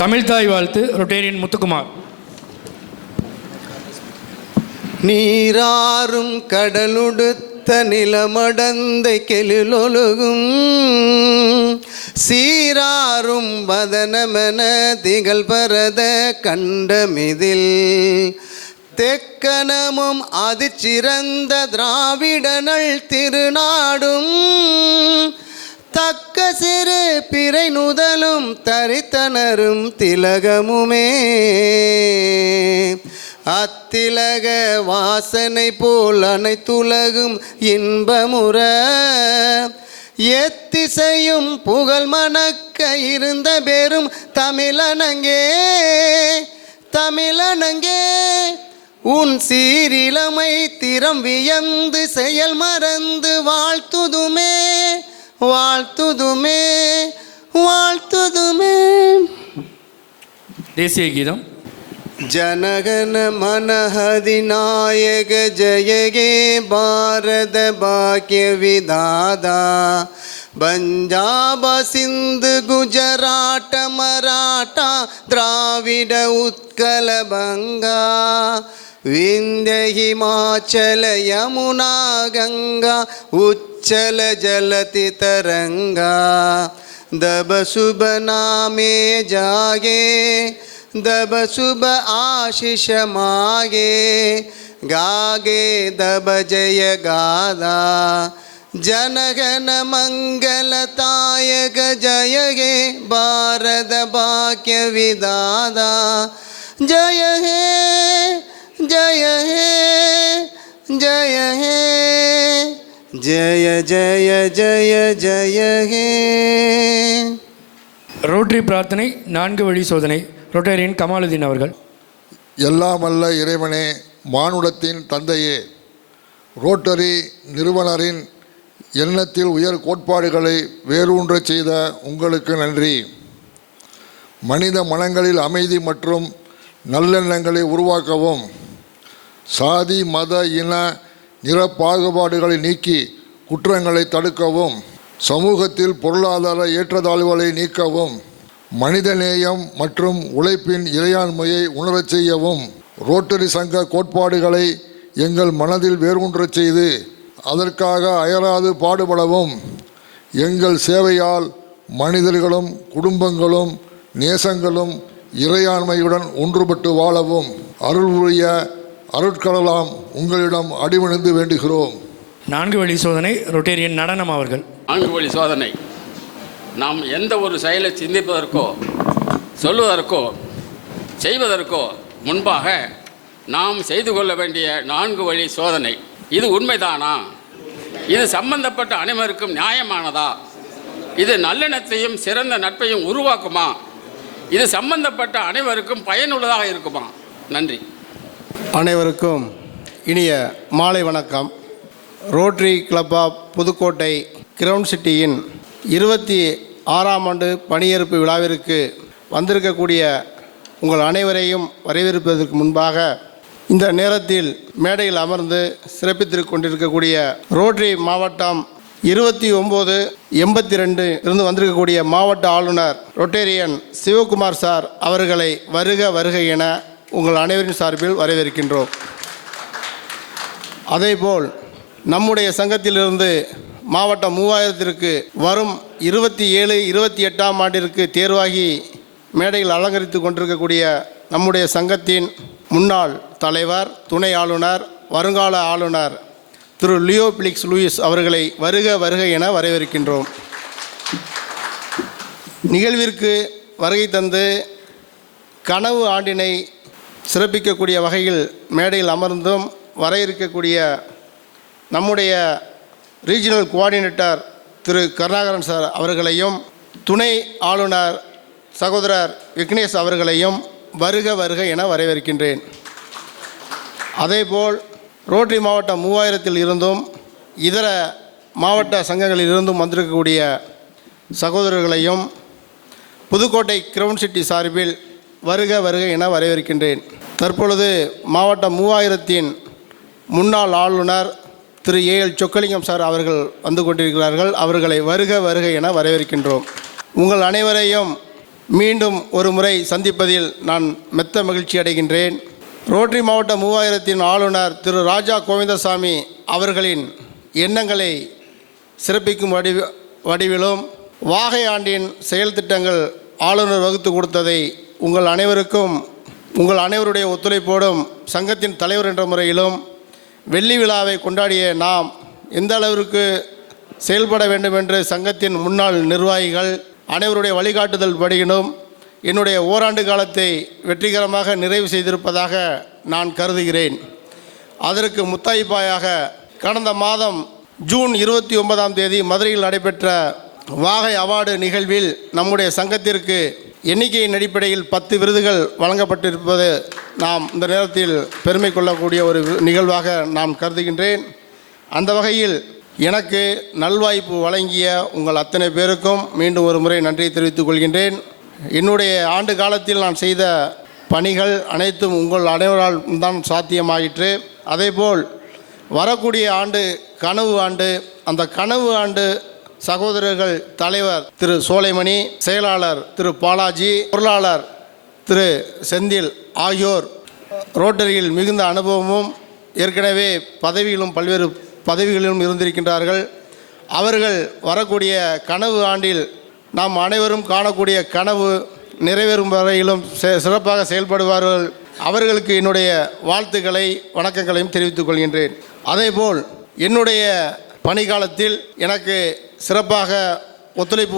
தமிழ்தாய் வாழ்த்து ரொட்டேரியன் முத்துக்குமார். நீராறும் கடலுடுத்த நிலமடந்தை கெழிலொழுகும் சீராறும் வதனமென திகழ் பரத கண்டமிதில் தெக்கனமும் அதிர்ச்சிறந்த திராவிடனள் திருநாடும் தக்க சிறு பிறை நுதலும் தரித்தனரும் திலகமுமே அத்திலக வாசனை போல் அனைத்துலகும் இன்பமுற எத்திசையும் புகழ் மணக்க இருந்த பெரும் தமிழனங்கே தமிழனங்கே உன் சீரிலமை திறம் வியந்து செயல் மறந்து வாழ்த்துதுமே வாழ்த்துதுமே வாழ்த்துதுமே. தேசிய கீதம். ಜನಗಣ ಮನಹದಿನಾಯಕ ಜಯಗೆ ಭಾರತ ಭಾಗ್ಯ ವಿಧಾತ ಪಂಜಾಬ ಸಿಂಧು ಗುಜರಾಟ ಮರಾಠ ದ್ರಾವಿಡ ಉತ್ಕಲ ಬಂಗಾ ವಿಂಧ್ಯ ಹಿಮಾಚಲ ಯಮುನಾ ಗಂಗಾ ಉಚ್ಚಲ ಜಲತಿ ತರಂಗಾ ದಬ ಶುಭ ನಾಮೇ ಜಾಗೆ दब शुभ आशीष मागे गागे दब जय गादा जनगण मंगलतायक जय गे भारत भाग्य विधाता जय हे जय हे जय हे जय जय जय जय हे. ரோட்டரி பிரார்த்தனை 4 வழி சோதனை. ரொட்டேரியன் கமாலுதீன் அவர்கள். எல்லாம் அல்ல இறைவனே, மானுடத்தின் தந்தையே, ரோட்டரி நிறுவனரின் எண்ணத்தில் உயர் கோட்பாடுகளை வேரூன்ற செய்த உங்களுக்கு நன்றி. மனித மனங்களில் அமைதி மற்றும் நல்லெண்ணங்களை உருவாக்கவும், சாதி மத இன நிற பாகுபாடுகளை நீக்கி குற்றங்களை தடுக்கவும், சமூகத்தில் பொருளாதார ஏற்றத்தாழ்வுகளை நீக்கவும், மனிதநேயம் மற்றும் உழைப்பின் இறையாண்மையை உணரச் செய்யவும் ரோட்டரி சங்க கோட்பாடுகளை எங்கள் மனதில் வேரூன்றச் செய்து அதற்காக அயராது பாடுபடவும், எங்கள் சேவையால் மனிதர்களும் குடும்பங்களும் நேசங்களும் இறையாண்மையுடன் ஒன்றுபட்டு வாழவும் அருள் புரிய அருட்கடலாம் உங்களிடம் அடிபணிந்து வேண்டுகிறோம். 4 வழி சோதனை. ரொட்டேரியன் நடனம் அவர்கள். 4 வழி சோதனை. நாம் எந்த ஒரு செயலை சிந்திப்பதற்கோ சொல்வதற்கோ செய்வதற்கோ முன்பாக நாம் செய்து கொள்ள வேண்டிய 4 வழி சோதனை. இது உண்மைதானா? இது சம்பந்தப்பட்ட அனைவருக்கும் நியாயமானதா? இது நல்லெண்ணத்தையும் சிறந்த நட்பையும் உருவாக்குமா? இது சம்பந்தப்பட்ட அனைவருக்கும் பயனுள்ளதாக இருக்குமா? நன்றி. அனைவருக்கும் இனிய மாலை வணக்கம். Rotary Club of Pudukkottai ground சிட்டியின் 26ஆம் ஆண்டு பணியேற்பு விழாவிற்கு வந்திருக்கக்கூடிய உங்கள் அனைவரையும் வரவேற்பதற்கு முன்பாக இந்த நேரத்தில் மேடையில் அமர்ந்து சிறப்பித்து கொண்டிருக்கக்கூடிய ரோட்டரி மாவட்டம் 2982 இருந்து வந்திருக்கக்கூடிய மாவட்ட ஆளுநர் ரொட்டேரியன் சிவகுமார் சார் அவர்களை வருக வருக என உங்கள் அனைவரின் சார்பில் வரவேற்கின்றோம். அதேபோல் நம்முடைய சங்கத்திலிருந்து மாவட்டம் 3000ற்கு வரும் 27-28ஆம் ஆண்டிற்கு தேர்வாகி மேடையில் அலங்கரித்து கொண்டிருக்கக்கூடிய நம்முடைய சங்கத்தின் முன்னாள் தலைவர், துணை ஆளுநர், வருங்கால ஆளுநர் திரு லியோ பிலிக்ஸ் லூயிஸ் அவர்களை வருக வருக என வரவேற்கின்றோம். நிகழ்விற்கு வருகை தந்து கனவு ஆண்டினை சிறப்பிக்கக்கூடிய வகையில் மேடையில் அமர்ந்தும் வர இருக்கக்கூடிய நம்முடைய ரீஜனல் கோஆர்டினேட்டர் திரு கருணாகரன் சார் அவர்களையும் துணை ஆளுநர் சகோதரர் விக்னேஷ் அவர்களையும் வருக வருக என வரவேற்கின்றேன். அதேபோல் ரோட்டரி மாவட்டம் 3000ல் இருந்தும் இதர மாவட்ட சங்கங்களில் இருந்தும் வந்திருக்கக்கூடிய சகோதரர்களையும் புதுக்கோட்டை கிரவுண்ட் சிட்டி சார்பில் வருக வருக என வரவேற்கின்றேன். தற்பொழுது மாவட்டம் 3000த்தின் முன்னாள் ஆளுநர் திரு ஏஎல் சொக்கலிங்கம் சார் அவர்கள் வந்து கொண்டிருக்கிறார்கள். அவர்களை வருக வருக என வரவேற்கின்றோம். உங்கள் அனைவரையும் மீண்டும் ஒரு முறை சந்திப்பதில் நான் மெத்த மகிழ்ச்சி அடைகின்றேன். ரோட்டரி மாவட்ட 3000 ஆளுநர் திரு ராஜா கோவிந்தசாமி அவர்களின் எண்ணங்களை சிறப்பிக்கும் வடிவிலும் வாகை ஆண்டின் செயல் திட்டங்கள் ஆளுநர் வகுத்து கொடுத்ததை உங்கள் அனைவருடைய ஒத்துழைப்போடும் சங்கத்தின் தலைவர் என்ற முறையிலும் வெள்ளி விழாவை கொண்டாடிய நாம் எந்த அளவிற்கு செயல்பட வேண்டும் என்று சங்கத்தின் முன்னாள் நிர்வாகிகள் அனைவருடைய வழிகாட்டுதல் படியினும் என்னுடைய ஓராண்டு காலத்தை வெற்றிகரமாக நிறைவு செய்திருப்பதாக நான் கருதுகிறேன். அதற்கு முத்தாய்ப்பாயாக கடந்த மாதம் ஜூன் 29ஆம் தேதி மதுரையில் நடைபெற்ற வாகை அவார்டு நிகழ்வில் நம்முடைய சங்கத்திற்கு எண்ணிக்கையின் அடிப்படையில் 10 விருதுகள் வழங்கப்பட்டிருப்பது நாம் இந்த நேரத்தில் பெருமை கொள்ளக்கூடிய ஒரு நிகழ்வாக நான் கருதுகின்றேன். அந்த வகையில் எனக்கு நல்வாய்ப்பு வழங்கிய உங்கள் அத்தனை பேருக்கும் மீண்டும் ஒரு முறை நன்றியை தெரிவித்துக் கொள்கின்றேன். என்னுடைய ஆண்டு காலத்தில் நான் செய்த பணிகள் அனைத்தும் உங்கள் அனைவரால் தான் சாத்தியமாயிற்று. அதேபோல் வரக்கூடிய ஆண்டு கனவு ஆண்டு, அந்த கனவு ஆண்டு சகோதரர்கள் தலைவர் திரு சோலைமணி, செயலாளர் திரு பாலாஜி, பொருளாளர் திரு செந்தில் ஆகியோர் ரோட்டரியில் மிகுந்த அனுபவமும் ஏற்கனவே பல்வேறு பதவிகளிலும் இருந்திருக்கின்றார்கள். அவர்கள் வரக்கூடிய கனவு ஆண்டில் நாம் அனைவரும் காணக்கூடிய கனவு நிறைவேறும் வரையிலும் சிறப்பாக செயல்படுவார்கள். அவர்களுக்கு என்னுடைய வாழ்த்துக்களை வணக்கங்களையும் தெரிவித்துக் கொள்கின்றேன். அதேபோல் என்னுடைய பணிக்காலத்தில் எனக்கு சிறப்பாக ஒத்துழைப்பு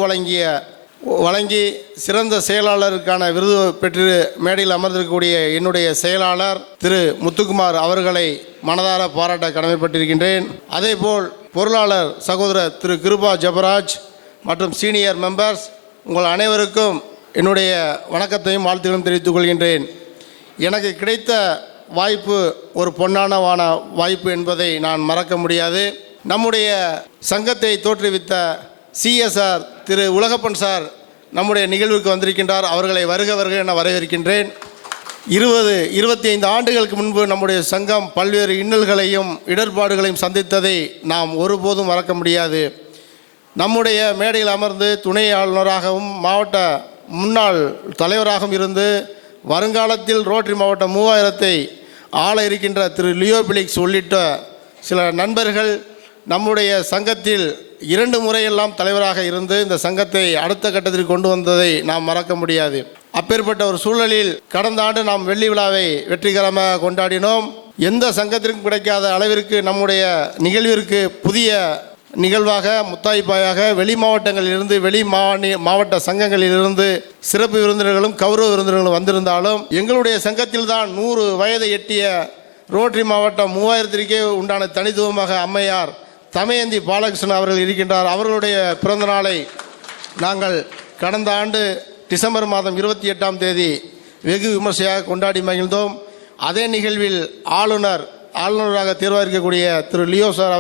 வழங்கி சிறந்த செயலாளருக்கான விருது பெற்று மேடையில் அமர்ந்திருக்கக்கூடிய என்னுடைய செயலாளர் திரு முத்துக்குமார் அவர்களை மனதார பாராட்ட கடமைப்பட்டிருக்கின்றேன். அதேபோல் பொருளாளர் சகோதரர் திரு கிருபா ஜபராஜ் மற்றும் சீனியர் மெம்பர்ஸ் உங்கள் அனைவருக்கும் என்னுடைய வணக்கத்தையும் வாழ்த்துக்களையும் தெரிவித்துக் கொள்கின்றேன். எனக்கு கிடைத்த வாய்ப்பு ஒரு பொன்னான வாய்ப்பு என்பதை நான் மறக்க முடியாது. நம்முடைய சங்கத்தை தோற்றுவித்த சிஎஸ்ஆர் திரு உலகப்பன் சார் நம்முடைய நிகழ்வுக்கு வந்திருக்கின்றார். அவர்களை வருக என வரவேற்கின்றேன். 25 ஆண்டுகளுக்கு முன்பு நம்முடைய சங்கம் பல்வேறு இன்னல்களையும் இடர்பாடுகளையும் சந்தித்ததை நாம் ஒருபோதும் மறக்க முடியாது. நம்முடைய மேடையில் அமர்ந்து துணை ஆளுநராகவும் மாவட்ட முன்னாள் தலைவராகவும் இருந்து வருங்காலத்தில் ரோட்டரி மாவட்டம் 3000 ஆள இருக்கின்ற திரு லியோ பிலிக்ஸ் உள்ளிட்ட சில நண்பர்கள் நம்முடைய சங்கத்தில் 2 முறையெல்லாம் தலைவராக இருந்து இந்த சங்கத்தை அடுத்த கட்டத்திற்கு கொண்டு வந்ததை நாம் மறக்க முடியாது. அப்பேற்பட்ட ஒரு சூழலில் கடந்த ஆண்டு நாம் வெள்ளி விழாவை வெற்றிகரமாக கொண்டாடினோம். எந்த சங்கத்திற்கும் கிடைக்காத அளவிற்கு நம்முடைய நிகழ்விற்கு புதிய நிகழ்வாக முத்தாய்ப்பாயாக வெளி மாவட்டங்களிலிருந்து மாவட்ட சங்கங்களிலிருந்து சிறப்பு விருந்தினர்களும் கௌரவ விருந்தினர்களும் வந்திருந்தாலும் எங்களுடைய சங்கத்தில் தான் 100 வயதை எட்டிய ரோட்டரி மாவட்டம் 3000 உண்டான தனித்துவமாக அம்மையார் தமயந்தி பாலகிருஷ்ணன் அவர்கள் இருக்கின்றார். அவர்களுடைய பிறந்த நாளை நாங்கள் கடந்த ஆண்டு டிசம்பர் மாதம் 28ஆம் தேதி வெகு விமர்சையாக கொண்டாடி மகிழ்ந்தோம். அதே நிகழ்வில் ஆளுநராக தேர்வாயிருக்கக்கூடிய திரு லியோ சார்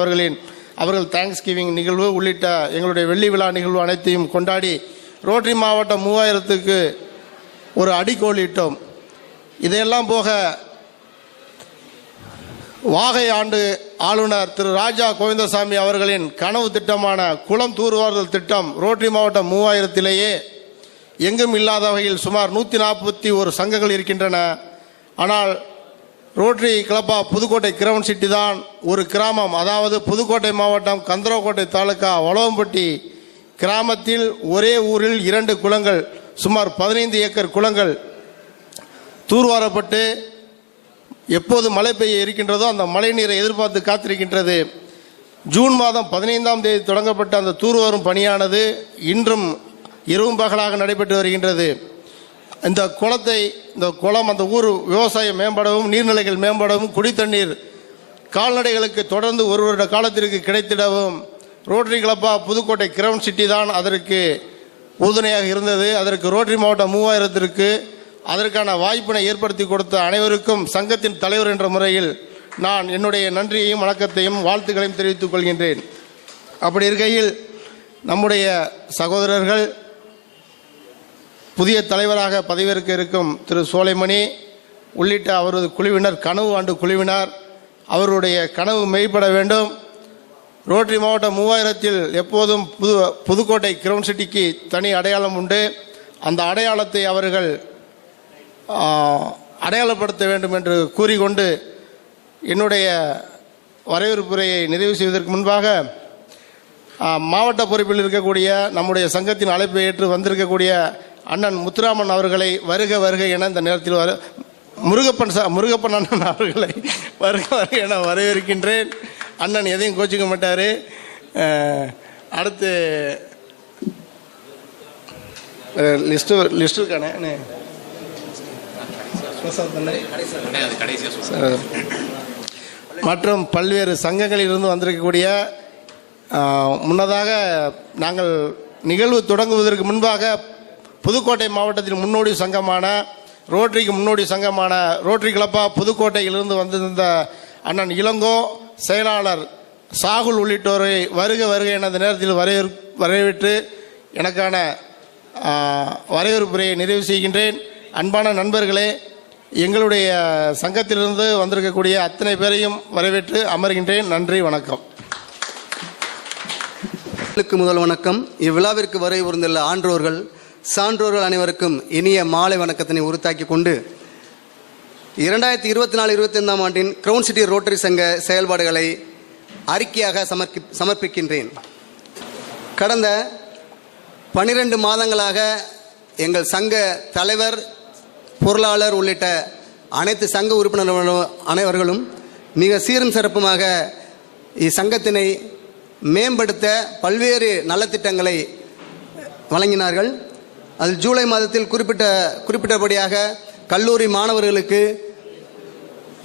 அவர்கள் தேங்க்ஸ் கிவிங் நிகழ்வு உள்ளிட்ட எங்களுடைய வெள்ளி விழா நிகழ்வு அனைத்தையும் கொண்டாடி ரோட்டரி மாவட்டம் 3000க்கு ஒரு அடிக்கோலிட்டோம். இதையெல்லாம் போக வாகை ஆண்டு ஆளுநர் திரு ராஜா கோவிந்தசாமி அவர்களின் கனவு திட்டமான குளம் தூர்வாறுதல் திட்டம் ரோட்டரி மாவட்டம் 3000 எங்கும் இல்லாத வகையில் சுமார் 141 சங்கங்கள் இருக்கின்றன. ஆனால் ரோட்டரி கிளப்பா புதுக்கோட்டை கிரவுண்ட் சிட்டி தான் ஒரு கிராமம். அதாவது புதுக்கோட்டை மாவட்டம் கந்தரவக்கோட்டை தாலுகா வளவம்பட்டி கிராமத்தில் ஒரே ஊரில் 2 குளங்கள் சுமார் 15 ஏக்கர் குளங்கள் தூர்வாரப்பட்டு எப்போது மழை பெய்ய இருக்கின்றதோ அந்த மழை நீரை எதிர்பார்த்து காத்திருக்கின்றது. ஜூன் மாதம் 15ஆம் தேதி தொடங்கப்பட்ட அந்த தூர்வாரும் பணியானது இன்றும் இரவும் பகலாக நடைபெற்று வருகின்றது. இந்த குளம் அந்த ஊர் விவசாயம் மேம்படவும் நீர்நிலைகள் மேம்படவும் குடித்தண்ணீர் கால்நடைகளுக்கு தொடர்ந்து ஒரு வருட காலத்திற்கு கிடைத்திடவும் ரோட்டரி கிளப்பா புதுக்கோட்டை கிரவுண்ட் சிட்டி தான் அதற்கு உறுதுணையாக இருந்தது. அதற்கு ரோட்டரி மாவட்டம் 3000 அதற்கான வாய்ப்பினை ஏற்படுத்தி கொடுத்த அனைவருக்கும் சங்கத்தின் தலைவர் என்ற முறையில் நான் என்னுடைய நன்றியையும் வணக்கத்தையும் வாழ்த்துக்களையும் தெரிவித்துக் கொள்கின்றேன். அப்படி இருக்கையில் நம்முடைய சகோதரர்கள் புதிய தலைவராக பதவியேற்க இருக்கும் திரு சோலைமணி உள்ளிட்ட அவரது குழுவினர் கனவு ஆண்டு குழுவினர் அவருடைய கனவு மெய்ப்பட வேண்டும். ரோட்டரி மாவட்டம் 3000 எப்போதும் புதுக்கோட்டை கிரவுண்ட் சிட்டிக்கு தனி அடையாளம் உண்டு. அந்த அடையாளத்தை அவர்கள் அடையாளப்படுத்த வேண்டும் என்று கூறிக்கொண்டு என்னுடைய வரவேற்புரையை நிறைவு செய்வதற்கு முன்பாக மாவட்ட பொறுப்பில் இருக்கக்கூடிய நம்முடைய சங்கத்தின் அழைப்பை ஏற்று வந்திருக்கக்கூடிய அண்ணன் முத்துராமன் அவர்களை வருக வருக என இந்த நேரத்தில் முருகப்பன் அண்ணன் அவர்களை வருக வருக என வரவேற்கின்றேன். அண்ணன் எதையும் கோச்சிக்க மாட்டார். அடுத்து லிஸ்ட்டு இருக்கானே மற்றும் பல்வேறு சங்கங்களிலிருந்து வந்திருக்கக்கூடிய முன்னதாக நாங்கள் நிகழ்வு தொடங்குவதற்கு முன்பாக புதுக்கோட்டை மாவட்டத்தின் முன்னோடி சங்கமான ரோட்டரிக்கு முன்னோடி சங்கமான ரோட்டரி கிளப்பா புதுக்கோட்டையிலிருந்து வந்திருந்த அண்ணன் இளங்கோ, செயலாளர் சாகுல் உள்ளிட்டோரை வருக வருக என அந்த நேரத்தில் வரவேற்று எனக்கான வரவேற்புரையை நிறைவு செய்கின்றேன். அன்பான நண்பர்களே, எங்களுடைய சங்கத்திலிருந்து வந்திருக்கக்கூடிய அத்தனை பேரையும் வரவேற்று அமர்கின்றேன். நன்றி, வணக்கம். முதல் வணக்கம். இவ்விழாவிற்கு வருகை புரிந்துள்ள ஆன்றோர்கள், சான்றோர்கள் அனைவருக்கும் இனிய மாலை வணக்கத்தினை உறுத்தாக்கி கொண்டு 2024-25 ஆண்டின் கிரவுன் சிட்டி ரோட்டரி சங்க செயல்பாடுகளை அறிக்கையாக சமர்ப்பிக்கின்றேன். கடந்த 12 மாதங்களாக எங்கள் சங்க தலைவர், பொருளாளர் உள்ளிட்ட அனைத்து சங்க உறுப்பினர்கள் அனைவர்களும் மிக சீரும் சிறப்புமாக இச்சங்கத்தினை மேம்படுத்த பல்வேறு நலத்திட்டங்களை வழங்கினார்கள். அதில் ஜூலை மாதத்தில் குறிப்பிட்டபடியாக கல்லூரி மாணவர்களுக்கு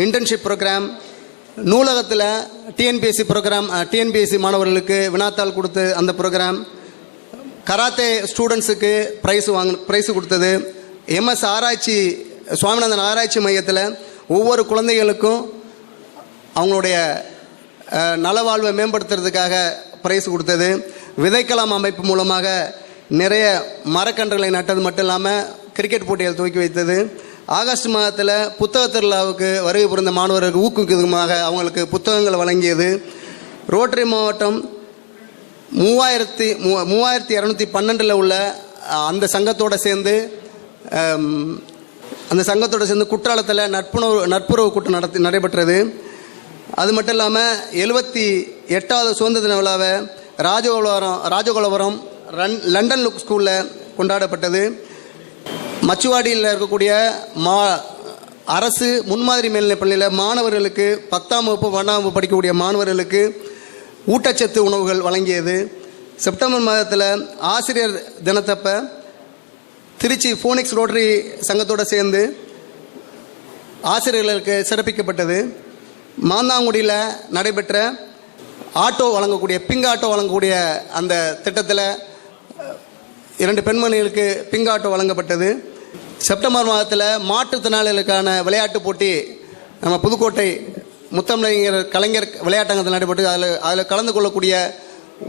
இன்டர்ன்ஷிப் ப்ரோக்ராம், நூலகத்தில் டிஎன்பிஎஸ்சி மாணவர்களுக்கு வினாத்தாள் கொடுத்து அந்த ப்ரோக்ராம், கராத்தே ஸ்டூடெண்ட்ஸுக்கு ப்ரைஸு கொடுத்தது, எம்எஸ் ஆராய்ச்சி சுவாமிநாதன் ஆராய்ச்சி மையத்தில் ஒவ்வொரு குழந்தைகளுக்கும் அவங்களுடைய நலவாழ்வை மேம்படுத்துறதுக்காக ப்ரைஸ் கொடுத்தது, விதைக்கலாம் அமைப்பு மூலமாக நிறைய மரக்கன்றுகளை நட்டது மட்டும் இல்லாமல் கிரிக்கெட் போட்டிகள் துவக்கி வைத்தது, ஆகஸ்ட் மாதத்தில் புத்தக திருவிழாவுக்கு வருகை புரிந்த மாணவர்களுக்கு ஊக்குவிக்கிறதுமாக அவங்களுக்கு புத்தகங்களை வழங்கியது, ரோட்டரி மாவட்டம் 3212 உள்ள அந்த சங்கத்தோடு சேர்ந்து குற்றாலத்தில் நட்புறவு கூட்டம் நடைபெற்றது. அது மட்டும் இல்லாமல் 78வது சுதந்திர தின விழாவை ராஜகோலவரம் லண்டன் லுக் ஸ்கூலில் கொண்டாடப்பட்டது. மச்சுவாடியில் இருக்கக்கூடிய அரசு முன்மாதிரி மேல்நிலைப் பள்ளியில் மாணவர்களுக்கு 10ஆம் வகுப்பு 12ஆம் வகுப்பு படிக்கக்கூடிய மாணவர்களுக்கு ஊட்டச்சத்து உணவுகள் வழங்கியது. செப்டம்பர் மாதத்தில் ஆசிரியர் தினத்தப்ப திருச்சி ஃபோனிக்ஸ் ரோட்டரி சங்கத்தோடு சேர்ந்து ஆசிரியர்களுக்கு சிறப்பிக்கப்பட்டது. மாந்தாங்குடியில் நடைபெற்ற பிங்க் ஆட்டோ வழங்கக்கூடிய அந்த திட்டத்தில் 2 பெண்மணிகளுக்கு பிங்க் ஆட்டோ வழங்கப்பட்டது. செப்டம்பர் மாதத்தில் மாற்றுத்திறனாளிகளுக்கான விளையாட்டு போட்டி நம்ம புதுக்கோட்டை முத்தமிழர் கலைஞர் விளையாட்டங்கத்தில் நடைபெற்று அதில் கலந்து கொள்ளக்கூடிய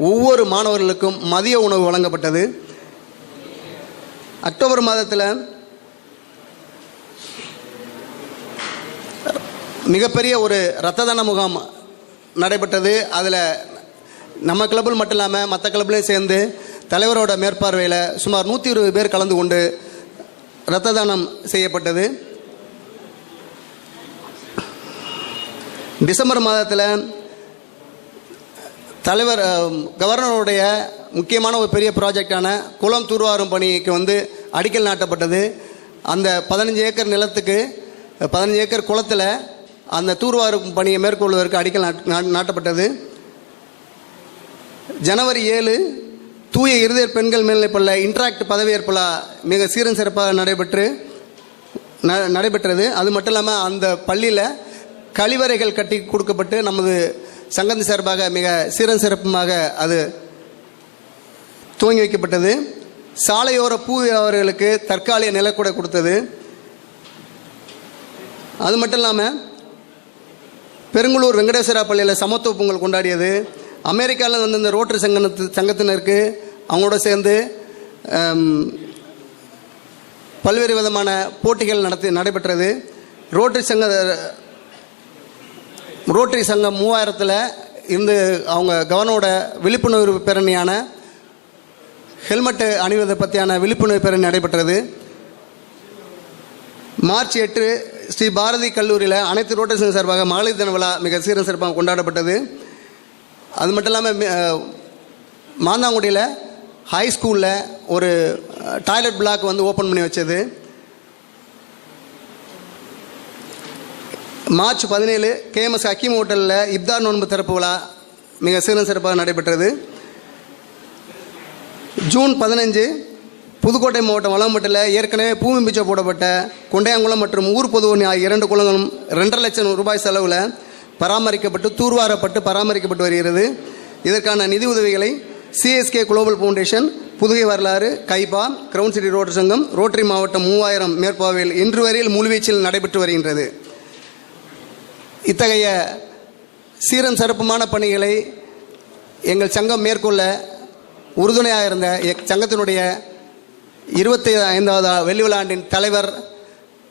ஒவ்வொரு மாணவர்களுக்கும் மதிய உணவு வழங்கப்பட்டது. அக்டோபர் மாதத்தில் மிகப்பெரிய ஒரு இரத்த தான முகாம் நடைபெற்றது. அதில் நம்ம கிளப்பில் மட்டும் இல்லாமல் மற்ற கிளப்லையும் சேர்ந்து தலைவரோட மேற்பார்வையில் சுமார் 120 பேர் கலந்து கொண்டு இரத்த தானம் செய்யப்பட்டது. டிசம்பர் மாதத்தில் கவர்னருடைய முக்கியமான ஒரு பெரிய ப்ராஜெக்டான குளம் தூர்வாரும் பணிக்கு அடிக்கல் நாட்டப்பட்டது. அந்த 15 ஏக்கர் நிலத்துக்கு 15 ஏக்கர் குளத்தில் அந்த தூர்வாரும் பணியை மேற்கொள்வதற்கு அடிக்கல் நாட்டப்பட்டது. ஜனவரி 7 தூய இருதயர் பெண்கள் மேல்நிலைப்பள்ளி இன்ட்ராக்ட் பதவியேற்பு விழா மிக சீரும் சிறப்பாக நடைபெற்றது. அது மட்டும் இல்லாமல் அந்த பள்ளியில் கழிவறைகள் கட்டி கொடுக்கப்பட்டு நமது சங்கத்தின் சார்பாக மிக சீரும் சிறப்புமாக அது துவங்கி வைக்கப்பட்டது. சாலையோர பூ வியாபாரிகளுக்கு தற்காலிக நிலக்கூட கொடுத்தது. அது மட்டும் இல்லாமல் பெருங்குளூர் வெங்கடேஸ்வரா பள்ளியில் சமத்துவ பொங்கல் கொண்டாடியது. அமெரிக்காவில் இந்த ரோட்டரி சங்கத்தினருக்கு அவங்களோட சேர்ந்து பல்வேறு விதமான போட்டிகள் நடைபெற்றது. ரோட்டரி சங்கம் 3000 இருந்து அவங்க கவர்னரோட விழிப்புணர்வு பேரணியான ஹெல்மெட் அணிவதை பற்றியான விழிப்புணர்வு பேரணி நடைபெற்றது. மார்ச் 8 ஸ்ரீ பாரதி கல்லூரியில் அனைத்து ரோட்டரி சங்க சார்பாக மகளிர் தின விழா மிக சீரும் சிறப்பாக கொண்டாடப்பட்டது. அது மட்டும் இல்லாமல் மாந்தாங்குடியில் ஹை ஸ்கூலில் ஒரு டாய்லெட் பிளாக் வந்து ஓப்பன் பண்ணி வச்சது. மார்ச் 17 KMS ஹக்கீம் ஹோட்டலில் இப்தார் நோன்பு திறப்பு விழா மிக சீரும் சிறப்பாக நடைபெற்றது. ஜூன் 15 புதுக்கோட்டை மாவட்டம் வளம்பட்டில் ஏற்கனவே பூமி பிச்சை போடப்பட்ட கொண்டையாங்குளம் மற்றும் ஊர் பொதுவணி ஆகிய 2 குளங்களும் 2.5 லட்சம் ரூபாய் செலவில் பராமரிக்கப்பட்டு தூர்வாரப்பட்டு பராமரிக்கப்பட்டு வருகிறது. இதற்கான நிதி உதவிகளை CSK குளோபல் ஃபவுண்டேஷன், புதுகை வரலாறு, கைபா, கிரவுன் சிட்டி ரோட்டரி சங்கம், ரோட்டரி மாவட்டம் 3000 மேற்பார்வையில் இன்று வரையில் முழுவீச்சில் நடைபெற்று வருகின்றது. இத்தகைய சீரம் சிறப்புமான பணிகளை எங்கள் சங்கம் மேற்கொள்ள உறுதுணையாக இருந்த சங்கத்தினுடைய 25வது வெள்ளி விழாண்டின் தலைவர்,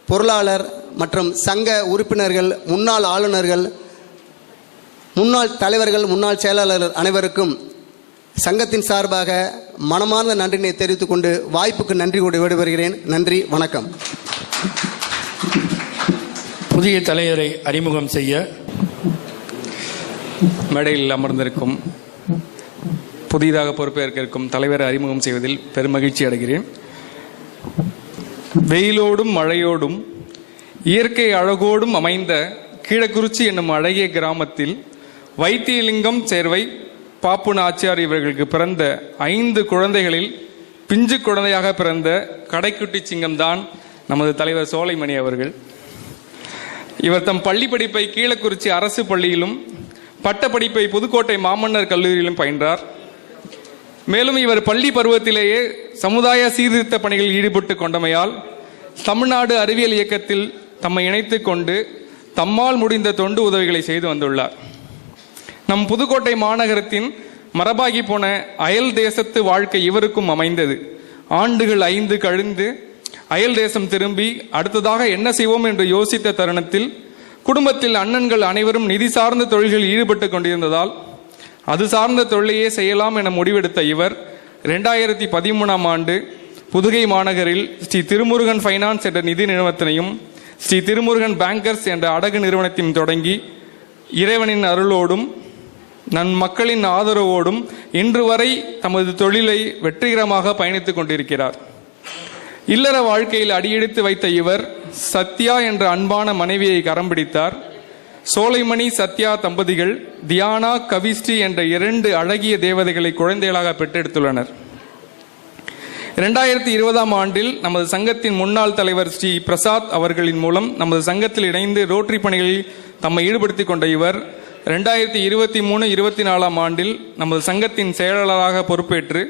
பொருளாளர் மற்றும் சங்க உறுப்பினர்கள், முன்னாள் ஆளுநர்கள், முன்னாள் தலைவர்கள், முன்னாள் செயலாளர்கள் அனைவருக்கும் சங்கத்தின் சார்பாக மனமார்ந்த நன்றினை தெரிவித்துக் கொண்டு வாய்ப்புக்கு நன்றி கூடி விடைபெறுகிறேன். நன்றி, வணக்கம். புதிய தலைவரை அறிமுகம் செய்ய மேடையில் அமர்ந்திருக்கும் புதிதாக பொறுப்பேற்க இருக்கும் தலைவரை அறிமுகம் செய்வதில் பெருமகிழ்ச்சி அடைகிறேன். வெயிலோடும் மழையோடும் இயற்கை அழகோடும் அமைந்த கீழக்குறிச்சி என்னும் அழகிய கிராமத்தில் வைத்தியலிங்கம் சேர்வை பாப்பு நாச்சியார் இவர்களுக்கு பிறந்த 5 குழந்தைகளில் பிஞ்சு குழந்தையாக பிறந்த கடைக்குட்டி சிங்கம்தான் நமது தலைவர் சோலைமணி அவர்கள். இவர் தம் பள்ளி படிப்பை கீழக்குறிச்சி அரசு பள்ளியிலும் பட்டப்படிப்பை புதுக்கோட்டை மாமன்னர் கல்லூரியிலும் பயின்றார். மேலும் இவர் பள்ளி பருவத்திலேயே சமுதாய சீர்திருத்த பணிகளில் ஈடுபட்டு கொண்டமையால் தமிழ்நாடு அறிவியல் இயக்கத்தில் தம்மை இணைத்து கொண்டு தம்மால் முடிந்த தொண்டு உதவிகளை செய்து வந்துள்ளார். நம் புதுக்கோட்டை மாநகரத்தின் மரபாகி போன அயல் தேசத்து வாழ்க்கை இவருக்கும் அமைந்தது. ஆண்டுகள் 5 கழிந்து அயல் தேசம் திரும்பி அடுத்ததாக என்ன செய்வோம் என்று யோசித்த தருணத்தில் குடும்பத்தில் அண்ணன்கள் அனைவரும் நிதி சார்ந்த தொழில்களில் ஈடுபட்டு கொண்டிருந்ததால் அது சார்ந்த தொழிலையே செய்யலாம் என முடிவெடுத்த இவர் 2013ஆம் ஆண்டு புதுகை மாநகரில் ஸ்ரீ திருமுருகன் ஃபைனான்ஸ் என்ற நிதி நிறுவனத்தினையும் ஸ்ரீ திருமுருகன் பேங்கர்ஸ் என்ற அடகு நிறுவனத்தையும் தொடங்கி இறைவனின் அருளோடும் நம் மக்களின் ஆதரவோடும் இன்று வரை தமது தொழிலை வெற்றிகரமாக பயணித்துக் கொண்டிருக்கிறார். இல்லற வாழ்க்கையில் அடியெடுத்து வைத்த இவர் சத்யா என்ற அன்பான மனைவியை கரம் பிடித்தார். சோலைமணி சத்யா தம்பதிகள் தியானா, கவிஸ்ரீ என்ற 2 அழகிய தேவதைகளை குழந்தைகளாக பெற்றெடுத்துள்ளனர். 2020ஆம் ஆண்டில் நமது சங்கத்தின் முன்னாள் தலைவர் ஸ்ரீ பிரசாத் அவர்களின் மூலம் நமது சங்கத்தில் இணைந்து ரோட்டரி பணிகளில் தம்மை ஈடுபடுத்திக் கொண்ட இவர் 2023-24ஆம் ஆண்டில் நமது சங்கத்தின் செயலாளராக பொறுப்பேற்று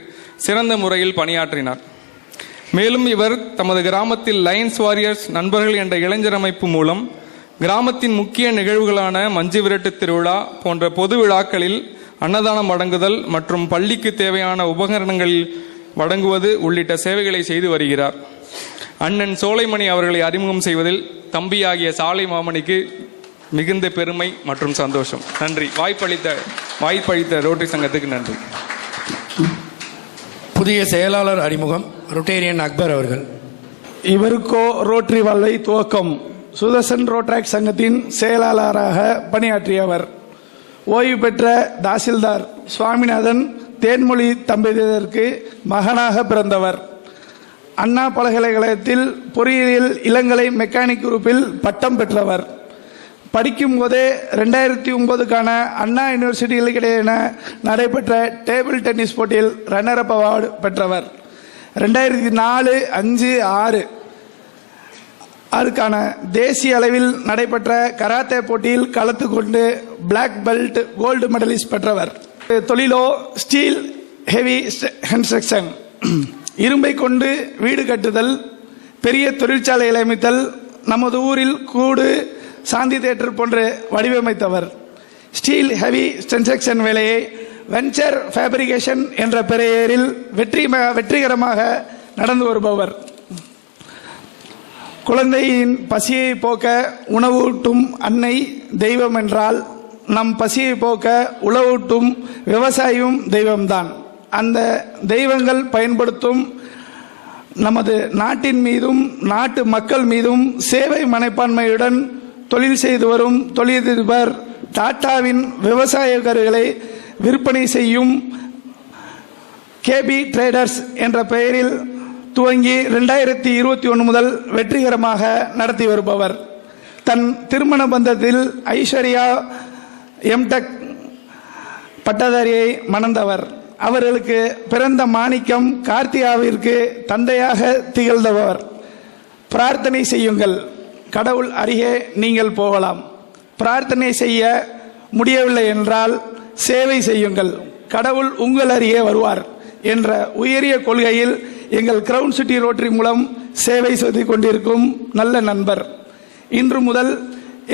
சிறந்த முறையில் பணியாற்றினார். மேலும் இவர் தமது கிராமத்தில் லயன்ஸ் வாரியர்ஸ் நண்பர்கள் என்ற இளைஞர் அமைப்பு மூலம் கிராமத்தின் முக்கிய நிகழ்வுகளான மஞ்சு விரட்டு திருவிழா போன்ற பொது விழாக்களில் அன்னதானம் வழங்குதல் மற்றும் பள்ளிக்கு தேவையான உபகரணங்கள் வழங்குவது உள்ளிட்ட சேவைகளை செய்து வருகிறார். அண்ணன் சோலைமணி அவர்களை அறிமுகம் செய்வதில் தம்பியாகிய சாலை மாமணிக்கு மிகுந்த பெருமை மற்றும் சந்தோஷம். நன்றி. வாய்ப்பளித்த ரோட்டரி சங்கத்துக்கு நன்றி. புதிய செயலாளர் அறிமுகம் ரொட்டேரியன் அக்பர் அவர்கள். இவருக்கோ ரோட்டரி வாழ்வை துவக்கம். சுதர்சன் ரோட்ராக்ட் சங்கத்தின் செயலாளராக பணியாற்றியவர். ஓய்வு பெற்ற தாசில்தார் சுவாமிநாதன் தேன்மொழி தம்பதியருக்கு மகனாக பிறந்தவர். அண்ணா பல்கலைக்கழகத்தில் பொறியியல் இளங்கலை மெக்கானிக் குரூப்பில் பட்டம் பெற்றவர். படிக்கும் போதே 2009க்கான அண்ணா யூனிவர்சிட்டிகளுக்கு இடையே நடைபெற்ற டேபிள் டென்னிஸ் போட்டியில் ரன்னர் அப் அவார்டு பெற்றவர். 2004, 5, 6 அதுக்கான தேசிய அளவில் நடைபெற்ற கராத்தே போட்டியில் கலந்து கொண்டு பிளாக் பெல்ட் கோல்டு மெடலிஸ்ட் பெற்றவர். தொழிலோ ஸ்டீல் ஹெவி கன்ஸ்ட்ரக்ஷன், இரும்பை கொண்டு வீடு கட்டுதல், பெரிய தொழிற்சாலைகளை அமைத்தல், நமது ஊரில் கூடு, சாந்தி தியேட்டர் போன்று வடிவமைத்தவர். ஸ்டீல் ஹெவி கன்ஸ்ட்ரக்ஷன் வேலையை வெஞ்சர் ஃபேப்ரிகேஷன் என்ற பெயரில் வெற்றிகரமாக நடந்து வருபவர். குழந்தையின் பசியை போக்க உணவூட்டும் அன்னை தெய்வம் என்றால் நம் பசியை போக்க உணவூட்டும் விவசாயியும் தெய்வம்தான். அந்த தெய்வங்கள் பயன்படுத்தும் நமது நாட்டின் மீதும் நாட்டு மக்கள் மீதும் சேவை மனப்பான்மையுடன் தொழில் செய்து வரும் தொழிலதிபர் டாடாவின் விவசாய கருகளை விற்பனை செய்யும் கேபி ட்ரேடர்ஸ் என்ற பெயரில் துவங்கி 2021 முதல் வெற்றிகரமாக நடத்தி வருபவர். தன் திருமண பந்தத்தில் ஐஸ்வர்யா எம்டெக் பட்டதாரியை மணந்தவர். அவர்களுக்கு பிறந்த மாணிக்கம் கார்த்திகாவிற்கு தந்தையாக திகழ்ந்தவர். பிரார்த்தனை செய்யுங்கள், கடவுள் அருகே நீங்கள் போகலாம். பிரார்த்தனை செய்ய முடியவில்லை என்றால் சேவை செய்யுங்கள், கடவுள் உங்கள் அருகே வருவார் என்ற உயரிய கொள்கையில் எங்கள் கிரவுன் சிட்டி ரோட்டரி மூலம் சேவை செய்து கொண்டிருக்கும் நல்ல நண்பர். இன்று முதல்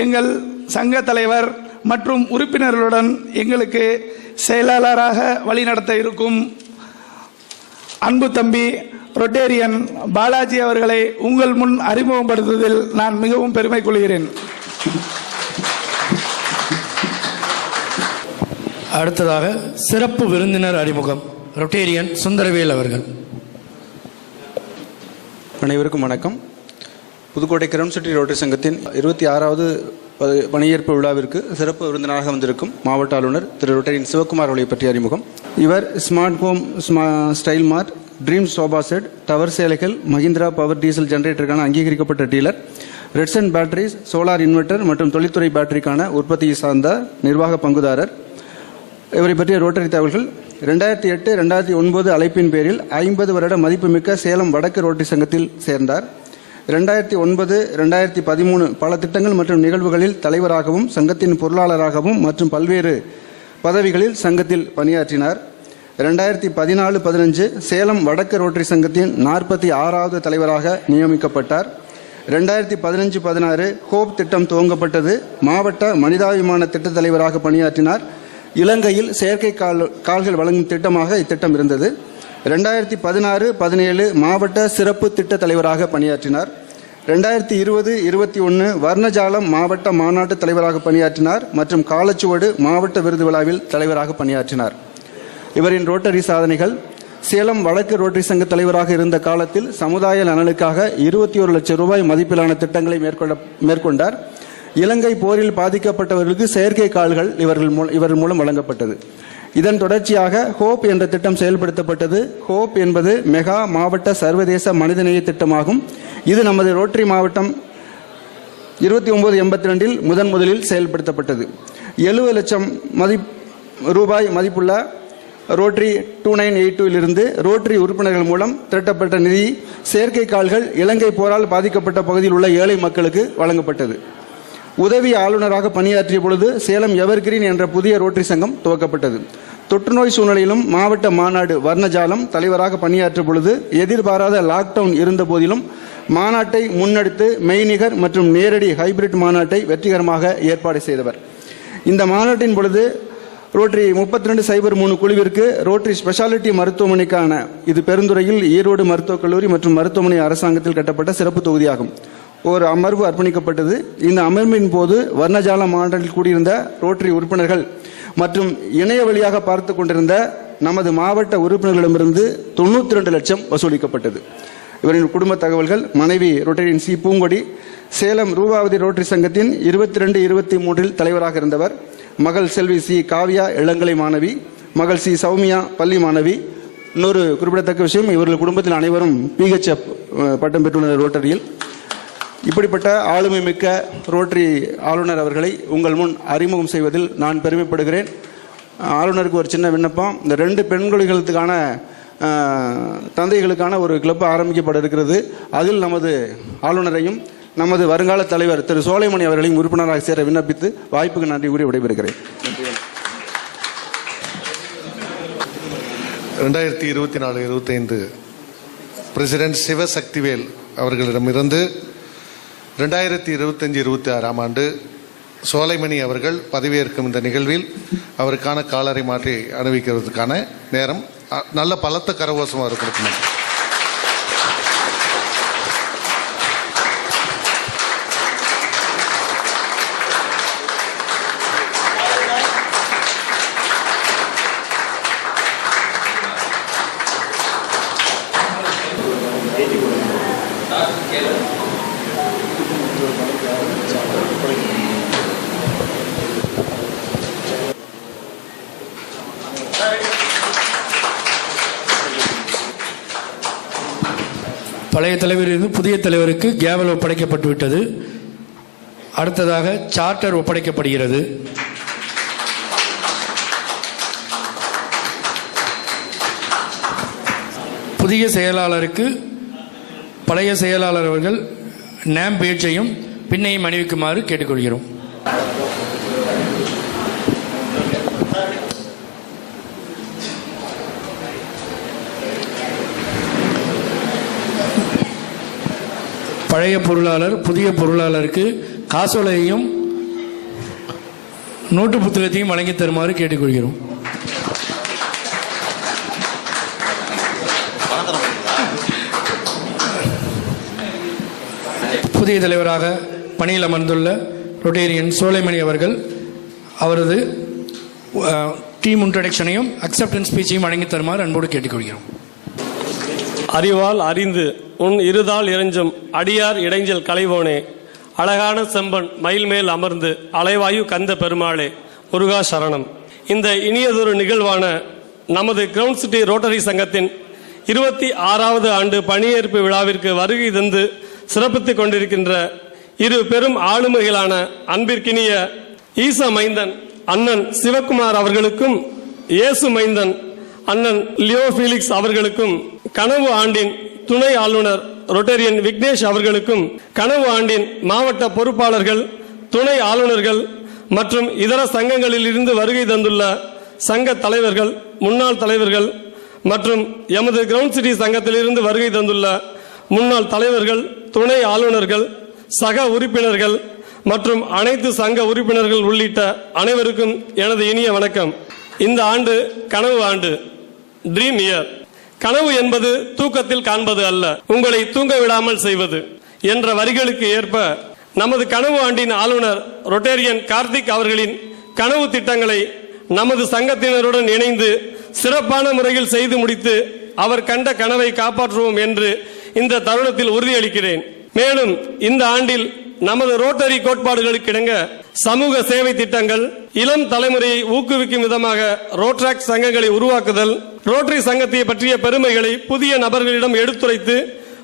எங்கள் சங்க தலைவர் மற்றும் உறுப்பினர்களுடன் எங்களுக்கு செயலாளராக வழிநடத்த இருக்கும் அன்பு தம்பி ரொட்டேரியன் பாலாஜி அவர்களை உங்கள் முன் அறிமுகப்படுத்துவதில் நான் மிகவும் பெருமை கொள்கிறேன். அடுத்ததாக சிறப்பு விருந்தினர் அறிமுகம். ரொட்டேரியன் சுந்தரவேல் அவர்கள். அனைவருக்கும் வணக்கம். புதுக்கோட்டை கிரவுன் சிட்டி ரோட்டரி சங்கத்தின் 26வது பணியேற்பு விழாவிற்கு சிறப்பு விருந்தினராக வந்திருக்கும் மாவட்ட ஆளுநர் திரு ரொட்டேரியன் சிவகுமார் அவர்களை பற்றிய அறிமுகம். இவர் ஸ்மார்ட் ஹோம், ஸ்டைல் மார்ட், ட்ரீம் சோபா செட், டவர் சேலைகள், மஹிந்திரா பவர் டீசல் ஜெனரேட்டருக்கான அங்கீகரிக்கப்பட்ட டீலர், ரெட்சன் பேட்டரிஸ், சோலார் இன்வெர்டர் மற்றும் தொழில்துறை பேட்டரிக்கான உற்பத்தியை சார்ந்த நிர்வாக பங்குதாரர். இவரை பற்றிய ரோட்டரி தகவல்கள். 2008-2009 அழைப்பின் பேரில் 50 வருட மதிப்புமிக்க சேலம் வடக்கு ரோட்டரி சங்கத்தில் சேர்ந்தார். 2009-2013 பல திட்டங்கள் மற்றும் நிகழ்வுகளில் தலைவராகவும் சங்கத்தின் பொருளாளராகவும் மற்றும் பல்வேறு பதவிகளில் சங்கத்தில் பணியாற்றினார். 2014-15 சேலம் வடக்கு ரோட்டரி சங்கத்தின் 46வது தலைவராக நியமிக்கப்பட்டார். 2015-16 ஹோப் திட்டம் துவங்கப்பட்டது. மாவட்ட மனிதாபிமான திட்ட தலைவராக பணியாற்றினார். இலங்கையில் செயற்கை கால்கள் வழங்கும் திட்டமாக இத்திட்டம் இருந்தது. 2016-17 மாவட்ட சிறப்பு திட்ட தலைவராக பணியாற்றினார். 2020-21 வர்ணஜாலம் மாவட்ட மாநாட்டு தலைவராக பணியாற்றினார் மற்றும் காலச்சுவடு மாவட்ட விருது விழாவில் தலைவராக பணியாற்றினார். இவரின் ரோட்டரி சாதனைகள்: சேலம் வடக்கு ரோட்டரி சங்க தலைவராக இருந்த காலத்தில் சமுதாய நலனுக்காக 21 லட்சம் ரூபாய் மதிப்பிலான திட்டங்களை மேற்கொண்டார். இலங்கை போரில் பாதிக்கப்பட்டவர்களுக்கு செயற்கை கால்கள் இவர் மூலம் வழங்கப்பட்டது. இதன் தொடர்ச்சியாக ஹோப் என்ற திட்டம் செயல்படுத்தப்பட்டது. ஹோப் என்பது மெகா மாவட்ட சர்வதேச மனிதநேய திட்டமாகும். இது நமது ரோட்டரி மாவட்டம் 2982 முதலில் செயல்படுத்தப்பட்டது. 70 லட்சம் ரூபாய் மதிப்புள்ள ரோட்டரி 2982 இருந்து ரோட்டரி உறுப்பினர்கள் மூலம் திரட்டப்பட்ட நிதி செயற்கை கால்கள் இலங்கை போரால் பாதிக்கப்பட்ட பகுதியில் உள்ள ஏழை மக்களுக்கு வழங்கப்பட்டது. உதவி ஆளுநராக பணியாற்றிய பொழுது சேலம் எவர்கிரீன் என்ற புதிய ரோட்டரி சங்கம் துவக்கப்பட்டது. தொற்றுநோய் சூழ்நிலையிலும் மாவட்ட மாநாடு வர்ணஜாலம் தலைவராக பணியாற்றிய பொழுது எதிர்பாராத லாக்டவுன் இருந்த போதிலும் மாநாட்டை முன்னெடுத்து மெய்நிகர் மற்றும் நேரடி ஹைபிரிட் மாநாட்டை வெற்றிகரமாக ஏற்பாடு செய்தவர். இந்த மாநாட்டின் பொழுது ரோட்டரி 3203 குழுவிற்கு ரோட்டரி ஸ்பெஷாலிட்டி மருத்துவமனைக்கான இது பெருந்துறையில் ஈரோடு மருத்துவக் கல்லூரி மற்றும் மருத்துவமனை அரசாங்கத்தில் கட்டப்பட்ட சிறப்பு தொகுதியாகும். ஒரு அமர்வு அர்ப்பணிக்கப்பட்டது. இந்த அமர்வின் போது வர்ணஜால மாநாட்டில் கூடியிருந்த ரோட்டரி உறுப்பினர்கள் மற்றும் இணைய வழியாக பார்த்து கொண்டிருந்த நமது மாவட்ட உறுப்பினர்களிடமிருந்து 92 லட்சம் வசூலிக்கப்பட்டது. இவரின் குடும்ப தகவல்கள்: மனைவி ரோட்டரியின் சி பூங்கொடி, சேலம் ரூபாவதி ரோட்டரி சங்கத்தின் 22-23 தலைவராக இருந்தவர். மகள் செல்வி சி காவியா இளங்கலை மாணவி, மகள் சி சௌமியா பள்ளி மாணவி. இன்னொரு குறிப்பிடத்தக்க விஷயம், இவர்கள் குடும்பத்தில் அனைவரும் PHF பட்டம் பெற்றுள்ள ரோட்டரியில். இப்படிப்பட்ட ஆளுமை மிக்க ரோட்டரி ஆளுநர் அவர்களை உங்கள் முன் அறிமுகம் செய்வதில் நான் பெருமைப்படுகிறேன். ஆளுநருக்கு ஒரு சின்ன விண்ணப்பம்: இந்த 2 பெண்களுக்கான தந்தைகளுக்கான ஒரு கிளப் ஆரம்பிக்கப்பட இருக்கிறது. அதில் நமது ஆளுநரையும் நமது வருங்கால தலைவர் திரு சோலைமணி அவர்களையும் உறுப்பினராக சேர விண்ணப்பித்து வாய்ப்புக்கு நன்றி கூறி விடைபெறுகிறேன். 2024-25 பிரசிடென்ட் சிவசக்திவேல் அவர்களிடமிருந்து 2025-26 ஆண்டு சோலைமணி அவர்கள் பதவியேற்கும் இந்த நிகழ்வில் அவருக்கான காலரை மாற்றி அணிவிக்கிறதுக்கான நேரம். நல்ல பலத்த கரகோஷம் அவர் கொடுக்கணும். பழைய தலைவரிலிருந்து புதிய தலைவருக்கு கேவல் ஒப்படைக்கப்பட்டு விட்டது. அடுத்ததாக சார்ட்டர் ஒப்படைக்கப்படுகிறது. புதிய செயலாளருக்கு பழைய செயலாளர் அவர்கள் நேம் பேட்சையும் பின்னையும் அணிவிக்குமாறு கேட்டுக்கொள்கிறோம். பழைய பொருளாளர் புதிய பொருளாளருக்கு காசோலையையும் நோட்டு புத்தகத்தையும் வழங்கி தருமாறு கேட்டுக்கொள்கிறோம். புதிய தலைவராக பணியில் அமர்ந்துள்ள ரொட்டேரியன் சோலைமணி அவர்கள் அவரது டீம் இன்ட்ரடக்ஷனையும் அக்செப்டன்ஸ் ஸ்பீச்சையும் வழங்கி தருமாறு அன்போடு கேட்டுக்கொள்கிறோம். அறிவால் அறிந்து உன் இருதால் இறைஞ்சும் அடியார் இடைஞ்சல் களைவோனே, அழகான செம்பன் மயில் மேல் அமர்ந்து அலைவாயு கந்த பெருமாளே, முருகா சரணம். இந்த இனியதொரு நிகழ்வான நமது கிரவுண்ட் சிட்டி ரோட்டரி சங்கத்தின் 26வது ஆண்டு பணியேற்பு விழாவிற்கு வருகை தந்து சிறப்பித்துக் கொண்டிருக்கின்ற இரு பெரும் ஆளுமைகளான அன்பிற்கினிய ஈச மைந்தன் அண்ணன் சிவகுமார் அவர்களுக்கும், இயேசு மைந்தன் அண்ணன் லியோ ஃபீலிக்ஸ் அவர்களுக்கும், கனவு ஆண்டின் துணை ஆளுநர் ரொட்டேரியன் விக்னேஷ் அவர்களுக்கும், கனவு ஆண்டின் மாவட்ட பொறுப்பாளர்கள், துணை ஆளுநர்கள் மற்றும் இதர சங்கங்களில் இருந்து வருகை தந்துள்ள சங்க தலைவர்கள், முன்னாள் தலைவர்கள் மற்றும் எமது கிரவுண்ட் சிட்டி சங்கத்திலிருந்து வருகை தந்துள்ள முன்னாள் தலைவர்கள், துணை ஆளுநர்கள், சக உறுப்பினர்கள் மற்றும் அனைத்து சங்க உறுப்பினர்கள் உள்ளிட்ட அனைவருக்கும் எனது இனிய வணக்கம். இந்த ஆண்டு கனவு ஆண்டு, ட்ரீம் இயர். கனவு என்பது தூக்கத்தில் காண்பது அல்ல, உங்களை தூங்க விடாமல் செய்வது என்ற வரிகளுக்கு ஏற்ப நமது கனவு ஆண்டின் ஆளுநர் ரொட்டேரியன் கார்த்திக் அவர்களின் கனவு திட்டங்களை நமது சங்கத்தினருடன் இணைந்து சிறப்பான முறையில் செய்து முடித்து அவர் கண்ட கனவை காப்பாற்றுவோம் என்று இந்த தருணத்தில் உறுதியளிக்கிறேன். மேலும் இந்த ஆண்டில் நமது ரோட்டரி கோட்பாடுகளுக்கு இணங்க சமூக சேவை திட்டங்கள், இளம் தலைமுறையை ஊக்குவிக்கும் விதமாக ரோட்ராக் சங்கங்களை உருவாக்குதல், ரோட்டரி சங்கத்தை பற்றிய பெருமைகளை புதிய நபர்களிடம் எடுத்துரைத்து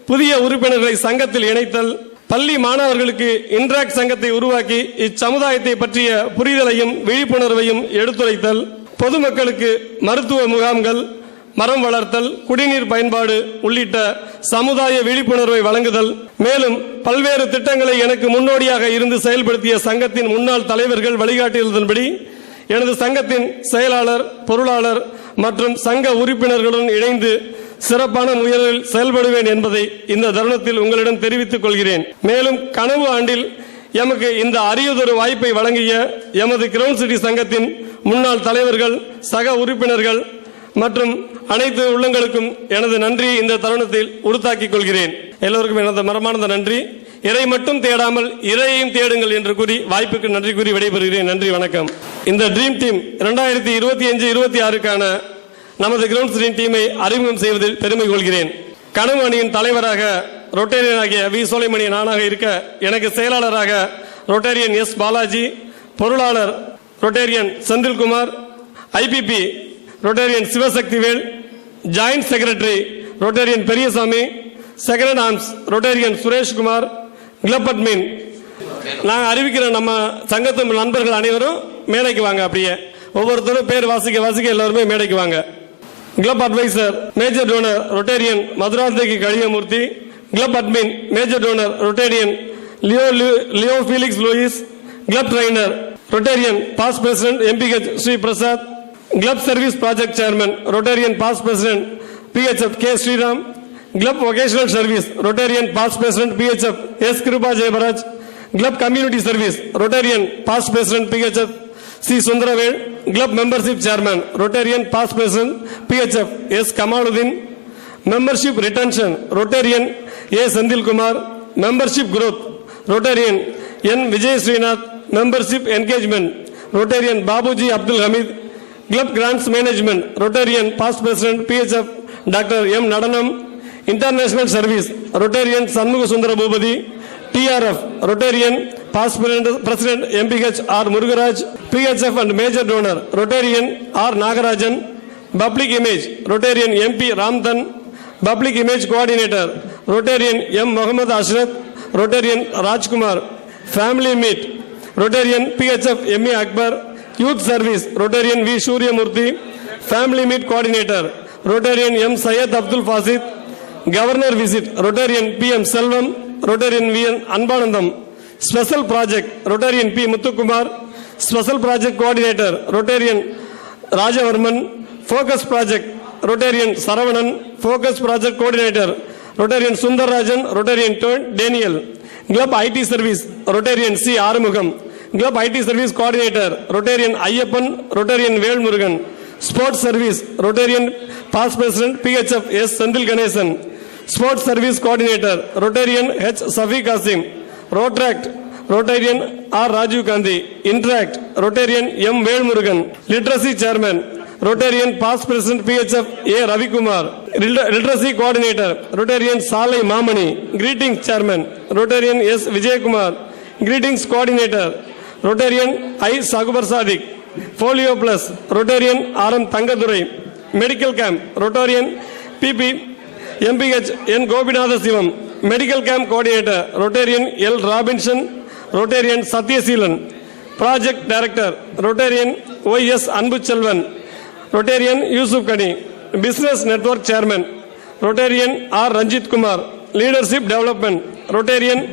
புதிய உறுப்பினர்களை சங்கத்தில் இணைத்தல், பள்ளி மாணவர்களுக்கு இன்ட்ராக்ட் சங்கத்தை உருவாக்கி இச்சமுதாயத்தை பற்றிய புரிதலையும் விழிப்புணர்வையும் எடுத்துரைத்தல், பொதுமக்களுக்கு மருத்துவ முகாம்கள், மரம் வளர்த்தல், குடிநீர் பயன்பாடு உள்ளிட்ட சமுதாய விழிப்புணர்வை வழங்குதல். மேலும் பல்வேறு திட்டங்களை எனக்கு முன்னோடியாக இருந்து செயல்படுத்திய சங்கத்தின் முன்னாள் தலைவர்கள் வழிகாட்டியதன்படி எனது சங்கத்தின் செயலாளர், பொருளாளர் மற்றும் சங்க உறுப்பினர்களுடன் இணைந்து சிறப்பான முயற்சியில் செயல்படுவேன் என்பதை இந்த தருணத்தில் உங்களிடம் தெரிவித்துக் கொள்கிறேன். மேலும் கனவு ஆண்டில் எமக்கு இந்த அரியதொரு வாய்ப்பை வழங்கிய எமது கிரவுண்ட் சிட்டி சங்கத்தின் முன்னாள் தலைவர்கள், சக உறுப்பினர்கள் மற்றும் அனைத்து உள்ளங்களுக்கும் எனது நன்றியை இந்த தருணத்தில் உறுத்தாக்கிக் கொள்கிறேன். எல்லோருக்கும் எனது மனமார்ந்த நன்றி. இறை மட்டும் தேடாமல் இறையையும் தேடுங்கள் என்று கூறி வாய்ப்புக்கு நன்றி கூறி விடைபெறுகிறேன். நன்றி, வணக்கம். இந்த ட்ரீம் டீம் 2025-26க்கான நமது கிரவுண்ட் சிட்டி டீமை அறிமுகம் செய்வதில் பெருமை கொள்கிறேன். கனவு அணியின் தலைவராக ரொட்டேரியன் ஆகிய வி சோலைமணி நானாக இருக்க, எனக்கு செயலாளராக ரொட்டேரியன் எஸ் பாலாஜி, பொருளாளர் Rotarian Senthilkumar, IPP Rotarian Sivasakthivel, joint secretary Rotarian Periyasamy, second arms Rotarian Sureshkumar, club admin. நாங்கள் அறிவிக்கிற நம்ம சங்கத்து நண்பர்கள் அனைவரும் மேடைக்கு வாங்க. அப்படியே ஒவ்வொருத்தரும் பேர் வாசிக்க வாசிக்க எல்லாருமே மேடைக்கு வாங்க. Club advisor major donor Rotarian Madhuranthagi Kaliyamoorthy, club admin major donor Rotarian Leo Felix Louis, club trainer Rotarian past president MPH Sri Prasad, club service project chairman Rotarian past president PHF K Sriram, club vocational service Rotarian past president PHF S Kiruba Jeyabaraj, club community service Rotarian past president PHF C Sundaravel, club membership chairman Rotarian past president PHF S Kamaludeen, membership retention Rotarian A Senthilkumar, membership growth Rotarian N Vijay Srinath, membership engagement Rotarian Babuji Abdul Hameed, club grants management Rotarian past president PHF doctor M Nadanam, international service Rotarian Shanmuga Sundara Boopathi, TRF Rotarian past president MPH R Murugaraj, PHF and major donor Rotarian R Nagarajan, public image Rotarian MP Ramdhan, public image coordinator Rotarian M Mohammed Ashrath, Rotarian Rajkumar. Family meet Rotarian PHF ME Akbar. Youth service Rotarian V Suriyamoorthy. Family meet coordinator Rotarian M Syed Abdul Fasith. Governor visit Rotarian PM Selvam, Rotarian VN Anbanandam. Special project Rotarian P Muthukumar. Special project coordinator Rotarian Rajavarman. Focus project Rotarian Saravanan. Focus project coordinator Rotarian Sundararajan, Rotarian Daniel. Club IT service Rotarian C Arumugam. Club IT service coordinator Rotarian Ayyappan, Rotarian Velmurugan. Sports service Rotarian past president PHF S Senthil Ganesan. Sports service coordinator Rotarian H Safi Kasim. Rotaract Rotarian R Rajiv Gandhi. Interact Rotarian M Velmurugan. Literacy chairman Rotarian past president PHF A Ravikumar. Literacy coordinator Rotarian Salai Mamani. Greetings chairman Rotarian S Vijayakumar. Greetings coordinator Rotarian I Sakubar Sadiq. Polio plus Rotarian RM Thangadurai. Medical camp Rotarian PP MPH N Gopinatha Sivam. Medical camp coordinator Rotarian L Robinson, Rotarian Sathyaseelan. Project director Rotarian OS Anbu Selvan, Rotarian Yusuf Gani. Business network chairman Rotarian R Ranjith Kumar. Leadership development Rotarian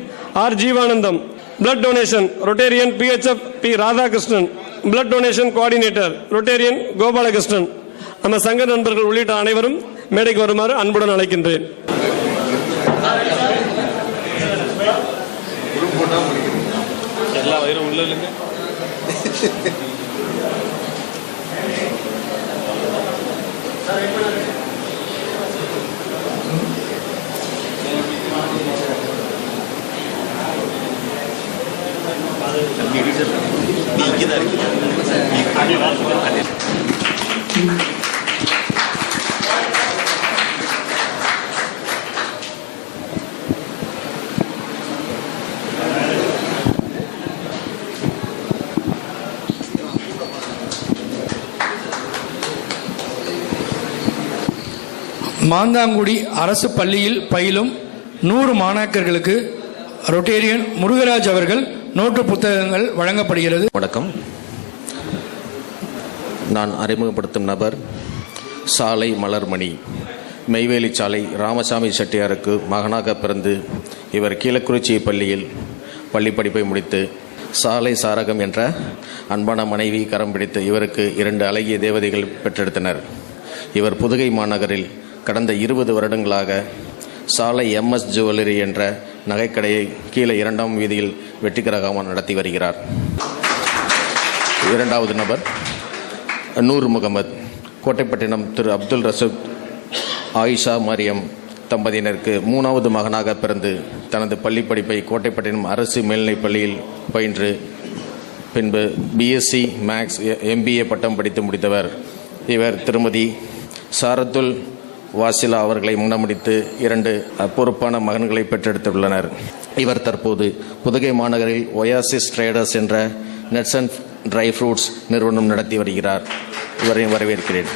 R Jeevanandham. Blood donation Rotarian PHF P Radhakrishnan. Blood donation coordinator Rotarian Gopalakrishnan. நம்ம சங்க நண்பர்கள் உள்ளிட்ட அனைவரும் மேடைக்கு வருமாறு அன்புடன் அழைக்கின்றேன். எல்லா வயிறும் உள்ள இல்லைங்க. மாந்தாங்குடி அரசு பள்ளியில் பயிலும் 100 மாணாக்கர்களுக்கு ரொட்டேரியன் முருகராஜ் அவர்கள் நோட்டு புத்தகங்கள் வழங்கப்படுகிறது. வணக்கம். நான் அறிமுகப்படுத்தும் நபர் சாலை மலர்மணி. மெய்வேலி சாலை ராமசாமி செட்டியாருக்கு மகனாக பிறந்து இவர் கீழக்குறிச்சி பள்ளியில் பள்ளி படிப்பை முடித்து சாலை சாரகம் என்ற அன்பான மனைவி கரம் பிடித்து இவருக்கு 2 அழகிய தேவதைகள் பெற்றெடுத்தனர். இவர் புதுகை மாநகரில் கடந்த 20 வருடங்களாக சாலை MS ஜுவல்லரி என்ற நகைக்கடையை கீழே 2ஆம் வீதியில் வெற்றிகரமாக நடத்தி வருகிறார். 2வது நபர் நூர் முகமது. கோட்டைப்பட்டினம் திரு அப்துல் ரசூத் ஆயிஷா மரியம் தம்பதியினருக்கு 3வது மகனாக பிறந்து தனது பள்ளி படிப்பை கோட்டைப்பட்டினம் அரசு மேல்நிலைப் பள்ளியில் பயின்று பின்பு BSc மேக்ஸ் MBA பட்டம் படித்து முடித்தவர். இவர் திருமதி சாரத்துல் வாசிலா அவர்களை முன்னமுடித்து 2 பொறுப்பான மகன்களை பெற்றெடுத்துள்ளனர். இவர் தற்போது புதுகை மாநகரில் ஒயாசிஸ் ட்ரேடர்ஸ் என்ற நட்ஸ் அண்ட் ட்ரை ஃப்ரூட்ஸ் நிறுவனம் நடத்தி வருகிறார். இவரை வரவேற்கிறேன்.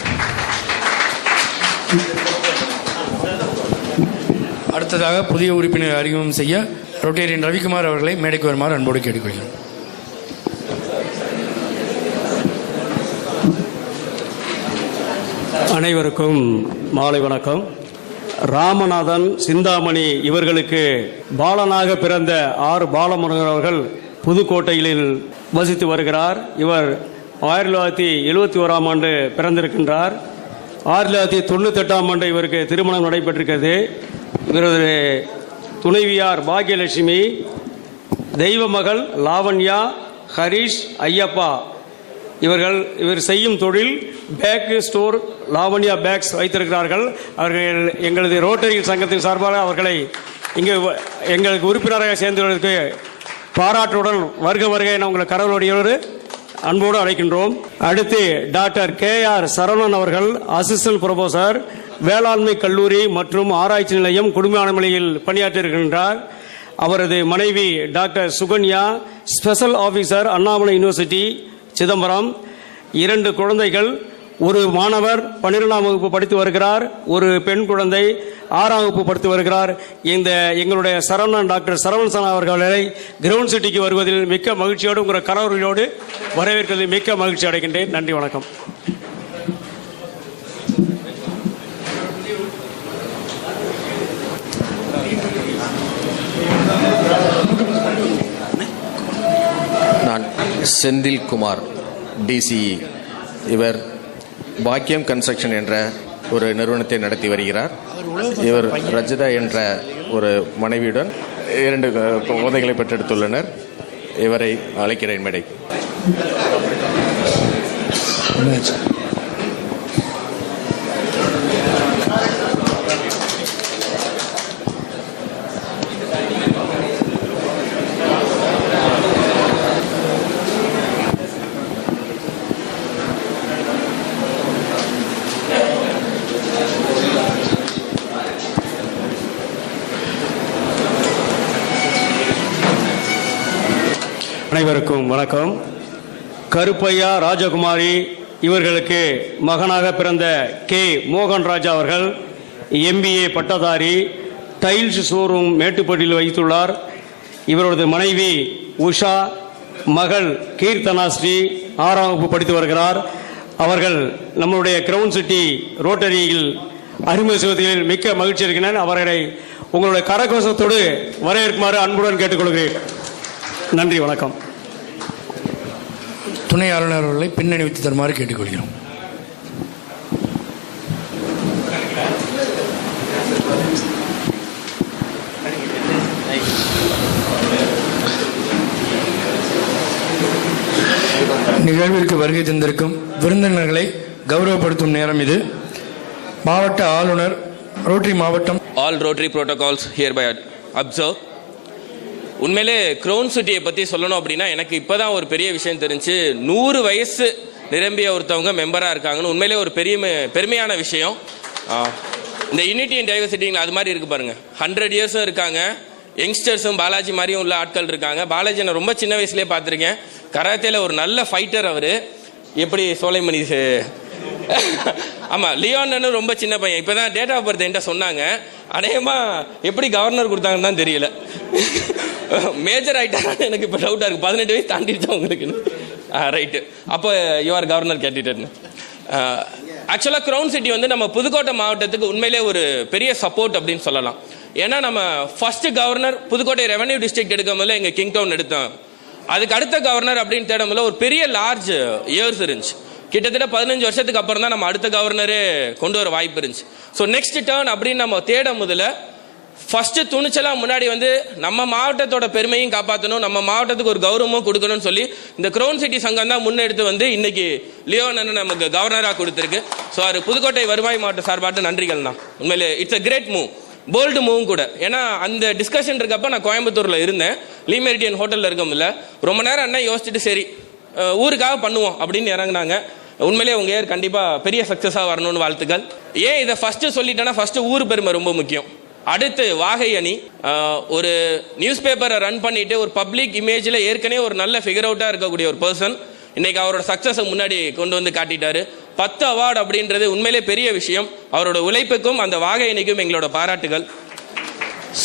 அடுத்ததாக புதிய உறுப்பினர் அறிமுகம் செய்ய ரொட்டேரியன் ரவிக்குமார் அவர்களை மேடைக்கு வருமாறு அன்போடு கேட்டுக்கொள்கிறேன். அனைவருக்கும் மாலை வணக்கம். ராமநாதன் சிந்தாமணி இவர்களுக்கு பாலனாக பிறந்த 6 பாலமுருகன் அவர்கள் புதுக்கோட்டையில் வசித்து வருகிறார். இவர் 1971ஆம் ஆண்டு பிறந்திருக்கின்றார். 1998ஆம் ஆண்டு இவருக்கு திருமணம் நடைபெற்றிருக்கிறது. இவரது துணைவியார் பாக்யலட்சுமி, தெய்வ மகள் லாவண்யா, ஹரிஷ், ஐயப்பா. இவர் செய்யும் தொழில் பேக் ஸ்டோர் லாவண்யா பேக்ஸ் வைத்திருக்கிறார்கள். அவர்கள் எங்களது ரோட்டரி சங்கத்தின் சார்பாக அவர்களை இங்கு எங்களுக்கு உறுப்பினராக சேர்ந்தவர்களுக்கு பாராட்டுடன் வருக என உங்களை கடவுளுடையோடு அன்போடு அழைக்கின்றோம். அடுத்து டாக்டர் KR சரவணன் அவர்கள் அசிஸ்டன்ட் புரொஃபசர், வேளாண்மை கல்லூரி மற்றும் ஆராய்ச்சி நிலையம் குடும்பநிலையில் பணியாற்றியிருக்கின்றார். அவரது மனைவி doctor Sukanya special officer Annamalai university Chidambaram. 2 குழந்தைகள், ஒரு மாணவர் 12ஆம் வகுப்பு படித்து வருகிறார், ஒரு பெண் குழந்தை 6ஆம் வகுப்பு படித்து வருகிறார். இந்த எங்களுடைய டாக்டர் சரவணன் அவர்களை கிரவுண்ட் சிட்டிக்கு வருவதில் மிக்க மகிழ்ச்சியோடு உங்கள் கணவர்களோடு வரவேற்கிறதில் மிக்க மகிழ்ச்சி அடைகின்றேன். நன்றி, வணக்கம். நான் செந்தில்குமார், டிசிஇ. இவர் பாக்கியம் கன்ஸ்ட்ரக்ஷன் என்ற ஒரு நிறுவனத்தை நடத்தி வருகிறார். இவர் ரஜிதா என்ற ஒரு மனைவியுடன் 2 குழந்தைகளை பெற்றெடுத்துள்ளனர். இவரை அழைக்கிறேன் மேடை. அனைவருக்கும் வணக்கம். கருப்பையா ராஜகுமாரி இவர்களுக்கு மகனாக பிறந்த கே மோகன்ராஜ் அவர்கள் MBA பட்டதாரி, டைல்ஸ் ஷோரூம் மேட்டுப்பட்டியில் வைத்துள்ளார். இவரது மனைவி உஷா, மகள் கீர்த்தனா ஸ்ரீ 6ஆம் வகுப்பு படித்து வருகிறார். அவர்கள் நம்முடைய கிரவுண்ட் சிட்டி ரோட்டரியில் அறிமுக செய்வதில் மிக்க மகிழ்ச்சி இருக்கிறேன். அவர்களை உங்களுடைய கரகோஷத்தோடு வரவேற்குமாறு அன்புடன் கேட்டுக்கொள்கிறேன். நன்றி, வணக்கம். துணை ஆளுநர் அவர்களை பின்னணிவித்து தருமாறு கேட்டுக்கொள்கிறோம். நிகழ்விற்கு வருகை தந்திருக்கும் விருந்தினர்களை கௌரவப்படுத்தும் நேரம் இது. மாவட்ட ஆளுநர், ரோட்டரி மாவட்டம். All Rotary protocols here by observe. உண்மையிலே கிரவுண்ட் சிட்டியை பற்றி சொல்லணும் அப்படின்னா எனக்கு இப்போ தான் ஒரு பெரிய விஷயம் தெரிஞ்சு 100 வயசு நிரம்பிய ஒருத்தவங்க மெம்பராக இருக்காங்கன்னு உண்மையிலே ஒரு பெருமையான விஷயம். இந்த யூனிட்டி அண்ட் டைவர்சிட்டிங்களா அது மாதிரி இருக்குது பாருங்கள். 100 இயர்ஸும் இருக்காங்க, யங்ஸ்டர்ஸும் பாலாஜி மாதிரியும் உள்ள ஆட்கள் இருக்காங்க. பாலாஜி நான் ரொம்ப சின்ன வயசுலேயே பார்த்துருக்கேன். கராத்தேல ஒரு நல்ல ஃபைட்டர் அவர். எப்படி சோலைமணி ஆமாம், லியோன்னு ரொம்ப சின்ன பையன். இப்போ தான் டேட் ஆஃப் பர்த் என்கிட்ட சொன்னாங்க. அநேகமாக எப்படி கவர்னர் கொடுத்தாங்கன்னு தான் தெரியல. மேஜர் ஆகிட்டாங்கன்னு எனக்கு இப்போ டவுட்டாக இருக்குது. 18 வயசு தாண்டிடுச்சா உங்களுக்கு? ரைட்டு, அப்போ யுவர் கவர்னர் கேட்டுட்டேன்னு. ஆக்சுவலாக கிரவுண்ட் சிட்டி வந்து நம்ம புதுக்கோட்டை மாவட்டத்துக்கு உண்மையிலே ஒரு பெரிய சப்போர்ட் அப்படின்னு சொல்லலாம். ஏன்னா நம்ம first governor Pudukkottai revenue district எடுக்கும் போது எங்கள் கிங் டவுன் எடுத்தோம். அதுக்கு அடுத்த கவர்னர் அப்படின்னு தேடும் போது ஒரு பெரிய லார்ஜ் இயர்ஸ் இருந்துச்சு. கிட்டத்தட்ட 15 வருஷத்துக்கு அப்புறம் தான் நம்ம அடுத்த கவர்னரே கொண்டு வர வாய்ப்பு இருந்துச்சு. ஸோ நெக்ஸ்ட் டேர்ன் அப்படின்னு நம்ம தேடும் முதல்ல ஃபர்ஸ்ட் துணிச்சலாக முன்னாடி வந்து நம்ம மாவட்டத்தோட பெருமையும் காப்பாற்றணும், நம்ம மாவட்டத்துக்கு ஒரு கௌரவமும் கொடுக்கணும்னு சொல்லி இந்த கிரவுண்ட் சிட்டி சங்கம் தான் முன்னெடுத்து வந்து இன்னைக்கு லியோன் நமக்கு கவர்னராக கொடுத்துருக்கு. ஸோ அது புதுக்கோட்டை வருவாய் மாவட்ட சார்பாட்டு நன்றிகள்ண்ணா. உண்மையிலே it's a great move, bold மூவும் கூட. ஏன்னா அந்த டிஸ்கஷன் இருக்கப்ப நான் கோயம்புத்தூரில் இருந்தேன், லீமெரிடியன் ஹோட்டலில் இருக்கமில்ல. ரொம்ப நேரம் அண்ணன் யோசிச்சுட்டு சரி ஊருக்காக பண்ணுவோம் அப்படின்னு இறங்கினாங்க. உண்மையிலே உங்கள் ஏர் கண்டிப்பாக பெரிய சக்ஸஸாக வரணும்னு வாழ்த்துக்கள். ஏன் இதை ஃபஸ்ட்டு சொல்லிட்டேன்னா, ஃபஸ்ட்டு ஊர் பெருமை ரொம்ப முக்கியம். அடுத்து வாகை அணி ஒரு நியூஸ் பேப்பரை ரன் பண்ணிட்டு ஒரு பப்ளிக் இமேஜில் ஏற்கனவே ஒரு நல்ல ஃபிகர் அவுட்டாக இருக்கக்கூடிய ஒரு பர்சன் இன்னைக்கு அவரோட சக்ஸஸை முன்னாடி கொண்டு வந்து காட்டிட்டாரு. 10 அவார்டு அப்படின்றது உண்மையிலே பெரிய விஷயம். அவரோட உழைப்புக்கும் அந்த வாகை அணிக்கும் எங்களோட பாராட்டுகள்.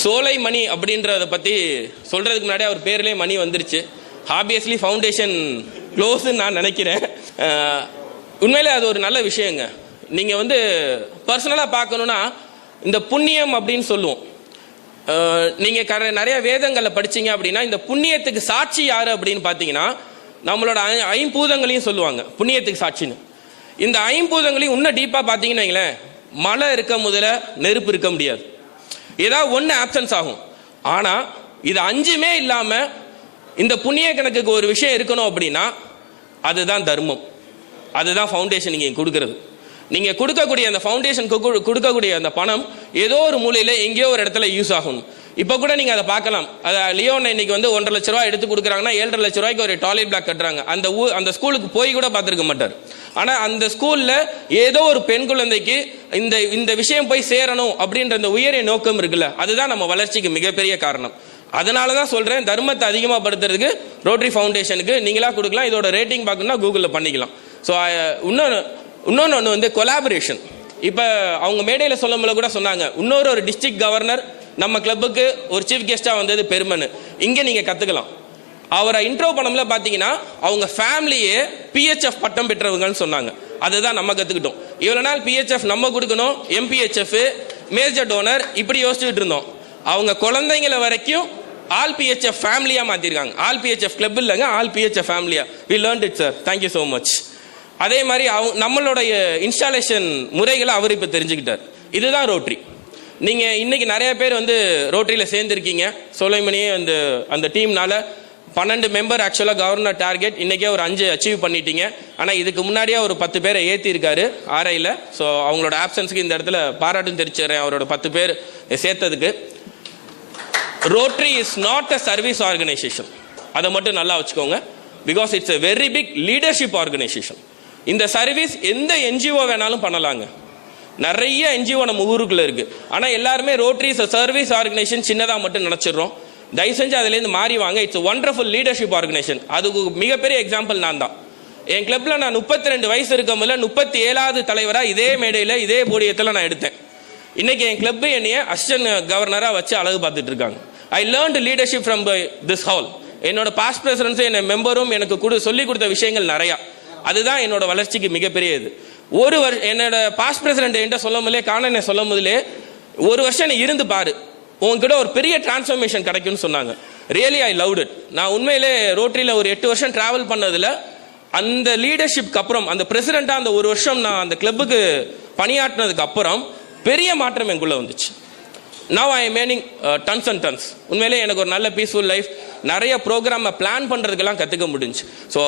சோலைமணி அப்படின்றத பற்றி சொல்கிறதுக்கு முன்னாடி அவர் பேர்லேயே மணி வந்துருச்சு. ஆப்வியஸ்லி ஃபவுண்டேஷன் க்ளோஸ்ன்னு நான் நினைக்கிறேன். உண்மையிலே அது ஒரு நல்ல விஷயங்க. நீங்கள் வந்து பர்சனலாக பார்க்கணுன்னா இந்த புண்ணியம் அப்படின்னு சொல்லுவோம். நீங்கள் நிறைய வேதங்களை படிச்சீங்க அப்படின்னா இந்த புண்ணியத்துக்கு சாட்சி யார் அப்படின்னு பார்த்தீங்கன்னா நம்மளோட 5 பூதங்களையும் சொல்லுவாங்க புண்ணியத்துக்கு சாட்சின்னு. இந்த 5 பூதங்களையும் இன்னும் டீப்பாக பார்த்தீங்கன்னு வைங்களேன், மழை இருக்க முதல்ல நெருப்பு இருக்க முடியாது, ஏதாவது ஒன்று ஆப்சன்ஸ் ஆகும். ஆனால் இது 5மே இல்லாமல் இந்த புண்ணிய கணக்குக்கு ஒரு விஷயம் இருக்கணும் அப்படின்னா அதுதான் தர்மம், அதுதான் ஃபவுண்டேஷன். நீங்கள் கொடுக்கறது, நீங்கள் கொடுக்கக்கூடிய அந்த ஃபவுண்டேஷன் கொடுக்கக்கூடிய அந்த பணம் ஏதோ ஒரு மூலையில் எங்கேயோ ஒரு இடத்துல யூஸ் ஆகணும். இப்போ கூட நீங்கள் அதை பார்க்கலாம். அதை லியோனை இன்னைக்கு வந்து 1.5 லட்ச ரூபா எடுத்து கொடுக்குறாங்கன்னா 7.5 லட்ச ரூபாய்க்கு ஒரு டாய்லெட் பிளாக் கட்டுறாங்க. அந்த ஸ்கூலுக்கு போய் கூட பார்த்துருக்க மாட்டார். ஆனால் அந்த ஸ்கூலில் ஏதோ ஒரு பெண் குழந்தைக்கு இந்த விஷயம் போய் சேரணும் அப்படின்ற அந்த உயரிய நோக்கம் இருக்குல்ல, அதுதான் நம்ம வளர்ச்சிக்கு மிகப்பெரிய காரணம். அதனால தான் சொல்கிறேன், தர்மத்தை அதிகமாக படுத்துறதுக்கு ரோட்டரி ஃபவுண்டேஷனுக்கு நீங்களாக கொடுக்கலாம். இதோட ரேட்டிங் பார்க்கணும்னா கூகுளில் பண்ணிக்கலாம். ஸோ இன்னொன்று இன்னொன்று வந்து கொலாபரேஷன். இப்போ அவங்க மேடையில் சொல்லும்போது கூட சொன்னாங்க, ஒரு டிஸ்ட்ரிக்ட் கவர்னர் நம்ம கிளப்புக்கு ஒரு சீஃப் கெஸ்ட்டாக வந்தது பெருமைன்னு. இங்கே நீங்கள் கற்றுக்கலாம். அவரை இன்ட்ரோ பண்ணல பார்த்தீங்கன்னா அவங்க ஃபேமிலியே பிஹெச்எஃப் பட்டம் பெற்றவங்கன்னு சொன்னாங்க. அதுதான் நம்ம கற்றுக்கிட்டோம். இவ்வளோ நாள் பிஹெச்எஃப் நம்ம கொடுக்கணும், எம்பிஹெச்எஃப், மேஜர் டோனர் இப்படி யோசிச்சுட்டு இருந்தோம். அவங்க குழந்தைங்களை வரைக்கும் ஆல் பிஹெச்எஃப் ஃபேமிலியாக மாற்றிருக்காங்க. ஆல் பிஹெச்எஃப் கிளப் இல்லைங்க, ஆல் பிஹெச்எஃப் ஃபேமிலியாக. We learned it sir, thank you so much. அதே மாதிரி நம்மளுடைய இன்ஸ்டாலேஷன் முறைகளை அவர் இப்போ தெரிஞ்சுக்கிட்டார். இதுதான் ரோட்டரி. நீங்கள் இன்னைக்கு நிறைய பேர் வந்து ரோட்டரியில் சேர்ந்துருக்கீங்க. சோலைமணியே அந்த டீம்னால 12 மெம்பர் ஆக்சுவலாக கவர்னர் டார்கெட், இன்றைக்கே ஒரு 5 அச்சீவ் பண்ணிட்டீங்க. ஆனால் இதுக்கு முன்னாடியே ஒரு 10 பேரை ஏற்றிருக்காரு ஆர்ஐயில். ஸோ அவங்களோட ஆப்சன்ஸுக்கு இந்த இடத்துல பாராட்டும் தெரிவிச்சுறேன் அவரோட 10 பேர் சேர்த்ததுக்கு. Rotary is not a service organisation, அதை மட்டும் நல்லா வச்சுக்கோங்க. Because it's a very big leadership organisation. இந்த சர்வீஸ் எந்த என்ஜிஓ வேணாலும் பண்ணலாங்க. நிறைய என்ஜிஓ நம்ம ஊருக்குள்ள இருக்கு. ஆனால் எல்லாருமே ரோட்டரி இஸ் சர்வீஸ் ஆர்கனைசேஷன் சின்னதாக மட்டும் நினச்சிடுறோம். தயவு செஞ்சு அதுலேருந்து மாறி வாங்க. It's wonderful leadership organisation. அதுக்கு மிகப்பெரிய எக்ஸாம்பிள் நான் தான். என் கிளப்ல நான் 32 வயசு இருக்கும்போது 37வது தலைவராக இதே மேடையில் இதே போடியத்தில் நான் எடுத்தேன். இன்னைக்கு என் கிளப் என்னைய அசிஸ்டன்ட் கவர்னராக வச்சு அழகு பார்த்துட்டு இருக்காங்க. I learned leadership from this hall. என்னோட பாஸ்ட் பிரசிடன்ஸும் என் மெம்பரும் எனக்கு சொல்லிக் கொடுத்த விஷயங்கள் நிறையா. அதுதான் என்னோட வளர்ச்சிக்கு மிகப்பெரிய இது. என்னோட பாஸ்ட் பிரசிடென்ட் என்கிட்ட சொல்லும் போதே, காணனை சொல்லும் போதிலே, ஒரு வருஷம் நீ இருந்து பாரு, உங்ககிட்ட ஒரு பெரிய டிரான்ஸ்ஃபர்மேஷன் கிடைக்கும்னு சொன்னாங்க. Really I loved it. நான் உண்மையிலே ரோட்டரியில் ஒரு 8 வருஷம் டிராவல் பண்ணதில் அந்த லீடர்ஷிப்க்கு அப்புறம், அந்த பிரசிடென்ட்டாக அந்த ஒரு வருஷம் நான் அந்த கிளப்புக்கு பணியாற்றினதுக்கு அப்புறம் பெரிய மாற்றம் எனக்குள்ளே வந்துச்சு. Now I am earning tons and tons. உண்மையிலே எனக்கு ஒரு நல்ல பீஸ்ஃபுல் லைஃப், நிறைய ப்ரோக்ராமை பிளான் பண்ணுறதுக்கெல்லாம் கற்றுக்க முடிஞ்சு. ஸோ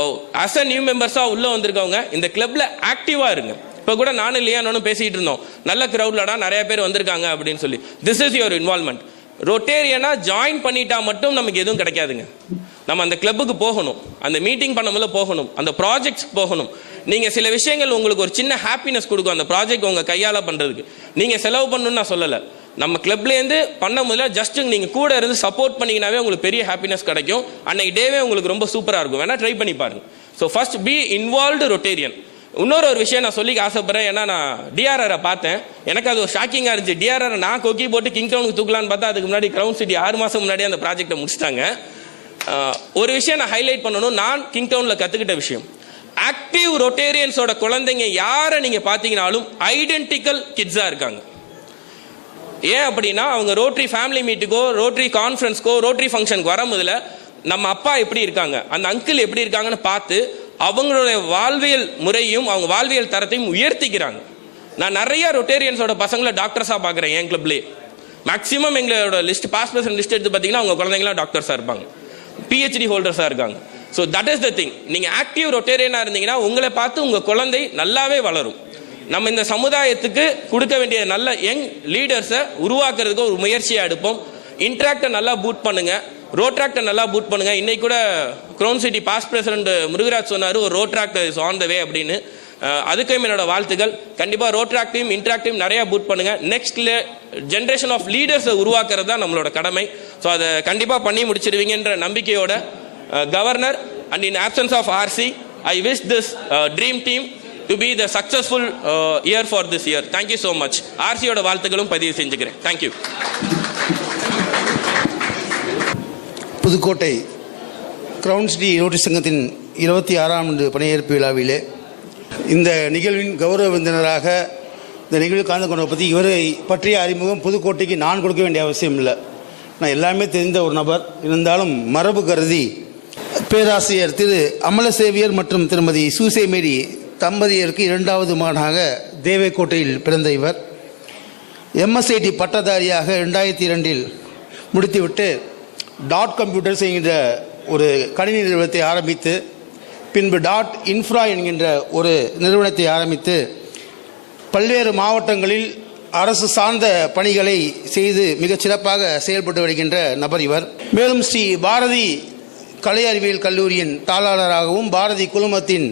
அஸ் அ நியூ மெம்பர்ஸாக உள்ளே வந்திருக்கவங்க இந்த கிளப்பில் ஆக்டிவாக இருங்க. இப்போ கூட நானும் இல்லையானு பேசிகிட்டு இருந்தோம், நல்ல க்ரௌட்லடா நிறைய பேர் வந்திருக்காங்க அப்படின்னு சொல்லி. This is your involvement. ரொட்டேரியனா ஜாயின் பண்ணிட்டா மட்டும் நமக்கு எதுவும் கிடைக்காதுங்க. நம்ம அந்த கிளப்புக்கு போகணும், அந்த மீட்டிங் பண்ணும்போது போகணும், அந்த ப்ராஜெக்ட்ஸ் போகணும். நீங்கள் சில விஷயங்கள் உங்களுக்கு ஒரு சின்ன ஹாப்பினஸ் கொடுக்கும் அந்த ப்ராஜெக்ட் உங்கள் கையால் பண்ணுறதுக்கு. நீங்கள் செலவு பண்ணணும்னு நான் சொல்லலை. நம்ம கிளப்லேருந்து பண்ண முதல்ல ஜஸ்ட் நீங்கள் கூட இருந்து சப்போர்ட் பண்ணிங்கனாவே உங்களுக்கு பெரிய ஹாப்பினஸ் கிடைக்கும். அன்னைக்கு டேவே உங்களுக்கு ரொம்ப சூப்பராக இருக்கும். வேணா ட்ரை பண்ணி பாருங்க. So first be involved Rotarian. ஒரு விஷயம் நான் சொல்லிக்க ஆசைப்படுறேன். ஏன்னா நான் டிஆர்ஆரை பார்த்தேன், எனக்கு அது ஒரு ஷாக்கிங்காக இருந்துச்சு. டிஆர்ஆர் நான் கொக்கி போட்டு கிங் டவுனுக்கு தூக்கலான்னு பார்த்தா அதுக்கு முன்னாடி கிரவுண்ட் சிட்டி 6 மாதம் முன்னாடியே அந்த ப்ராஜெக்டை முடிச்சிட்டாங்க. ஒரு விஷயம் நான் ஹைலைட் பண்ணணும், நான் கிங் டவுனில் கற்றுக்கிட்ட விஷயம், ஆக்டிவ் ரொட்டேரியன்ஸோட குழந்தைங்க யாரை நீங்கள் பார்த்தீங்கன்னாலும் ஐடென்டிக்கல் கிட்ஸாக இருக்காங்க. ஏன் அப்படின்னா அவங்க ரோட்டரி ஃபேமிலி மீட்டுக்கோ, ரோட்டரி கான்ஃபரன்ஸ்க்கோ, ரோட்டரி ஃபங்க்ஷனுக்கு வரும்போதில் நம்ம அப்பா எப்படி இருக்காங்க, அந்த அங்கிள் எப்படி இருக்காங்கன்னு பார்த்து அவங்களுடைய வாழ்வியல் முறையும் அவங்க வாழ்வியல் தரத்தையும் உயர்த்திக்கிறாங்க. நான் நிறைய ரொட்டேரியன்ஸோட பசங்களை டாக்டர்ஸாக பார்க்குறேன் என் கிளப்லேயே. மேக்ஸிமம் எங்களோட லிஸ்ட் பாஸ்ட் பர்சன்ட் லிஸ்ட் எடுத்து பார்த்தீங்கன்னா அவங்க குழந்தைங்களாம் டாக்டர்ஸாக இருப்பாங்க, பிஹெச்டி ஹோல்டர்ஸாக இருக்காங்க. So that is the thing. நீங்கள் ஆக்டிவ் ரொட்டேரியனாக இருந்தீங்கன்னா உங்களை பார்த்து உங்கள் குழந்தை நல்லாவே வளரும். நம்ம இந்த சமுதாயத்துக்கு கொடுக்க வேண்டிய நல்ல யங் லீடர்ஸை உருவாக்குறதுக்கு ஒரு முயற்சியாக எடுப்போம். இன்ட்ராக்டை நல்லா பூட் பண்ணுங்க, ரோட்ராக்டை நல்லா பூட் பண்ணுங்க. இன்னைக்கு கூட Crown City past president Murugaraj சொன்னார், ஒரு Rotaract is on the way அப்படின்னு. அதுக்கும் என்னோட வாழ்த்துக்கள். கண்டிப்பாக ரோட்ராக்டையும் இன்ட்ராக்டையும் நிறையா பூட் பண்ணுங்க. நெக்ஸ்ட் ஜென்ரேஷன் ஆஃப் லீடர்ஸை உருவாக்குறது தான் நம்மளோட கடமை. ஸோ அதை கண்டிப்பாக பண்ணி முடிச்சிடுவீங்கன்ற நம்பிக்கையோட governor and in absence of RC I wish this dream team to be the successful year for this year. Thank you so much. ஆர்சியோட வாழ்த்துக்களும் பதிவு செஞ்சுக்கிறேன். Thank you. Pudukkottai ground city rotary சங்கத்தின் 26ஆம் ஆண்டு பணியேற்பு விழாவிலே இந்த நிகழ்வின் கௌரவ விருந்தினராக இந்த நிகழ்வில் கலந்து கொண்டதை பற்றி இவரை பற்றிய அறிமுகம் புதுக்கோட்டைக்கு நான் கொடுக்க வேண்டிய அவசியம் இல்லை. நான் எல்லாமே தெரிந்த ஒரு நபர். இருந்தாலும் மரபு கருதி பேராசிரியர் திரு அமலசேவியர் மற்றும் திருமதி சூசேமேரி தம்பதியருக்கு 2வது மகனாக தேவைக்கோட்டையில் பிறந்த இவர் எம்எஸ்ஐடி பட்டதாரியாக 2002இல் முடித்துவிட்டு டாட் கம்ப்யூட்டர்ஸ் என்கின்ற ஒரு கணினி நிறுவனத்தை ஆரம்பித்து பின்பு டாட் இன்ஃப்ரா என்கின்ற ஒரு நிறுவனத்தை ஆரம்பித்து பல்வேறு மாவட்டங்களில் அரசு சார்ந்த பணிகளை செய்து மிகச் சிறப்பாக செயல்பட்டு வருகின்ற நபர் இவர். மேலும் ஸ்ரீ பாரதி கலை அறிவியல் கல்லூரியின் தாளாளராகவும் பாரதி குழுமத்தின்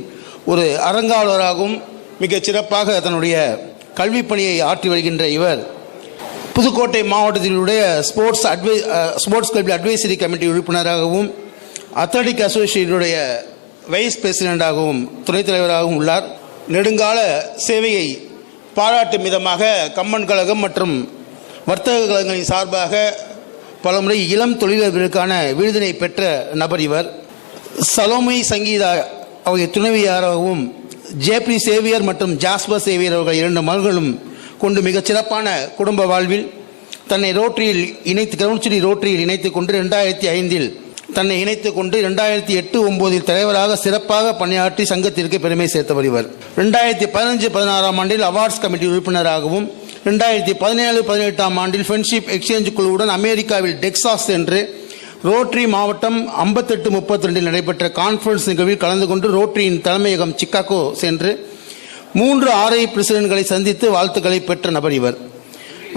ஒரு அரங்காவலராகவும் மிகச் சிறப்பாக தன்னுடைய கல்வி பணியை ஆற்றி வருகின்ற இவர் புதுக்கோட்டை மாவட்டத்தினுடைய ஸ்போர்ட்ஸ் கிளப் அட்வைசரி கமிட்டி உறுப்பினராகவும் அத்லட்டிக் அசோசியேஷனுடைய வைஸ் பிரசிடென்டாகவும் துணைத் தலைவராகவும் உள்ளார். நெடுங்கால சேவையை பாராட்டும் விதமாக கம்மன் கழகம் மற்றும் வர்த்தக கழகங்களின் சார்பாக பலமுறை இளம் தொழிலதிபர்களுக்கான விருதினை பெற்ற நபர் இவர். சலோமை சங்கீதா அவருடைய துணைவியாராகவும் ஜேபி சேவியர் மற்றும் ஜாஸ்பர் சேவியர் அவர்கள் 2 மகள்களும் கொண்டு மிகச் சிறப்பான குடும்ப வாழ்வில் தன்னை ரோட்டரியில் கிரவுண்ட் ரோட்டரியில் இணைத்துக் கொண்டு 2005 தன்னை இணைத்துக் கொண்டு 2008-09 தலைவராக சிறப்பாக பணியாற்றி சங்கத்திற்கு பெருமை சேர்த்தவர் இவர். 2015-16 ஆண்டில் அவார்ட்ஸ் கமிட்டி உறுப்பினராகவும் 2017-18 ஆண்டில் ஃப்ரெண்ட்ஷிப் எக்ஸ்சேஞ்ச் குழுவுடன் அமெரிக்காவில் டெக்சாஸ் சென்று ரோட்டரி மாவட்டம் 58-32 நடைபெற்ற கான்ஃபரன்ஸ் நிகழ்வில் கலந்து கொண்டு ரோட்டரியின் தலைமையகம் சிக்காகோ சென்று 3 RI பிரசிடென்ட்களை சந்தித்து வாழ்த்துக்களை பெற்ற நபர் இவர்.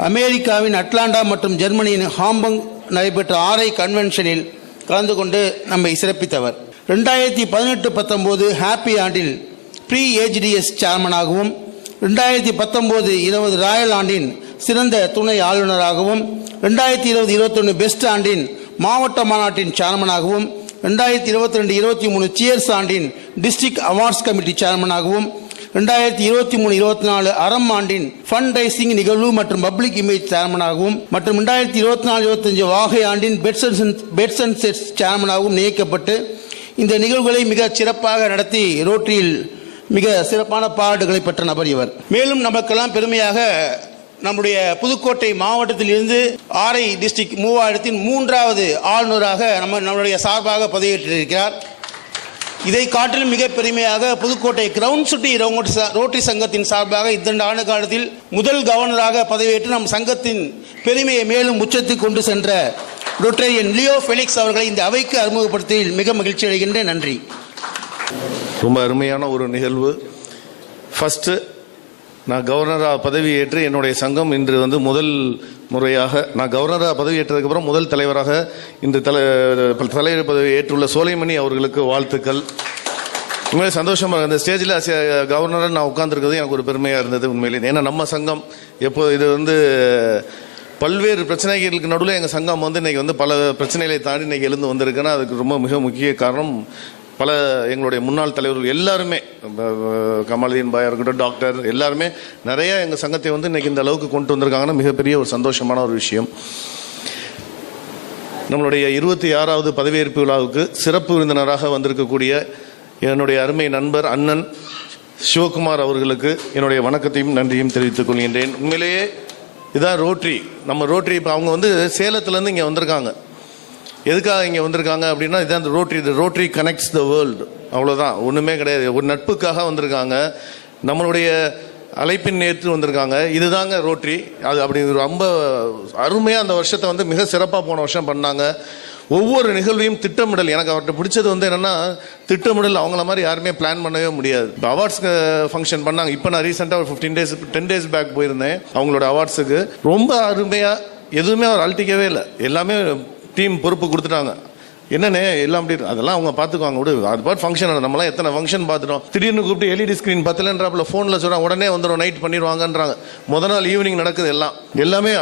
அமெரிக்காவின் அட்லாண்டா மற்றும் ஜெர்மனியின் ஹாம்பங் நடைபெற்ற RI கன்வென்ஷனில் கலந்து கொண்டு நம்மை சிறப்பித்தவர். 2018-19 ஹாப்பி ஆண்டில் ப்ரீ ஏஜ்டிஎஸ் சேர்மனாகவும் 2019-20 ராயல் ஆண்டின் சிறந்த துணை ஆளுநராகவும் 2020-21 பெஸ்ட் ஆண்டின் மாவட்ட மாநாட்டின் சேர்மனாகவும் 2022-23 சியர்ஸ் ஆண்டின் டிஸ்ட்ரிக்ட் அவார்ட்ஸ் கமிட்டி சேர்மனாகவும் 2023-24 அறம் ஆண்டின் ஃபண்ட் ரைசிங் நிகழ்வு மற்றும் பப்ளிக் இமேஜ் சேர்மனாகவும் மற்றும் 2024-25 வாகை ஆண்டின் பெட்ஸ் அண்ட் செட்ஸ் சேர்மனாகவும் நியமிக்கப்பட்டு இந்த நிகழ்வுகளை மிக சிறப்பாக நடத்தி ரோட்டரியில் மிக சிறப்பான பாராட்டுகளை பெற்ற நபர் இவர். மேலும் நமக்கெல்லாம் பெருமையாக நம்முடைய புதுக்கோட்டை மாவட்டத்திலிருந்து RI டிஸ்ட்ரிக்ட் 3003வது ஆளுநராக நம்முடைய சார்பாக பதவியேற்றிருக்கிறார். இதை காட்டிலும் மிக பெருமையாக புதுக்கோட்டை கிரவுண்ட் சிட்டி ரோட்டரி சங்கத்தின் சார்பாக இந்த ஆண்டு காலத்தில் முதல் கவர்னராக பதவியேற்று நம் சங்கத்தின் பெருமையை மேலும் உச்சத்துக்கு கொண்டு சென்ற ரோட்டரியன் லியோ ஃபெலிக்ஸ் அவர்களை இந்த அவைக்கு அறிமுகப்படுத்தியில் மிக மகிழ்ச்சி அடைகின்றேன். நன்றி. ரொம்ப அருமையான ஒரு நிகழ்வு. ஃபஸ்ட்டு நான் கவர்னராக பதவியேற்று என்னுடைய சங்கம் இன்று முதல் முறையாக நான் கவர்னராக பதவியேற்றதுக்கப்புறம் முதல் தலைவராக இன்று தலைவர் பதவி ஏற்றுள்ள சோலைமணி அவர்களுக்கு வாழ்த்துக்கள். உண்மையிலே சந்தோஷமாக இந்த ஸ்டேஜில் கவர்னராக நான் உட்கார்ந்துருக்கிறது எனக்கு ஒரு பெருமையாக இருந்தது உண்மையிலே. ஏன்னா நம்ம சங்கம் எப்போ இது பல்வேறு பிரச்சனைகளுக்கு நடுவில் எங்கள் சங்கம் இன்றைக்கி பல பிரச்சனைகளை தாண்டி இன்றைக்கி எழுந்து வந்திருக்குன்னா அதுக்கு ரொம்ப மிக முக்கிய காரணம் பல எங்களுடைய முன்னாள் தலைவர்கள் எல்லாருமே, கமாலுதீன் பாயா இருக்கட்டும், டாக்டர் எல்லாருமே நிறைய எங்கள் சங்கத்தை இன்றைக்கி இந்த அளவுக்கு கொண்டு வந்திருக்காங்கன்னா மிகப்பெரிய ஒரு சந்தோஷமான ஒரு விஷயம். நம்மளுடைய 26வது பதவியேற்பு விழாவுக்கு சிறப்பு விருந்தினராக வந்திருக்கக்கூடிய என்னுடைய அருமை நண்பர் அண்ணன் சிவகுமார் அவர்களுக்கு என்னுடைய வணக்கத்தையும் நன்றியும் தெரிவித்துக் கொள்கின்றேன். உண்மையிலேயே இதான் ரோட்டரி. நம்ம ரோட்டரி இப்போ அவங்க சேலத்துலேருந்து இங்கே வந்திருக்காங்க. எதுக்காக இங்கே வந்திருக்காங்க அப்படின்னா இதான் அந்த ரோட்டரி கனெக்ட்ஸ் த வேர்ல்டு, அவ்வளோதான், ஒன்றுமே கிடையாது. ஒரு நட்புக்காக வந்திருக்காங்க, நம்மளுடைய அழைப்பின் நேற்று வந்திருக்காங்க. இதுதாங்க ரோட்டரி. அது அப்படி ரொம்ப அருமையாக அந்த வருஷத்தை மிக சிறப்பாக போன வருஷம் பண்ணாங்க. ஒவ்வொரு நிகழ்வையும் திட்டமிடல். எனக்கு அவர்கிட்ட பிடிச்சது என்னென்னா திட்டமிடல். அவங்கள மாதிரி யாருமே பிளான் பண்ணவே முடியாது. இப்போ அவார்ட்ஸ் ஃபங்க்ஷன் பண்ணாங்க. இப்போ நான் ரீசெண்டாக ஒரு 10 days பேக் போயிருந்தேன் அவங்களோட அவார்ட்ஸுக்கு. ரொம்ப அருமையாக எதுவுமே அவர் அழட்டிக்கவே இல்லை. எல்லாமே டீம் பொறுப்பு கொடுத்துட்டாங்க. என்னண்ணே எல்லாம் அப்படி அதெல்லாம் அவங்க பார்த்துக்குவாங்க, விடு, அது பாட்டு ஃபங்க்ஷன். நம்மளாம் எத்தனை ஃபங்க்ஷன் பார்த்துட்டோம். திடீர்னு கூப்பிட்டு LED ஸ்க்ரீன் பத்தலன்றாப்புல ஃபோனில் சொல்கிறாங்க, உடனே வந்துடும், நைட் பண்ணிடுவாங்கன்றாங்க. முதல் நாள் ஈவினிங் நடக்குது. எல்லாமே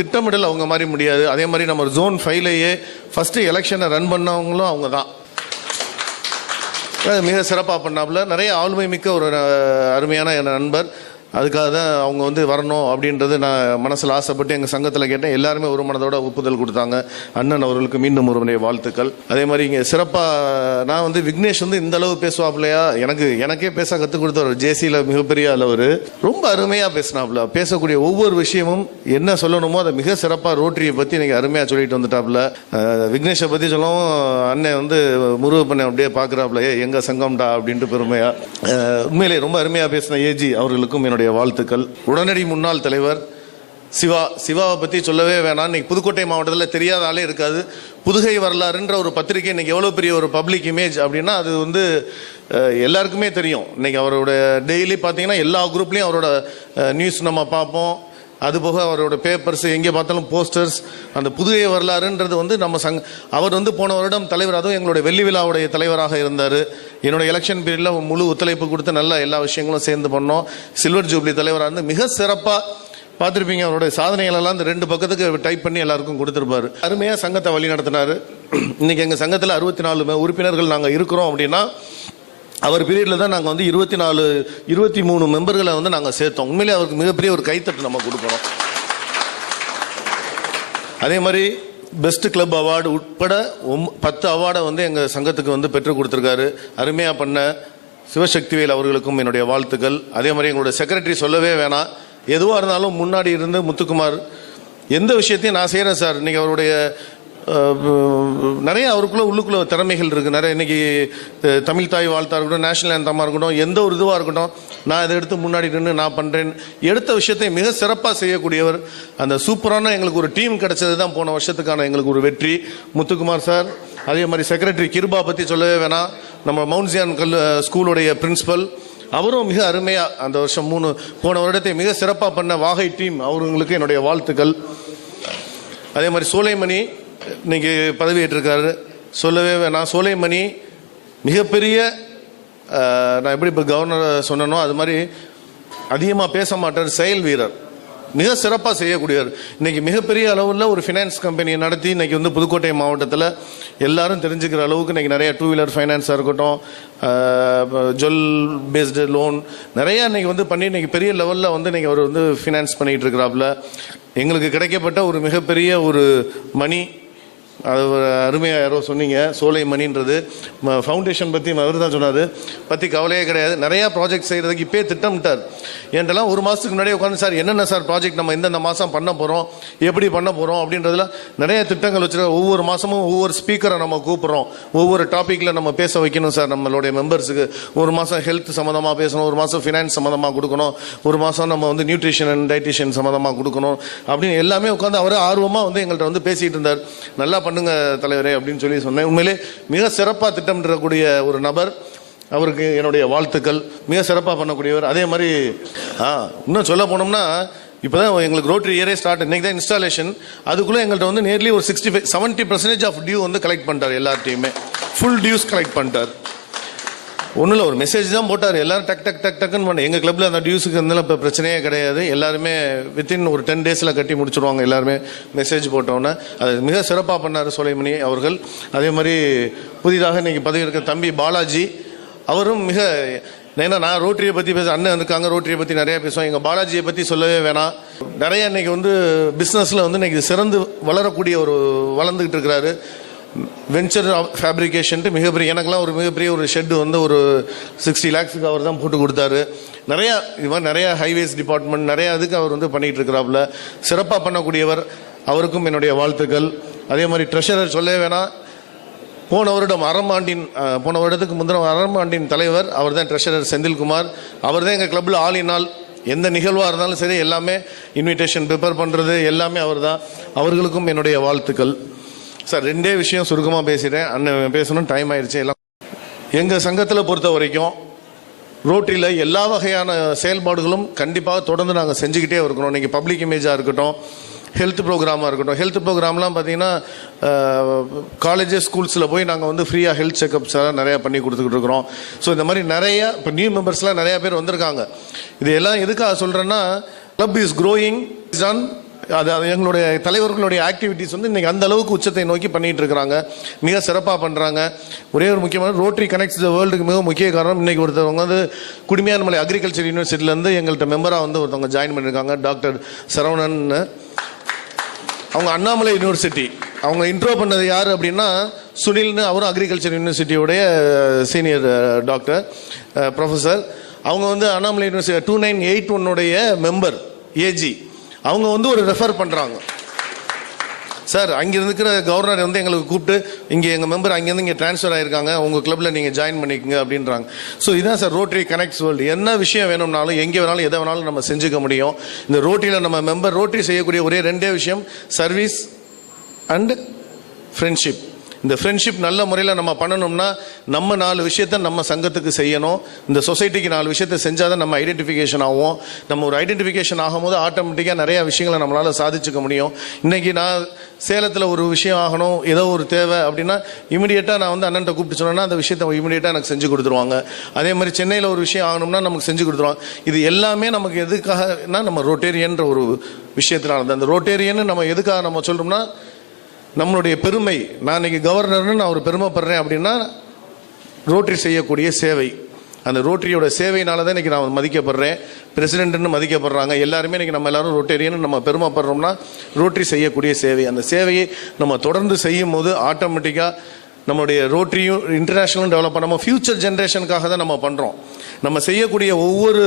திட்டமிடல் அவங்க மாதிரி முடியாது. அதே மாதிரி நம்ம ஜோன் 5லேயே ஃபஸ்ட்டு எலெக்ஷனை ரன் பண்ணவங்களும் அவங்க தான். மிக சிறப்பாக பண்ணாப்புல. நிறைய ஆளுமை மிக்க ஒரு அருமையான என் நண்பர். அதுக்காக தான் அவங்க வரணும் அப்படின்றது நான் மனசில் ஆசைப்பட்டு எங்கள் சங்கத்தில் கேட்டேன். எல்லாருமே ஒரு மனதோட ஒப்புதல் கொடுத்தாங்க. அண்ணன் அவர்களுக்கு மீண்டும் ஒரு வாழ்த்துக்கள். அதே மாதிரி இங்கே சிறப்பாக நான் விக்னேஷ் இந்த அளவு பேசுவாப்லையா, எனக்கே பேச கற்றுக் கொடுத்தவர். ஜேசியில் மிகப்பெரிய அளவர். ரொம்ப அருமையாக பேசினாப்புல. பேசக்கூடிய ஒவ்வொரு விஷயமும் என்ன சொல்லணுமோ அதை மிக சிறப்பாக ரோட்டரியை பற்றி இன்னைக்கு அருமையாக சொல்லிட்டு வந்துட்டாப்புல. விக்னேஷை பற்றி சொல்லவும் அண்ணன் முருகப்பண்ணை அப்படியே பார்க்குறாப்புல, எங்கள் சங்கம்டா அப்படின்ட்டு பெருமையாக. உண்மையிலே ரொம்ப அருமையாக பேசின ஏஜி அவர்களுக்கும் என்னுடைய வாழ்த்துக்கள். உடனடி முன்னாள் தலைவர் சிவாவை பற்றி சொல்லவே வேணாம். இன்னைக்கு புதுக்கோட்டை மாவட்டத்தில் தெரியாத ஆளே இருக்காது. புதுகை வரலாறுன்ற ஒரு பத்திரிகை இன்னைக்கு எவ்வளோ பெரிய ஒரு பப்ளிக் இமேஜ் அப்படின்னா அது எல்லாருக்குமே தெரியும். இன்னைக்கு அவரோட டெய்லி பார்த்தீங்கன்னா எல்லா குரூப்லேயும் அவரோட நியூஸ் நம்ம பார்ப்போம். அதுபோக அவரோட பேப்பர்ஸ் எங்கே பார்த்தாலும் போஸ்டர்ஸ். அந்த புதுகை வரலாறுன்றது நம்ம அவர் போன வருடம் தலைவர், அதுவும் எங்களுடைய வெள்ளி விழாவுடைய தலைவராக இருந்தார். என்னோட எலெக்ஷன் பீரியடில் முழு ஒத்துழைப்பு கொடுத்து நல்லா எல்லா விஷயங்களும் சேர்ந்து பண்ணோம். சில்வர் ஜூப்ளி தலைவராக இருந்து மிக சிறப்பாக பார்த்துருப்பீங்க. அவருடைய சாதனைகளெல்லாம் இந்த 2 பக்கத்துக்கு டைப் பண்ணி எல்லாருக்கும் கொடுத்துருப்பாரு. அருமையாக சங்கத்தை வழி நடத்தினார். இன்னைக்கு எங்கள் சங்கத்தில் 64 உறுப்பினர்கள் நாங்கள் இருக்கிறோம் அப்படின்னா அவர் பீரியடில் தான் நாங்கள் வந்து 23 மெம்பர்களை வந்து நாங்கள் சேர்த்தோம். உண்மையிலே அவருக்கு மிகப்பெரிய ஒரு கைத்தட்டு நம்ம கொடுக்கணும். அதே மாதிரி பெஸ்ட் கிளப் அவார்டு உட்பட 10 அவார்டை வந்து எங்கள் சங்கத்துக்கு வந்து பெற்றுக் கொடுத்துருக்காரு. அருமையாக பண்ண சிவசக்திவேல் அவர்களுக்கும் என்னுடைய வாழ்த்துக்கள். அதே மாதிரி எங்களுடைய செக்ரட்டரி சொல்லவே வேணாம், எதுவாக இருந்தாலும் முன்னாடி இருந்து முத்துக்குமார் எந்த விஷயத்தையும் நான் செய்கிறேன் சார். இன்றைக்கி அவருடைய நிறைய அவருக்குள்ள உள்ளுக்குள்ள திறமைகள் இருக்குது. நிறைய இன்னைக்கு தமிழ் தாய் வாழ்த்தா இருக்கட்டும், நேஷனல் ஆந்தமாக இருக்கட்டும், எந்த ஒரு இதுவாக இருக்கட்டும், நான் இதை எடுத்து முன்னாடி நின்று நான் பண்ணுறேன். எடுத்த விஷயத்தை மிக சிறப்பாக செய்யக்கூடியவர். அந்த சூப்பரான எங்களுக்கு ஒரு டீம் கிடைச்சது தான் போன வருஷத்துக்கான எங்களுக்கு ஒரு வெற்றி. முத்துக்குமார் சார், அதே மாதிரி செக்ரட்டரி கிருபா பற்றி சொல்லவே வேணாம், நம்ம மவுண்ட் ஜியான் ஸ்கூலுடைய பிரின்சிபல், அவரும் மிக அருமையாக அந்த வருஷம் போன வருடத்தை மிக சிறப்பாக பண்ண வாகை டீம், அவங்களுக்கு என்னுடைய வாழ்த்துக்கள். அதே மாதிரி சோலைமணி இன்னைக்கு பதவியேற்றிருக்காரு, சொல்லவே வேணாம். சோலைமணி மிகப்பெரிய, நான் எப்படி இப்போ கவர்னர் சொன்னனோ அது மாதிரி அதிகமாக பேச மாட்டார், செயல் வீரர், மிக சிறப்பாக செய்யக்கூடியவர். இன்னைக்கு மிகப்பெரிய அளவில் ஒரு ஃபினான்ஸ் கம்பெனியை நடத்தி இன்னைக்கு வந்து புதுக்கோட்டை மாவட்டத்தில் எல்லாரும் தெரிஞ்சுக்கிற அளவுக்கு இன்னைக்கு நிறைய 2 வீலர் ஃபைனான்ஸாக இருக்கட்டும், ஜுவல் பேஸ்டு லோன் நிறையா இன்னைக்கு வந்து பண்ணி இன்னைக்கு பெரிய லெவலில் வந்து இன்னைக்கு அவர் வந்து ஃபினான்ஸ் பண்ணிகிட்டு இருக்கிறாப்புல. எங்களுக்கு கிடைக்கப்பட்ட ஒரு மிகப்பெரிய ஒரு மணி, அது அருமையாக யாரோ சொன்னீங்க, சோலை மணின்றது ஃபவுண்டேஷன் பற்றி அவர் தான் சொன்னார், பற்றி கவலையே கிடையாது. நிறையா ப்ராஜெக்ட் செய்கிறதுக்கு இப்போயே திட்டமிட்டார். என்கிட்டலாம் 1 மாதத்துக்கு முன்னாடியே உட்காந்து சார் என்னென்ன சார் ப்ராஜெக்ட் நம்ம இந்த மாதம் பண்ண போகிறோம், எப்படி பண்ண போகிறோம் அப்படின்றதுல நிறைய திட்டங்கள் வச்சுருக்கோம். ஒவ்வொரு மாதமும் ஒவ்வொரு ஸ்பீக்கரை நம்ம கூப்பிட்றோம், ஒவ்வொரு டாப்பிக்கில் நம்ம பேச வைக்கணும் சார் நம்மளுடைய மெம்பர்ஸுக்கு. ஒரு மாதம் ஹெல்த் சம்மந்தமாக பேசணும், ஒரு மாதம் ஃபினான்ஸ் சம்மந்தமாக கொடுக்கணும், ஒரு மாதம் நம்ம வந்து நியூட்ரிஷன் அண்ட் டயட்டிஷியன் சம்மந்தமாக கொடுக்கணும் அப்படின்னு எல்லாமே உட்காந்து அவரே ஆர்வமாக வந்து எங்கள்கிட்ட வந்து பேசிகிட்டு இருந்தார். நல்லா பண்ணுங்க தலைவரே அப்படின்னு சொல்லி சொன்னேன். உண்மையிலே மிக சிறப்பாக திட்டமிடக்கூடிய ஒரு நபர், அவருக்கு என்னுடைய வாழ்த்துக்கள். மிக சிறப்பாக பண்ணக்கூடியவர். அதே மாதிரி இன்னும் சொல்ல போனோம்னா இப்போதான் எங்களுக்கு ரோட்டரி இயரே ஸ்டார்ட், இன்னைக்கு தான் இன்ஸ்டாலேஷன். அதுக்குள்ளே எங்கள்கிட்ட வந்து நியர்லி ஒரு 70% ஆஃப் டியூ வந்து கலெக்ட் பண்ணிட்டார். எல்லார்ட்டையுமே ஃபுல் டியூஸ் கலெக்ட் பண்ணிட்டார். ஒன்றும் இல்லை, ஒரு மெசேஜ் தான் போட்டார், எல்லாரும் டக்குன்னு பண்ண. எங்கள் கிளப்பில் அந்த டியூஸுக்கு இருந்தாலும் இப்போ பிரச்சனையே கிடையாது. எல்லாருமே வித்தின் ஒரு 10 டேஸில் கட்டி முடிச்சுருவாங்க. எல்லாருமே மெசேஜ் போட்டோன்னே அது மிக சிறப்பாக பண்ணார் சோலைமணி அவர்கள். அதே மாதிரி புதிதாக இன்னைக்கு பதவி இருக்க தம்பி பாலாஜி, அவரும் மிக, ஏன்னா நான் ரோட்டரியை பற்றி அண்ணன் இருக்காங்க, ரோட்டரியை பற்றி நிறையா பேசுவோம். எங்கள் பாலாஜியை பற்றி சொல்லவே வேணாம். நிறைய இன்னைக்கு வந்து பிஸ்னஸில் வந்து இன்னைக்கு சிறந்து வளரக்கூடிய வளர்ந்துக்கிட்டு இருக்கிறாரு. வெஞ்சர் ஃபேப்ரிகேஷன்ட்டு மிகப்பெரிய, எனக்குலாம் ஒரு மிகப்பெரிய ஒரு ஷெட்டு வந்து ஒரு 60 lakhs அவர் தான் போட்டு கொடுத்தாரு. நிறையா இது மாதிரி நிறையா ஹைவேஸ் டிபார்ட்மெண்ட் நிறையா இதுக்கு அவர் வந்து பண்ணிகிட்டு இருக்கிறாப்புல. சிறப்பாக பண்ணக்கூடியவர், அவருக்கும் என்னுடைய வாழ்த்துக்கள். அதே மாதிரி ட்ரெஷரர் சொல்லவே வேணாம், போன வருடத்துக்கு முந்தின அறமாண்டின் தலைவர் அவர் தான் ட்ரெஷரர் செந்தில்குமார். அவர் தான் எங்கள் கிளப்பில் ஆல் இன் ஆல், எந்த நிகழ்வாக இருந்தாலும் சரி எல்லாமே இன்விடேஷன் ப்ரிப்பேர் பண்ணுறது எல்லாமே அவர் தான். அவர்களுக்கும் என்னுடைய வாழ்த்துக்கள். சார் 2 விஷயம் சுருக்கமாக பேசிட்டேன், அண்ணன் பேசணும், டைம் ஆயிடுச்சு. எல்லாம் எங்கள் சங்கத்தில் பொறுத்த வரைக்கும் ரோட்டரியில் எல்லா வகையான செயல்பாடுகளும் கண்டிப்பாக தொடர்ந்து நாங்கள் செஞ்சுக்கிட்டே இருக்கிறோம். இன்றைக்கி பப்ளிக் இமேஜாக இருக்கட்டும், ஹெல்த் ப்ரோக்ராமாக இருக்கட்டும். ஹெல்த் ப்ரோக்ராம்லாம் பார்த்தீங்கன்னா காலேஜஸ் ஸ்கூல்ஸில் போய் நாங்கள் வந்து ஃப்ரீயாக ஹெல்த் செக்அப்ஸ் எல்லாம் நிறையா பண்ணி கொடுத்துக்கிட்டு இருக்கிறோம். ஸோ இந்த மாதிரி நிறையா இப்போ நியூ மெம்பர்ஸ்லாம் நிறையா பேர் வந்திருக்காங்க. இது எல்லாம் எதுக்காக சொல்கிறேன்னா, கிளப் இஸ் க்ரோயிங் ஆன், அது எங்களுடைய தலைவர்களுடைய ஆக்டிவிட்டீஸ் வந்து இன்றைக்கி அந்த அளவுக்கு உச்சத்தை நோக்கி பண்ணிகிட்டு இருக்கிறாங்க. மிக சிறப்பாக பண்ணுறாங்க. ஒரே ஒரு முக்கியமான ரோட்டரி கனெக்ட்ஸ் த வேர்ல்டுக்கு மிக முக்கிய காரணம், இன்றைக்கி ஒருத்தவங்க வந்து குடிமையான்மலை அக்ரிகல்ச்சர் யூனிவர்சிட்டியிலேருந்து எங்கள்கிட்ட மெம்பராக வந்து ஒருத்தவங்க ஜாயின் பண்ணியிருக்காங்க, டாக்டர் சரவணன். அவங்க அண்ணாமலை யூனிவர்சிட்டி, அவங்க இன்ட்ரோ பண்ணது யார் அப்படின்னா சுனில்னு, அவரும் அக்ரிகல்ச்சர் யூனிவர்சிட்டியோடைய சீனியர் டாக்டர் ப்ரொஃபஸர். அவங்க வந்து அண்ணாமலை யூனிவர்சிட்டி 2981 மெம்பர் ஏஜி. அவங்க வந்து ஒரு ரெஃபர் பண்ணுறாங்க சார், அங்கே இருக்கிற கவர்னர் வந்து எங்களுக்கு கூப்பிட்டு இங்கே எங்கள் மெம்பர் அங்கேருந்து இங்கே ட்ரான்ஸ்ஃபர் ஆகிருக்காங்க, உங்கள் கிளப்பில் நீங்கள் ஜாயின் பண்ணிக்கோங்க அப்படின்றாங்க. ஸோ இதுதான் சார் ரோட்டரி கனெக்ட்ஸ் வேர்ல்டு. என்ன விஷயம் வேணும்னாலும் எங்கே வேணாலும் எதை வேணாலும் நம்ம செஞ்சுக்க முடியும். இந்த ரோட்டரியில் நம்ம மெம்பர் ரோட்டரி செய்யக்கூடிய ஒரே 2 விஷயம், சர்வீஸ் அண்ட் ஃப்ரெண்ட்ஷிப். இந்த ஃப்ரெண்ட்ஷிப் நல்ல முறையில் நம்ம பண்ணணும்னா நம்ம 4 விஷயத்த நம்ம சங்கத்துக்கு செய்யணும். இந்த சொசைட்டிக்கு 4 விஷயத்தை செஞ்சால் தான் நம்ம ஐடென்டிஃபிகேஷன் ஆகும். நம்ம ஒரு ஐடென்டிஃபிகேஷன் ஆகும்போது ஆட்டோமேட்டிக்காக நிறையா விஷயங்களை நம்மளால் சாதிச்சுக்க முடியும். இன்றைக்கி நான் சேலத்தில் ஒரு விஷயம் ஆகணும், ஏதோ ஒரு தேவை அப்படின்னா இமீடியட்டாக நான் வந்து அண்ணன்ட்ட கூப்பிட்டு சொன்னேன்னா அந்த விஷயத்தை இமீடியட்டாக எனக்கு செஞ்சு கொடுத்துருவாங்க. அதே மாதிரி சென்னையில் ஒரு விஷயம் ஆகணும்னா நமக்கு செஞ்சு கொடுத்துருவாங்க. இது எல்லாமே நமக்கு எதுக்காகனா நம்ம ரோட்டேரியன்ற ஒரு விஷயத்தினால. அந்த ரோட்டேரியன்னு நம்ம எதுக்காக நம்ம சொல்கிறோம்னா நம்மளுடைய பெருமை. நான் இன்னைக்கு கவர்னர்னு நான் ஒரு பெருமைப்படுறேன் அப்படின்னா ரோட்டரி செய்யக்கூடிய சேவை. அந்த ரோட்டரியோட சேவையினால தான் இன்றைக்கி நான் மதிக்கப்படுறேன், பிரசிடென்ட்னு மதிக்கப்படுறாங்க. எல்லாருமே இன்றைக்கி நம்ம எல்லாரும் ரோட்டேரியன் நம்ம பெருமைப்படுறோம்னா ரோட்டரி செய்யக்கூடிய சேவை. அந்த சேவையை நம்ம தொடர்ந்து செய்யும் போது ஆட்டோமேட்டிக்காக நம்மளுடைய ரோட்டரியும் இன்டர்நேஷ்னலும் டெவலப் பண்ண, நம்ம ஃபியூச்சர் ஜென்ரேஷனுக்காக தான் நம்ம பண்ணுறோம். நம்ம செய்யக்கூடிய ஒவ்வொரு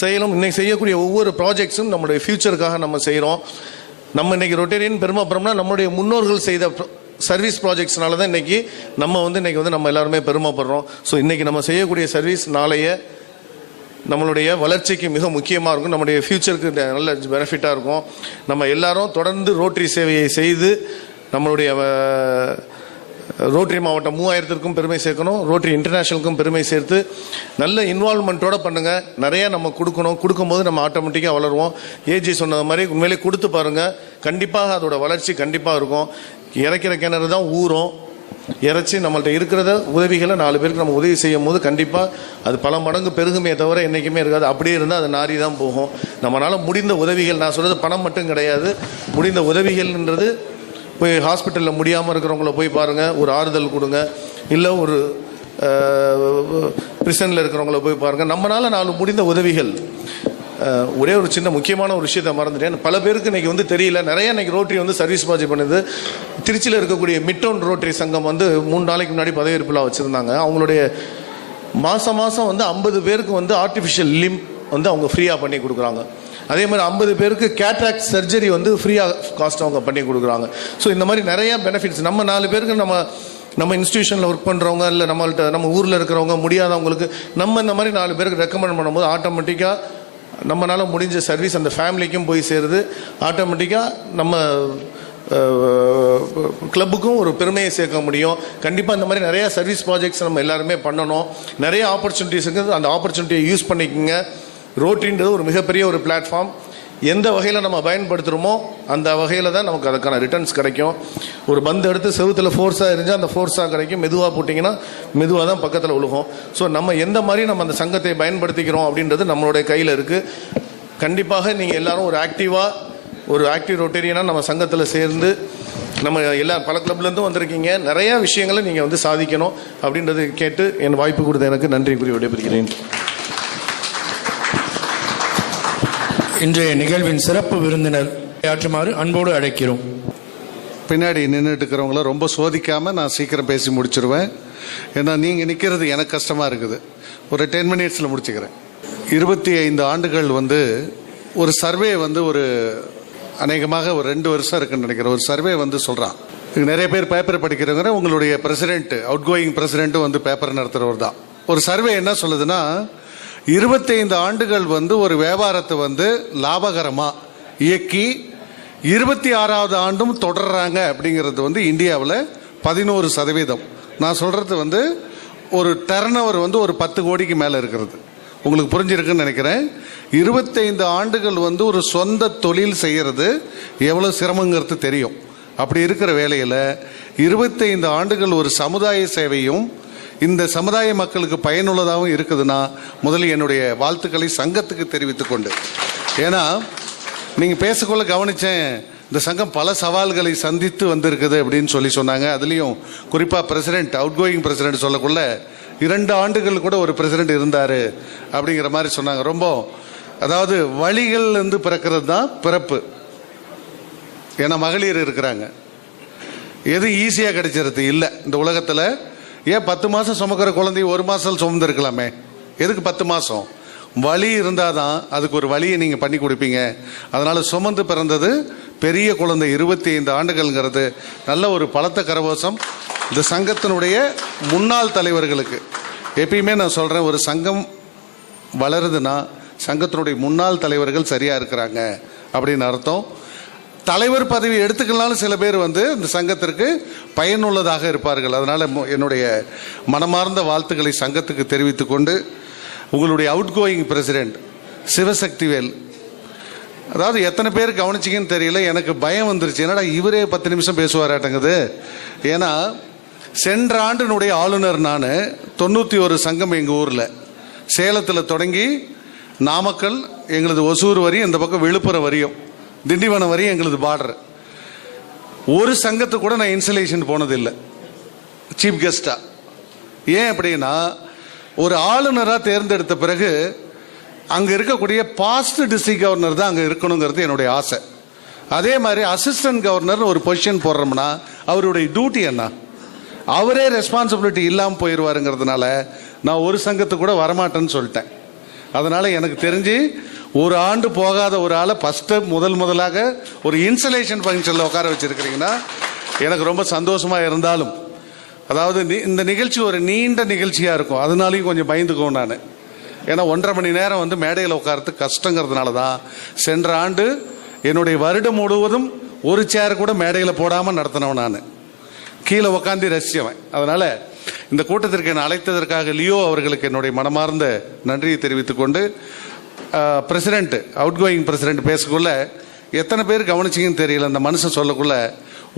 செயலும், இன்னைக்கு செய்யக்கூடிய ஒவ்வொரு ப்ராஜெக்ட்ஸும் நம்மளுடைய ஃபியூச்சருக்காக நம்ம செய்கிறோம். நம்ம இன்றைக்கி ரொட்டேரியன் பெருமைப்படுறோம்னா நம்மளுடைய முன்னோர்கள் செய்த சர்வீஸ் ப்ராஜெக்ட்ஸ்னால தான் இன்றைக்கி நம்ம எல்லாருமே பெருமைப்படுறோம். ஸோ இன்றைக்கி நம்ம செய்யக்கூடிய சர்வீஸ் நாளைய நம்மளுடைய வளர்ச்சிக்கு மிக முக்கியமாக இருக்கும், நம்மளுடைய ஃப்யூச்சருக்கு நல்ல பெனிஃபிட்டாக இருக்கும். நம்ம எல்லாரும் தொடர்ந்து ரோட்டரி சேவையை செய்து நம்மளுடைய ரோட்டரி மாவட்டம் 3000க்கும் பெருமை சேர்க்கணும், ரோட்டரி இன்டர்நேஷ்னலுக்கும் பெருமை சேர்த்து நல்ல இன்வால்மெண்ட்டோடு பண்ணுங்கள். நிறையா நம்ம கொடுக்கும்போது நம்ம ஆட்டோமேட்டிக்காக வளருவோம். ஏஜி சொன்னது மாதிரி உண்மையிலே கொடுத்து பாருங்கள், கண்டிப்பாக அதோட வளர்ச்சி கண்டிப்பாக இருக்கும். இறைக்கிற கிணறு தான் ஊறும், இறைச்சி நம்மள்ட்ட இருக்கிறத உதவிகளை 4 பேருக்கு நம்ம உதவி செய்யும் போது கண்டிப்பாக அது பல மடங்கு பெருகுமே தவிர என்றைக்குமே இருக்காது. அப்படியே இருந்தால் அது நாரி தான் போகும். நம்மளால் முடிந்த உதவிகள், நான் சொல்கிறது பணம் மட்டும் கிடையாது, முடிந்த உதவிகள்ன்றது போய் ஹாஸ்பிட்டலில் முடியாமல் இருக்கிறவங்கள போய் பாருங்கள், ஒரு ஆறுதல் கொடுங்க. இல்லை ஒரு பிரிசனில் இருக்கிறவங்கள போய் பாருங்கள். நம்மளால் 4 முடிந்த உதவிகள். ஒரே ஒரு சின்ன முக்கியமான ஒரு விஷயத்தை மறந்துட்டேன். பல பேருக்கு இன்றைக்கி தெரியல, நிறைய இன்றைக்கி ரோட்டரி சர்வீஸ் ப்ராஜெக்ட் பண்ணுது. திருச்சியில் இருக்கக்கூடிய மிட்டவுன் ரோட்டரி சங்கம் 3 நாளைக்கு முன்னாடி பதவியேற்புலாம் வச்சுருந்தாங்க. அவங்களுடைய மாதம் 50 பேருக்கு ஆர்டிஃபிஷியல் லிம் அவங்க ஃப்ரீயாக பண்ணி கொடுக்குறாங்க. அதே மாதிரி 50 பேருக்கு கேட்ராக்ட் சர்ஜரி ஃப்ரீயாக காஸ்ட் அவங்க பண்ணி கொடுக்குறாங்க. ஸோ இந்த மாதிரி நிறையா பெனிஃபிட்ஸ். நம்ம 4 பேருக்கு நம்ம இன்ஸ்டியூஷனில் ஒர்க் பண்ணுறவங்க, இல்லை நம்ம ஊரில் இருக்கிறவங்க முடியாதவங்களுக்கு நம்ம இந்த மாதிரி 4 பேருக்கு ரெக்கமெண்ட் பண்ணும்போது ஆட்டோமேட்டிக்காக நம்மளால் முடிஞ்ச சர்வீஸ் அந்த ஃபேமிலிக்கும் போய் சேருது. ஆட்டோமேட்டிக்காக நம்ம கிளப்புக்கும் ஒரு பெருமையை சேர்க்க முடியும். கண்டிப்பாக இந்த மாதிரி நிறையா சர்வீஸ் ப்ராஜெக்ட்ஸ் நம்ம எல்லாருமே பண்ணணும். நிறைய ஆப்பர்ச்சுனிட்டிஸ் இருக்குது, அந்த ஆப்பர்ச்சுனிட்டியை யூஸ் பண்ணிக்கோங்க. ரோட்டரின்றது ஒரு மிகப்பெரிய ஒரு பிளாட்ஃபார்ம். எந்த வகையில் நம்ம பயன்படுத்துகிறோமோ அந்த வகையில் தான் நமக்கு அதுக்கான ரிட்டர்ன்ஸ் கிடைக்கும். ஒரு பந்து எடுத்து செவுத்தில் ஃபோர்ஸாக இருந்தால் அந்த ஃபோர்ஸாக கிடைக்கும், மெதுவாக போட்டிங்கன்னா மெதுவாக தான் பக்கத்தில் விழுகும். ஸோ நம்ம எந்த மாதிரி நம்ம அந்த சங்கத்தை பயன்படுத்திக்கிறோம் அப்படின்றது நம்மளுடைய கையில் இருக்குது. கண்டிப்பாக நீங்கள் எல்லாரும் ஒரு ஆக்டிவ் ரோட்டேரியனாக நம்ம சங்கத்தில் சேர்ந்து நம்ம பல கிளப்லேருந்தும் வந்திருக்கீங்க, நிறையா விஷயங்களை நீங்கள் சாதிக்கணும் அப்படின்றது கேட்டு என் வாய்ப்பு கொடுத்த எனக்கு நன்றி கூறி விடைபெறுகிறேன். இன்றைய நிகழ்வின் சிறப்பு விருந்தினர் ஆற்றுமாறு அன்போடு அழைக்கிறோம். பின்னாடி நின்றுட்டு இருக்கிறவங்கள ரொம்ப சோதிக்காமல் நான் சீக்கிரம் பேசி முடிச்சிருவேன். ஏன்னா நீங்கள் நிற்கிறது எனக்கு கஷ்டமாக இருக்குது. ஒரு 10 மினிட்ஸில் முடிச்சுக்கிறேன். 25 ஆண்டுகள் ஒரு சர்வே ஒரு அநேகமாக ஒரு 2 வருஷம் இருக்குன்னு நினைக்கிறேன். ஒரு சர்வே சொல்கிறான். நிறைய பேர் பேப்பர் படிக்கிறவங்க, உங்களுடைய பிரசிடென்ட், அவுட் கோயிங் பிரசிடென்ட்டும் பேப்பர் நடத்துகிறவர் தான். ஒரு சர்வே என்ன சொல்லுதுன்னா, 25 ஆண்டுகள் ஒரு வியாபாரத்தை லாபகரமாக இயக்கி 26வது ஆண்டும் தொடர்றாங்க அப்படிங்கிறது இந்தியாவில் 11%. நான் சொல்கிறது ஒரு டர்ன்-ஓவர் ஒரு 10 கோடிக்கு மேலே இருக்கிறது. உங்களுக்கு புரிஞ்சிருக்குன்னு நினைக்கிறேன். 25 ஆண்டுகள் ஒரு சொந்த தொழில் செய்கிறது எவ்வளோ சிரமங்கிறது தெரியும். அப்படி இருக்கிற வேளையில் 25 ஆண்டுகள் ஒரு சமுதாய சேவையும் இந்த சமுதாய மக்களுக்கு பயனுள்ளதாகவும் இருக்குதுன்னா முதலில் என்னுடைய வாழ்த்துக்களை சங்கத்துக்கு தெரிவித்துக் கொண்டு, ஏன்னா நீங்கள் பேசக்குள்ள கவனித்தேன், இந்த சங்கம் பல சவால்களை சந்தித்து வந்திருக்குது அப்படின்னு சொன்னாங்க. அதுலேயும் குறிப்பாக பிரசிடென்ட், அவுட் கோயிங் பிரசிடென்ட் சொல்லக்குள்ள 2 ஆண்டுகள் கூட ஒரு பிரசிடென்ட் இருந்தார் அப்படிங்கிற மாதிரி சொன்னாங்க. ரொம்ப அதாவது வழிகள் பிறக்கிறது தான் பிறப்பு. ஏன்னா மகளிர் இருக்கிறாங்க, எது ஈஸியாக கிடைச்சிருது இல்லை இந்த உலகத்தில். ஏன் 10 மாதம் சுமக்கிற குழந்தைய 1 மாதம் சுமந்து இருக்கலாமே, எதுக்கு 10 மாதம்? வலி இருந்தால் தான் அதுக்கு ஒரு வழியை நீங்கள் பண்ணி கொடுப்பீங்க. அதனால் சுமந்து பிறந்தது பெரிய குழந்தை 25 ஆண்டுகள்ங்கிறது நல்ல ஒரு பலத்த கரகோஷம். இந்த சங்கத்தினுடைய முன்னாள் தலைவர்களுக்கு எப்பயுமே நான் சொல்கிறேன், ஒரு சங்கம் வளருதுன்னா சங்கத்தினுடைய முன்னாள் தலைவர்கள் சரியாக இருக்கிறாங்க அப்படின்னு அர்த்தம். தலைவர் பதவி எடுத்துக்கலாலும் சில பேர் இந்த சங்கத்திற்கு பயனுள்ளதாக இருப்பார்கள். அதனால் என்னுடைய மனமார்ந்த வாழ்த்துக்களை சங்கத்துக்கு தெரிவித்துக் கொண்டு, உங்களுடைய அவுட் கோயிங் பிரசிடென்ட் சிவசக்திவேல், அதாவது எத்தனை பேர் கவனிச்சிங்கன்னு தெரியல, எனக்கு பயம் வந்துருச்சு. என்னடா இவரே 10 நிமிஷம் பேசுவாராட்டங்குது. ஏன்னா சென்ற ஆண்டினுடைய ஆளுநர் நான். 91 சங்கம் எங்கள் ஊரில், சேலத்தில் தொடங்கி நாமக்கல், எங்களது ஒசூர் வரையும், இந்த பக்கம் விழுப்புரம் வரையும், திண்டிவனம் வரையும் எங்களது பார்டர். ஒரு சங்கத்துக்கு கூட நான் இன்ஸ்டலேஷன் போனதில்லை சீஃப் கெஸ்டா. ஏன் அப்படின்னா ஒரு ஆளுநராக தேர்ந்தெடுத்த பிறகு அங்கே இருக்கக்கூடிய பாஸ்ட் டிஸ்ட்ரிக்ட் கவர்னர் தான் அங்கே இருக்கணுங்கிறது என்னுடைய ஆசை. அதே மாதிரி அசிஸ்டன்ட் கவர்னர் ஒரு பொசிஷன் போடுறோம்னா அவருடைய டியூட்டி என்ன? அவரே ரெஸ்பான்சிபிலிட்டி இல்லாமல் போயிடுவாருங்கிறதுனால நான் ஒரு சங்கத்துக்கு கூட வரமாட்டேன்னு சொல்லிட்டேன். அதனால் எனக்கு தெரிஞ்சு ஒரு ஆண்டு போகாத ஒரு ஆளை ஃபஸ்ட்டு முதலாக ஒரு இன்ஸ்டலேஷன் ஃபங்க்ஷனில் உட்கார வச்சுருக்கிறீங்கன்னா எனக்கு ரொம்ப சந்தோஷமாக இருந்தாலும், அதாவது இந்த நிகழ்ச்சி ஒரு நீண்ட நிகழ்ச்சியாக இருக்கும், அதனாலையும் கொஞ்சம் பயந்துக்குவோம் நான். ஏன்னா 1.5 மணி நேரம் வந்து மேடையில் உட்காரத்து கஷ்டங்கிறதுனால தான் சென்ற ஆண்டு என்னுடைய வருடம் முழுவதும் ஒரு சேர் கூட மேடையில் போடாமல் நடத்தினவன். நான் கீழே உட்காந்து ரசித்தவன். அதனால் இந்த கூட்டத்திற்கு என்னை அழைத்ததற்காக லியோ அவர்களுக்கு என்னுடைய மனமார்ந்த நன்றியை தெரிவித்துக் கொண்டு, பிரசிடென்ட் அவுட் கோயிங் பிரசிடென்ட் பேசக்குள்ள எத்தனை பேர் கவனிச்சிங்கன்னு தெரியல, அந்த மனுஷன் சொல்லக்குள்ள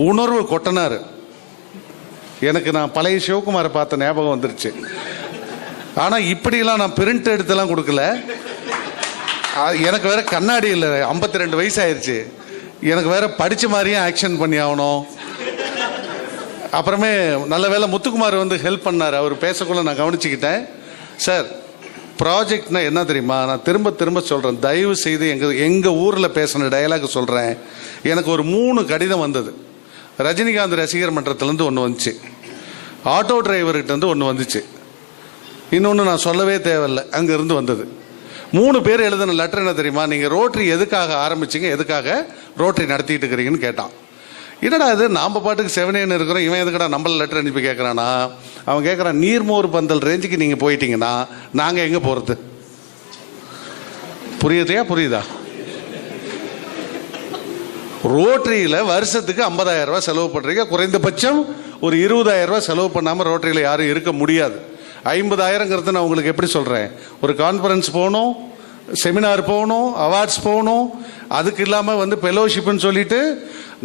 உணர்வு கொட்டினார். எனக்கு நான் பழைய சிவகுமாரை பார்த்த ஞாபகம் வந்துருச்சு. ஆனால் இப்படியெல்லாம் நான் பிரிண்ட் எடுத்துலாம் கொடுக்கல. எனக்கு வேற கண்ணாடி இல்லை, 52 வயசு ஆயிடுச்சு. எனக்கு வேற படித்த மாதிரியும் ஆக்ஷன் பண்ணி ஆகணும். அப்புறமே நல்ல வேளை முத்துக்குமார் வந்து ஹெல்ப் பண்ணார். அவர் பேசக்குள்ள நான் கவனிச்சுக்கிட்டேன். சார், ப்ராஜெக்ட்னா என்ன தெரியுமா? நான் திரும்ப திரும்ப சொல்கிறேன், தயவு செய்து எங்கள் ஊரில் பேசின டயலாக் சொல்கிறேன். எனக்கு ஒரு 3 கடிதம் வந்தது. ரஜினிகாந்த் ரசிகர் மன்றத்திலேருந்து ஒன்று வந்துச்சு, ஆட்டோ டிரைவர்கிட்டேருந்து ஒன்று வந்துச்சு, இன்னொன்று நான் சொல்லவே தேவையில்லை அங்கேருந்து வந்தது. 3 பேர் எழுதின லெட்டர் என்ன தெரியுமா? நீங்கள் ரோட்டரி எதுக்காக ஆரம்பிச்சிங்க, எதுக்காக ரோட்டரி நடத்திட்டு இருக்கிறீங்கன்னு கேட்டான். என்னடா இது, நாம் பாட்டுக்கு 7 இருக்கிறோம், இவன் எதுக்கடா நம்மள லெட்டர் அனுப்பி கேட்குறானா? அவன் கேட்குறான், நீர்மோர் பந்தல் ரேஞ்சுக்கு நீங்கள் போயிட்டீங்கன்னா நாங்கள் எங்கே போகிறது? புரியுதா? ரோட்டரியில் வருஷத்துக்கு 50,000 ரூபாய் செலவு பண்ணுறீங்க. குறைந்தபட்சம் ஒரு 20,000 ரூபாய் செலவு பண்ணாமல் ரோட்டரியில் யாரும் இருக்க முடியாது. 50,000ங்கிறது நான் உங்களுக்கு எப்படி சொல்கிறேன்? ஒரு கான்ஃபரன்ஸ் போகணும், செமினார் போகணும், அவார்ட்ஸ் போகணும், அதுக்கு இல்லாமல் வந்து ஃபெலோஷிப்னு சொல்லிட்டு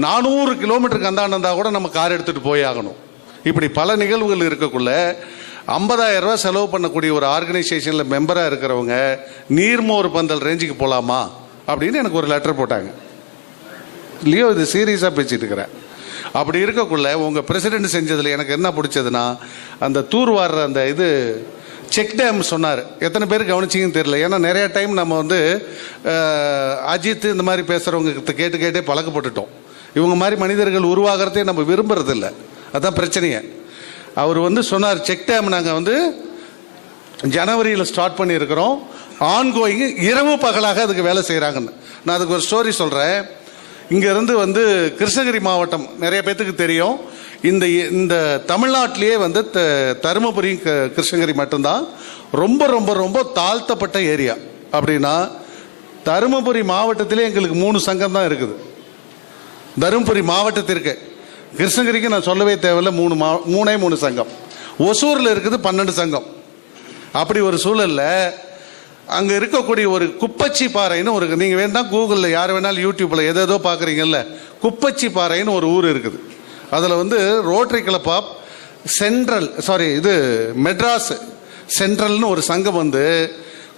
400 கிலோமீட்டருக்கு அந்தாண்டா கூட நம்ம கார் எடுத்துகிட்டு போய் ஆகணும். இப்படி பல நிகழ்வுகள் இருக்கக்குள்ள 50,000 ரூபாய் செலவு பண்ணக்கூடிய ஒரு ஆர்கனைசேஷனில் மெம்பராக இருக்கிறவங்க நீர்மோர் பந்தல் ரேஞ்சுக்கு போகலாமா அப்படின்னு எனக்கு ஒரு லெட்டர் போட்டாங்க. இல்லையோ, இது சீரியஸாக பேசிட்டு இருக்கிறேன். அப்படி இருக்கக்குள்ள உங்கள் பிரசிடென்ட் செஞ்சதில் எனக்கு என்ன பிடிச்சதுன்னா, அந்த தூர்வாடுற அந்த இது செக் டேம் சொன்னார். எத்தனை பேர் கவனிச்சிங்கன்னு தெரியல. ஏன்னா நிறைய டைம் நம்ம வந்து அஜித் இந்த மாதிரி பேசுகிறவங்க கேட்டே பழக்கப்பட்டுட்டோம். இவங்க மாதிரி மனிதர்கள் உருவாகிறதே நம்ம விரும்புறதில்ல, அதுதான் பிரச்சனையே. அவர் வந்து சொன்னார், செக் டேம் நாங்கள் வந்து ஜனவரியில் ஸ்டார்ட் பண்ணியிருக்கிறோம், ஆன்கோயிங், இரவு பகலாக அதுக்கு வேலை செய்கிறாங்கன்னு. நான் அதுக்கு ஒரு ஸ்டோரி சொல்கிறேன். இங்கேருந்து வந்து கிருஷ்ணகிரி மாவட்டம் நிறைய பேர்த்துக்கு தெரியும். இந்த தமிழ்நாட்டிலேயே வந்து தருமபுரி கிருஷ்ணகிரி மட்டும்தான் ரொம்ப ரொம்ப ரொம்ப தாழ்த்தப்பட்ட ஏரியா. அப்படின்னா தருமபுரி மாவட்டத்திலே எங்களுக்கு 3 சங்கம் தான் இருக்குது. தருமபுரி மாவட்டத்திற்கு, கிருஷ்ணகிரிக்கு நான் சொல்லவே தேவையில்லை, 3 சங்கம். ஒசூரில் இருக்குது 12 சங்கம். அப்படி ஒரு சூழலில் அங்கே இருக்கக்கூடிய ஒரு குப்பச்சி பாறைன்னு ஒரு, நீங்கள் வேணா கூகுளில் யார் வேணாலும் யூடியூப்பில் எதோ பார்க்குறீங்கல்ல, குப்பச்சி பாறைன்னு ஒரு ஊர் இருக்குது. அதில் வந்து ரோட்டரி கிளப் ஆஃப் மெட்ராஸ் சென்ட்ரல்னு ஒரு சங்கம் வந்து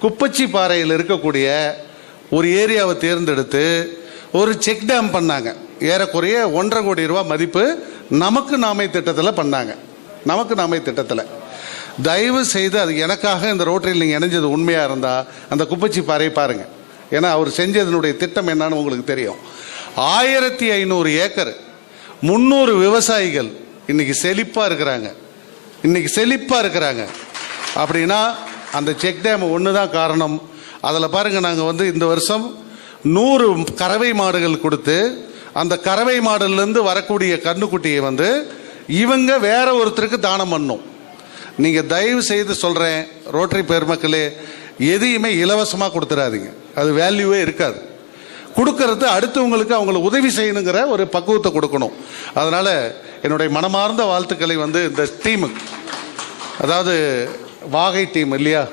குப்பச்சி பாறையில் இருக்கக்கூடிய ஒரு ஏரியாவை தேர்ந்தெடுத்து ஒரு செக் டேம் பண்ணாங்க. ஏறக்குறைய 1.5 கோடி ரூபாய் மதிப்பு நமக்கு நாமை திட்டத்தில் பண்ணாங்க. நமக்கு நாமை திட்டத்தில் தயவு செய்து, அது எனக்காக இந்த ரோட்டரியில் நீங்கள் இணைஞ்சது உண்மையாக இருந்தால் அந்த குப்பச்சி பாறையை பாருங்கள். ஏன்னா அவர் செஞ்சதனுடைய திட்டம் என்னன்னு உங்களுக்கு தெரியும். 1500 ஏக்கர், 300 விவசாயிகள் இன்னைக்கு செழிப்பாக இருக்கிறாங்க. அப்படின்னா அந்த செக் டேம் ஒன்று தான் காரணம். அதில் பாருங்கள், நாங்கள் வந்து இந்த வருஷம் 100 கறவை மாடுகள் கொடுத்து, அந்த கறவை மாடுலேருந்து வரக்கூடிய கண்ணுக்குட்டியை வந்து இவங்க வேற ஒருத்தருக்கு தானம் பண்ணோம். நீங்கள் தயவு செய்து சொல்கிறேன், ரோட்டரி பெருமக்களே, எதையுமே இலவசமாக கொடுத்துடாதீங்க, அது வேல்யூவே இருக்காது. கொடுக்கறது அடுத்தவங்களுக்கு அவங்களை உதவி செய்யணுங்கிற ஒரு பக்குவத்தை கொடுக்கணும். அதனால் என்னுடைய மனமார்ந்த வாழ்த்துக்களை வந்து இந்த டீமுக்கு, அதாவது வாகை டீம் இல்லையா,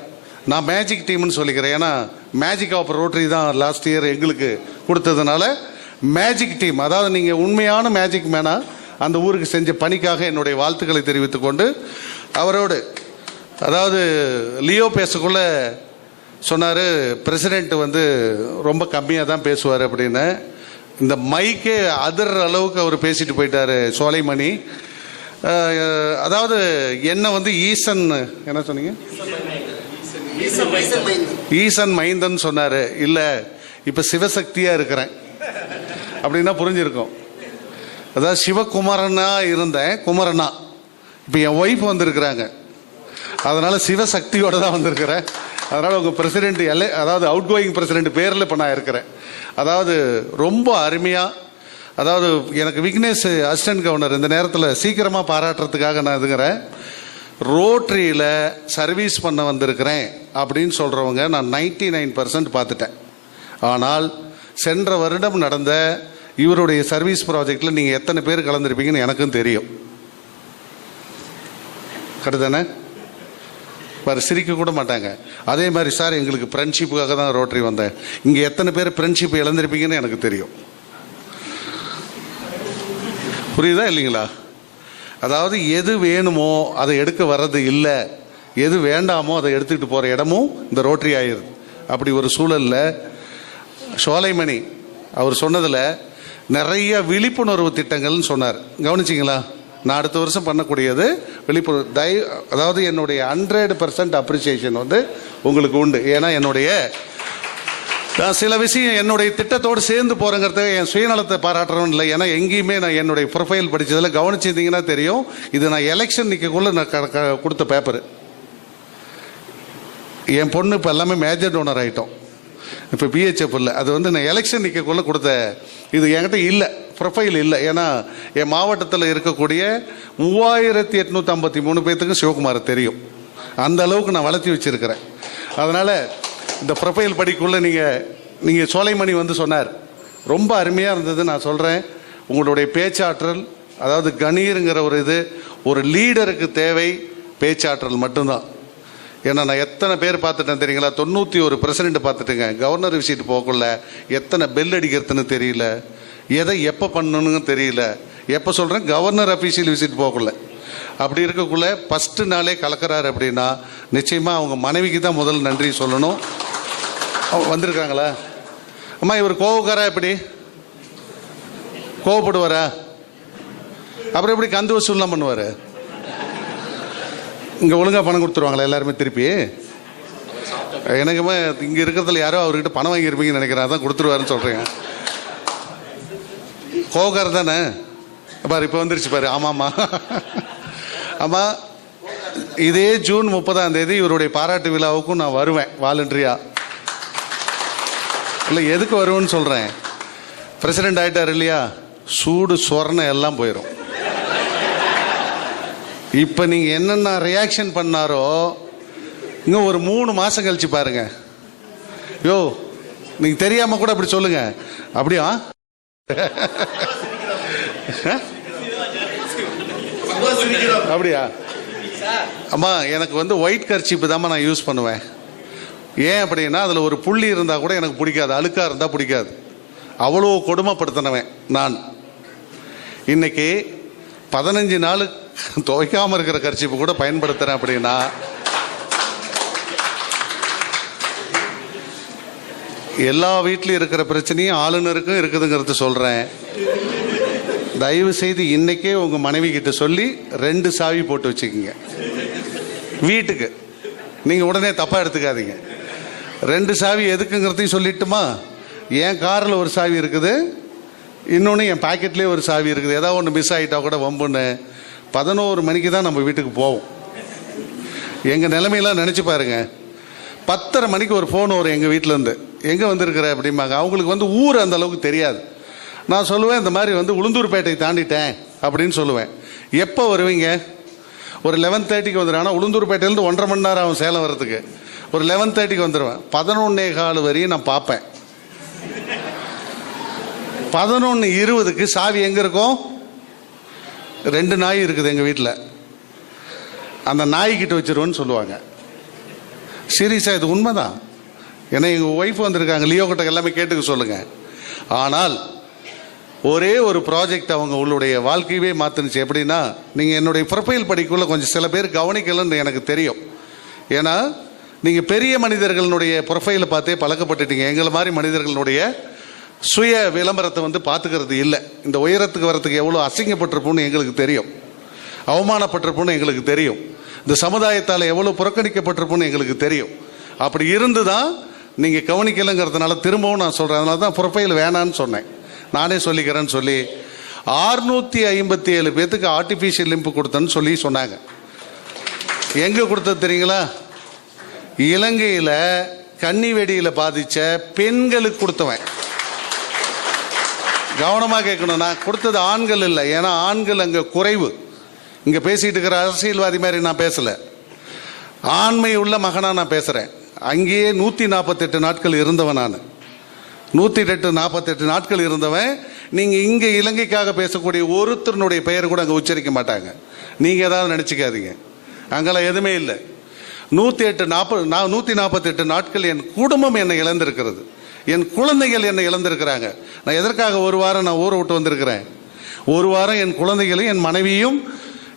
நான் மேஜிக் டீம்னு சொல்லிக்கிறேன். ஏன்னா மேஜிக் ஆஃப் ரோட்டரி தான் லாஸ்ட் இயர் எங்களுக்கு கொடுத்ததுனால மேஜிக் டீம், அதாவது நீங்கள் உண்மையான மேஜிக் மேனாக அந்த ஊருக்கு செஞ்ச பணிக்காக என்னுடைய வாழ்த்துக்களை தெரிவித்துக்கொண்டு, அவரோடு, அதாவது லியோ பேசக்குள்ள சொன்னார், பிரசிடெண்ட் வந்து ரொம்ப கம்மியாக தான் பேசுவார் அப்படின்னு. இந்த மைக்கே அதிர்ற அளவுக்கு அவர் பேசிட்டு போயிட்டார் சோலைமணி. அதாவது என்ன வந்து ஈசன் என்ன சொன்னீங்க, ஈசன் மைந்தன் சொன்னார். இல்லை, இப்போ சிவசக்தியாக இருக்கிறேன் அப்படின்னா புரிஞ்சிருக்கும். அதாவது சிவகுமரனா இருந்தேன், குமரனா. இப்போ என் ஒய்ஃப் வந்திருக்கிறாங்க, அதனால் சிவசக்தியோடு தான் வந்திருக்கிறேன். அதனால் உங்கள் பிரசிடெண்ட் அதாவது அவுட் கோயிங் பிரசிடெண்ட் பேரில் இப்போ நான் இருக்கிறேன். அதாவது ரொம்ப அருமையாக, அதாவது எனக்கு விக்னேஷ் அசிஸ்டன்ட் கவர்னர் இந்த நேரத்தில் சீக்கிரமாக பாராட்டுறதுக்காக நான் இதுங்கிறேன். ரோட்டரியில் சர்வீஸ் பண்ண வந்திருக்கிறேன் அப்படின்னு சொல்கிறவங்க நான் 99% பார்த்துட்டேன். ஆனால் சென்ற வருடம் நடந்த இவருடைய சர்வீஸ் ப்ராஜெக்டில் நீங்கள் எத்தனை பேர் கலந்துருப்பீங்கன்னு எனக்கும் தெரியும். கரெக்டானே? வேறு சிரிக்க கூட மாட்டாங்க. அதே மாதிரி சார் எங்களுக்கு ஃப்ரெண்ட்ஷிப்புக்காக தான் ரோட்டரி வந்தேன். இங்கே எத்தனை பேர் ஃப்ரெண்ட்ஷிப் இழந்திருப்பீங்கன்னு எனக்கு தெரியும். புரியுதா இல்லைங்களா? அதாவது எது வேணுமோ அதை எடுக்க வர்றது இல்லை, எது வேண்டாமோ அதை எடுத்துக்கிட்டு போகிற இடமும் இந்த ரோட்டரி ஆயிடுது. அப்படி ஒரு சூழலில் சோலைமணி அவர் சொன்னதில் நிறைய விழிப்புணர்வு திட்டங்கள்னு சொன்னார். கவனிச்சிங்களா? நான் அடுத்த வருஷம் பண்ணக்கூடியது விழிப்புணர்வு. அதாவது என்னுடைய 100% அப்ரிசியேஷன் வந்து உங்களுக்கு உண்டு. ஏன்னா என்னுடைய சில விஷயம் என்னுடைய திட்டத்தோடு சேர்ந்து போகிறேங்கிறத என் சுயநலத்தை பாராட்டுறோம் இல்லை. ஏன்னா எங்கேயுமே நான் என்னுடைய ப்ரொஃபைல் படித்ததில் கவனிச்சிருந்தீங்கன்னா தெரியும். இது நான் எலெக்ஷன் நிற்கக்குள்ள நான் கொடுத்த பேப்பரு. என் பொண்ணு இப்போ எல்லாமே மேஜர் டோனர் ஆகிட்டோம். இப்போ பிஹெச்எஃப் இல்லை, அது வந்து நான் எலெக்ஷன் நிற்கக்குள்ள கொடுத்த இது என்கிட்ட இல்லை, ப்ரொஃபைல் இல்லை. ஏன்னா என் மாவட்டத்தில் இருக்கக்கூடிய 3853 பேர்த்துக்கும் சிவகுமார் தெரியும். அந்த அளவுக்கு நான் வளர்த்தி வச்சுருக்கிறேன். அதனால் இந்த ப்ரொஃபைல் படிக்குள்ள நீங்கள் சோலைமணி வந்து சொன்னார், ரொம்ப அருமையாக இருந்தது. நான் சொல்கிறேன், உங்களுடைய பேச்சாற்றல், அதாவது கணீருங்கிற ஒரு இது ஒரு லீடருக்கு தேவை பேச்சாற்றல் மட்டும்தான். ஏன்னா நான் எத்தனை பேர் பார்த்துட்டேன் தெரியுங்களா? 91% பார்த்துட்டுங்க. கவர்னர் விசிட் போகக்குள்ள எத்தனை பெல் அடிக்கிறதுன்னு தெரியல, எதை எப்போ பண்ணணுன்னு தெரியல. எப்போ சொல்கிறேன், கவர்னர் அஃபீஷியல் விசிட் போகக்குள்ள. அப்படி இருக்கக்குள்ள ஃபஸ்ட்டு நாளே கலக்கிறாரு அப்படின்னா நிச்சயமாக அவங்க மனைவிக்கு தான் முதல் நன்றி சொல்லணும். வந்திருக்காங்களா? அம்மா இவர் கோவக்காரா? எப்படி கோவப்படுவாரா? அப்புறம் எப்படி கந்து வசூல்லாம் பண்ணுவார்? இங்கே ஒழுங்காக பணம் கொடுத்துருவாங்களா எல்லாருமே திருப்பி? எனக்குமே இங்கே இருக்கிறதுல யாரோ அவர்கிட்ட பணம் வாங்கியிருப்பீங்கன்னு நினைக்கிறேன், அதான் கொடுத்துருவாருன்னு சொல்கிறேங்க. கோவக்காரர் தானே? பாரு இப்போ வந்துருச்சு பாரு. ஆமாம்மா. ஆமாம், இதே ஜூன் 30 இவருடைய பாராட்டு விழாவுக்கும் நான் வருவேன் வாலண்டரியா. இல்லை எதுக்கு வருவேன்னு சொல்கிறேன், பிரசிடெண்ட் ஆகிட்டார் இல்லையா, சூடு சொர்ணம் எல்லாம் போயிடும். இப்போ நீங்கள் என்னென்ன ரியாக்ஷன் பண்ணாரோ இன்னும் ஒரு 3 மாதம் கழிச்சு பாருங்க. யோ நீங்கள் தெரியாமல் கூட அப்படி சொல்லுங்க. அப்படியா? அப்படியா? அம்மா எனக்கு வந்து ஒயிட் கர்ச்சீப்பு தாம்மா நான் யூஸ் பண்ணுவேன். ஏன் அப்படின்னா அதில் ஒரு புள்ளி இருந்தால் கூட எனக்கு பிடிக்காது, அழுக்காக இருந்தால் பிடிக்காது. அவ்வளோ கொடுமைப்படுத்தினவன் நான். இன்னைக்கு 15 நாள் துவைக்காமல் இருக்கிற கர்ச்சீப்பு கூட பயன்படுத்துகிறேன். அப்படின்னா எல்லா வீட்லையும் இருக்கிற பிரச்சனையும் ஆளுநருக்கும் இருக்குதுங்கிறது சொல்கிறேன். தயவு செய்து இன்னைக்கே உங்கள் மனைவி கிட்ட சொல்லி 2 சாவி போட்டு வச்சுக்கோங்க வீட்டுக்கு. நீங்கள் உடனே தப்பாக எடுத்துக்காதீங்க. 2 சாவி எதுக்குங்கிறதையும் சொல்லிட்டுமா, என் காரில் ஒரு சாவி இருக்குது, இன்னொன்று என் பாக்கெட்லேயே ஒரு சாவி இருக்குது. ஏதாவது ஒன்று மிஸ் ஆகிட்டா கூட வம்புன்னு 11 மணிக்கு தான் நம்ம வீட்டுக்கு போவோம். எங்கள் நிலைமையெல்லாம் நினச்சி பாருங்க. 10:30 மணிக்கு ஒரு ஃபோன் வரும் எங்கள் வீட்டிலேருந்து, எங்கே வந்திருக்கிற அப்படிம்பாங்க. அவங்களுக்கு வந்து ஊர் அந்த அளவுக்கு தெரியாது. நான் சொல்லுவேன், இந்த மாதிரி வந்து உளுந்தூர்பேட்டை தாண்டிட்டேன் அப்படின்னு சொல்லுவேன். எப்போ வருவீங்க? ஒரு 11:30க்கு வந்துடுவேன். ஆனால் உளுந்தூர்பேட்டையிலேருந்து 1.5 மணி நேரம் ஆகும் சேலம் வர்றதுக்கு. ஒரு 11:30க்கு வந்துடுவேன். 11:15 வரையும் நான் பார்ப்பேன். 11:20க்கு சாவி எங்கே இருக்கும்? 2 நாய் இருக்குது எங்கள் வீட்டில், அந்த நாய்கிட்ட வச்சிருவோன்னு சொல்லுவாங்க. சீரியஸாக இது உண்மைதான். ஏன்னா எங்கள் ஒய்ஃப் வந்திருக்காங்க, லியோ கிட்ட எல்லாமே கேட்டுக்க சொல்லுங்கள். ஆனால் ஒரே ஒரு ப்ராஜெக்ட் அவங்க உங்களுடைய வாழ்க்கையவே மாற்றுனுச்சு. எப்படின்னா, நீங்கள் என்னுடைய ப்ரொஃபைல் படிக்குள்ள கொஞ்சம் சில பேர் கவனிக்கலன்னு எனக்கு தெரியும். ஏன்னா நீங்கள் பெரிய மனிதர்களுடைய ப்ரொஃபைலை பார்த்தே பழக்கப்பட்டுட்டீங்க. எங்களை மாதிரி மனிதர்களுடைய சுய விளம்பரத்தை வந்து பார்த்துக்கிறது இல்லை. இந்த உயரத்துக்கு வரத்துக்கு எவ்வளோ அசிங்கப்பட்டிருப்போன்னு எங்களுக்கு தெரியும், அவமானப்பட்டிருப்போன்னு எங்களுக்கு தெரியும், இந்த சமுதாயத்தால் எவ்வளோ புறக்கணிக்கப்பட்டிருப்போன்னு எங்களுக்கு தெரியும். அப்படி இருந்து தான் நீங்கள் கவனிக்கலைங்கிறதுனால திரும்பவும் நான் சொல்கிறேன். அதனால தான் ப்ரொஃபைல் வேணான்னு சொன்னேன். நானே சொல்லிக்கிறேன்னு சொல்லி 657 பேத்துக்கு ஆர்டிஃபிஷியல் லிம்பு கொடுத்தேன்னு சொல்லி சொன்னாங்க. எங்கே கொடுத்தது தெரியுங்களா? இலங்கையில் கன்னி வெடியில் பாதித்த பெண்களுக்கு கொடுத்தவன். கவனமாக கேட்கணும், நான் கொடுத்தது ஆண்கள் இல்லை. ஏன்னா ஆண்கள் அங்கே குறைவு. இங்கே பேசிகிட்டு இருக்கிற அரசியல்வாதி மாதிரி நான் பேசலை, ஆண்மை உள்ள மகனாக நான் பேசுகிறேன். அங்கேயே 148 நாட்கள் இருந்தவன் நான். 148 நாட்கள் இருந்தவன். நீங்கள் இங்கே இலங்கைக்காக பேசக்கூடிய ஒருத்தருனுடைய பெயர் கூட அங்கே உச்சரிக்க மாட்டாங்க. நீங்கள் ஏதாவது நினச்சிக்காதீங்க, அங்கெல்லாம் எதுவுமே இல்லை. 148 நாட்கள் என் குடும்பம் என்னை இழந்திருக்கிறது, என் குழந்தைகள் என்னை இழந்திருக்கிறாங்க. நான் எதற்காக ஒரு வாரம் நான் ஊரை விட்டு வந்திருக்கிறேன்? ஒரு வாரம் என் குழந்தைகளையும் என் மனைவியும்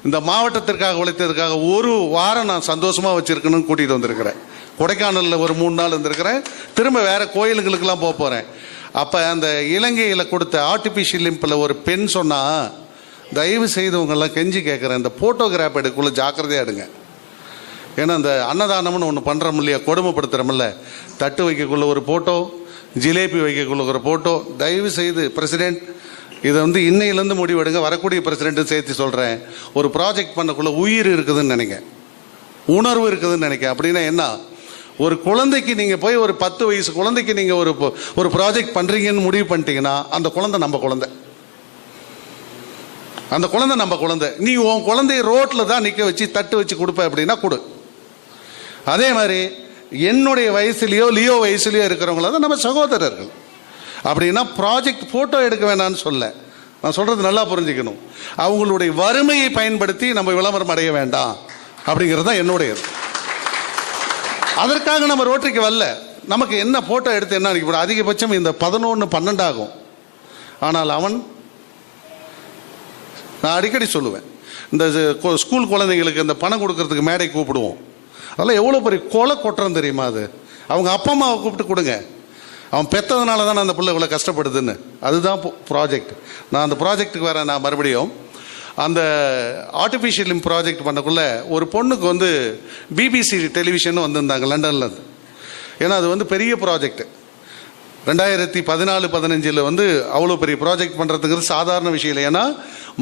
இந்த மாவட்டத்திற்காக உழைத்ததற்காக ஒரு வாரம் நான் சந்தோஷமாக வச்சுருக்கணும்னு கூட்டிகிட்டு வந்திருக்கிறேன். கொடைக்கானலில் ஒரு 3 நாள் இருந்திருக்கிறேன். திரும்ப வேறு கோயிலுங்களுக்கெல்லாம் போக போகிறேன். அப்போ அந்த இலங்கையில் கொடுத்த ஆர்டிஃபிஷியல் லிம்பில் ஒரு பெண் சொன்னால், தயவு செய்தவங்கெல்லாம் கெஞ்சி கேட்குறேன், இந்த ஃபோட்டோகிராஃப் எடுக்குள்ள ஜாக்கிரதையாக எடுங்க. ஏன்னா இந்த அன்னதானம்னு ஒன்று பண்ணுறோம் இல்லையா, கொடுமைப்படுத்துகிறோம்ல, தட்டு வைக்கக்குள்ள ஒரு ஃபோட்டோ, ஜிலேபி வைக்கக்குள்ள ஒரு ஃபோட்டோ. தயவு செய்து பிரசிடென்ட் இதை இன்னையிலேருந்து முடிவெடுங்க. வரக்கூடிய பிரசிடென்ட்டும் சேர்த்து சொல்கிறேன், ஒரு ப்ராஜெக்ட் பண்ணக்குள்ள உயிர் இருக்குதுன்னு நினைக்க, உணர்வு இருக்குதுன்னு நினைக்க. அப்படின்னா என்ன? ஒரு குழந்தைக்கு நீங்கள் போய் ஒரு 10 வயசு குழந்தைக்கு நீங்கள் ஒரு ப்ராஜெக்ட் பண்ணுறீங்கன்னு முடிவு பண்ணிட்டீங்கன்னா அந்த குழந்தை நம்ம குழந்தை, அந்த குழந்தை நம்ம குழந்தை. நீ உன் குழந்தைய ரோட்டில் தான் நிற்க வச்சு தட்டு வச்சு கொடுப்ப அப்படின்னா கொடு. அதே மாதிரி என்னுடைய வயசுலேயோ லியோ வயசுலேயோ இருக்கிறவங்கள தான் நம்ம சகோதரர்கள். அப்படின்னா ப்ராஜெக்ட் ஃபோட்டோ எடுக்க வேணான்னு சொல்ல, நான் சொல்கிறது நல்லா புரிஞ்சுக்கணும். அவங்களுடைய வறுமையை பயன்படுத்தி நம்ம விளம்பரம் அடைய வேண்டாம் அப்படிங்கிறது தான் என்னுடையது. அதற்காக நம்ம ரோட்டரிக்கு வரல. நமக்கு என்ன ஃபோட்டோ எடுத்து என்ன நினைக்க, அதிகபட்சம் இந்த 11-12 ஆகும். ஆனால் அவன், நான் அடிக்கடி சொல்லுவேன், இந்த ஸ்கூல் குழந்தைங்களுக்கு இந்த பணம் கொடுக்கறதுக்கு மேடை கூப்பிடுவோம். அதெல்லாம் எவ்வளோ பெரிய கொலை கொட்டுறோம் தெரியுமா? அது அவங்க அப்பா அம்மாவை கூப்பிட்டு கொடுங்க. அவன் பெற்றதுனால தான் அந்த பிள்ளை இவ்வளோ கஷ்டப்படுதுன்னு. அதுதான் ப்ராஜெக்ட். நான் அந்த ப்ராஜெக்ட்டுக்கு வரேன். நான் மறுபடியும் அந்த ஆர்டிஃபிஷியல் லிம்ப் ப்ராஜெக்ட் பண்ணக்குள்ள ஒரு பொண்ணுக்கு பிபிசி டெலிவிஷன் வந்திருந்தாங்க லண்டனில். ஏன்னா அது பெரிய ப்ராஜெக்ட். 2014-15 அவ்வளோ பெரிய ப்ராஜெக்ட் பண்ணுறதுங்கிறது சாதாரண விஷயம் இல்லை. ஏன்னா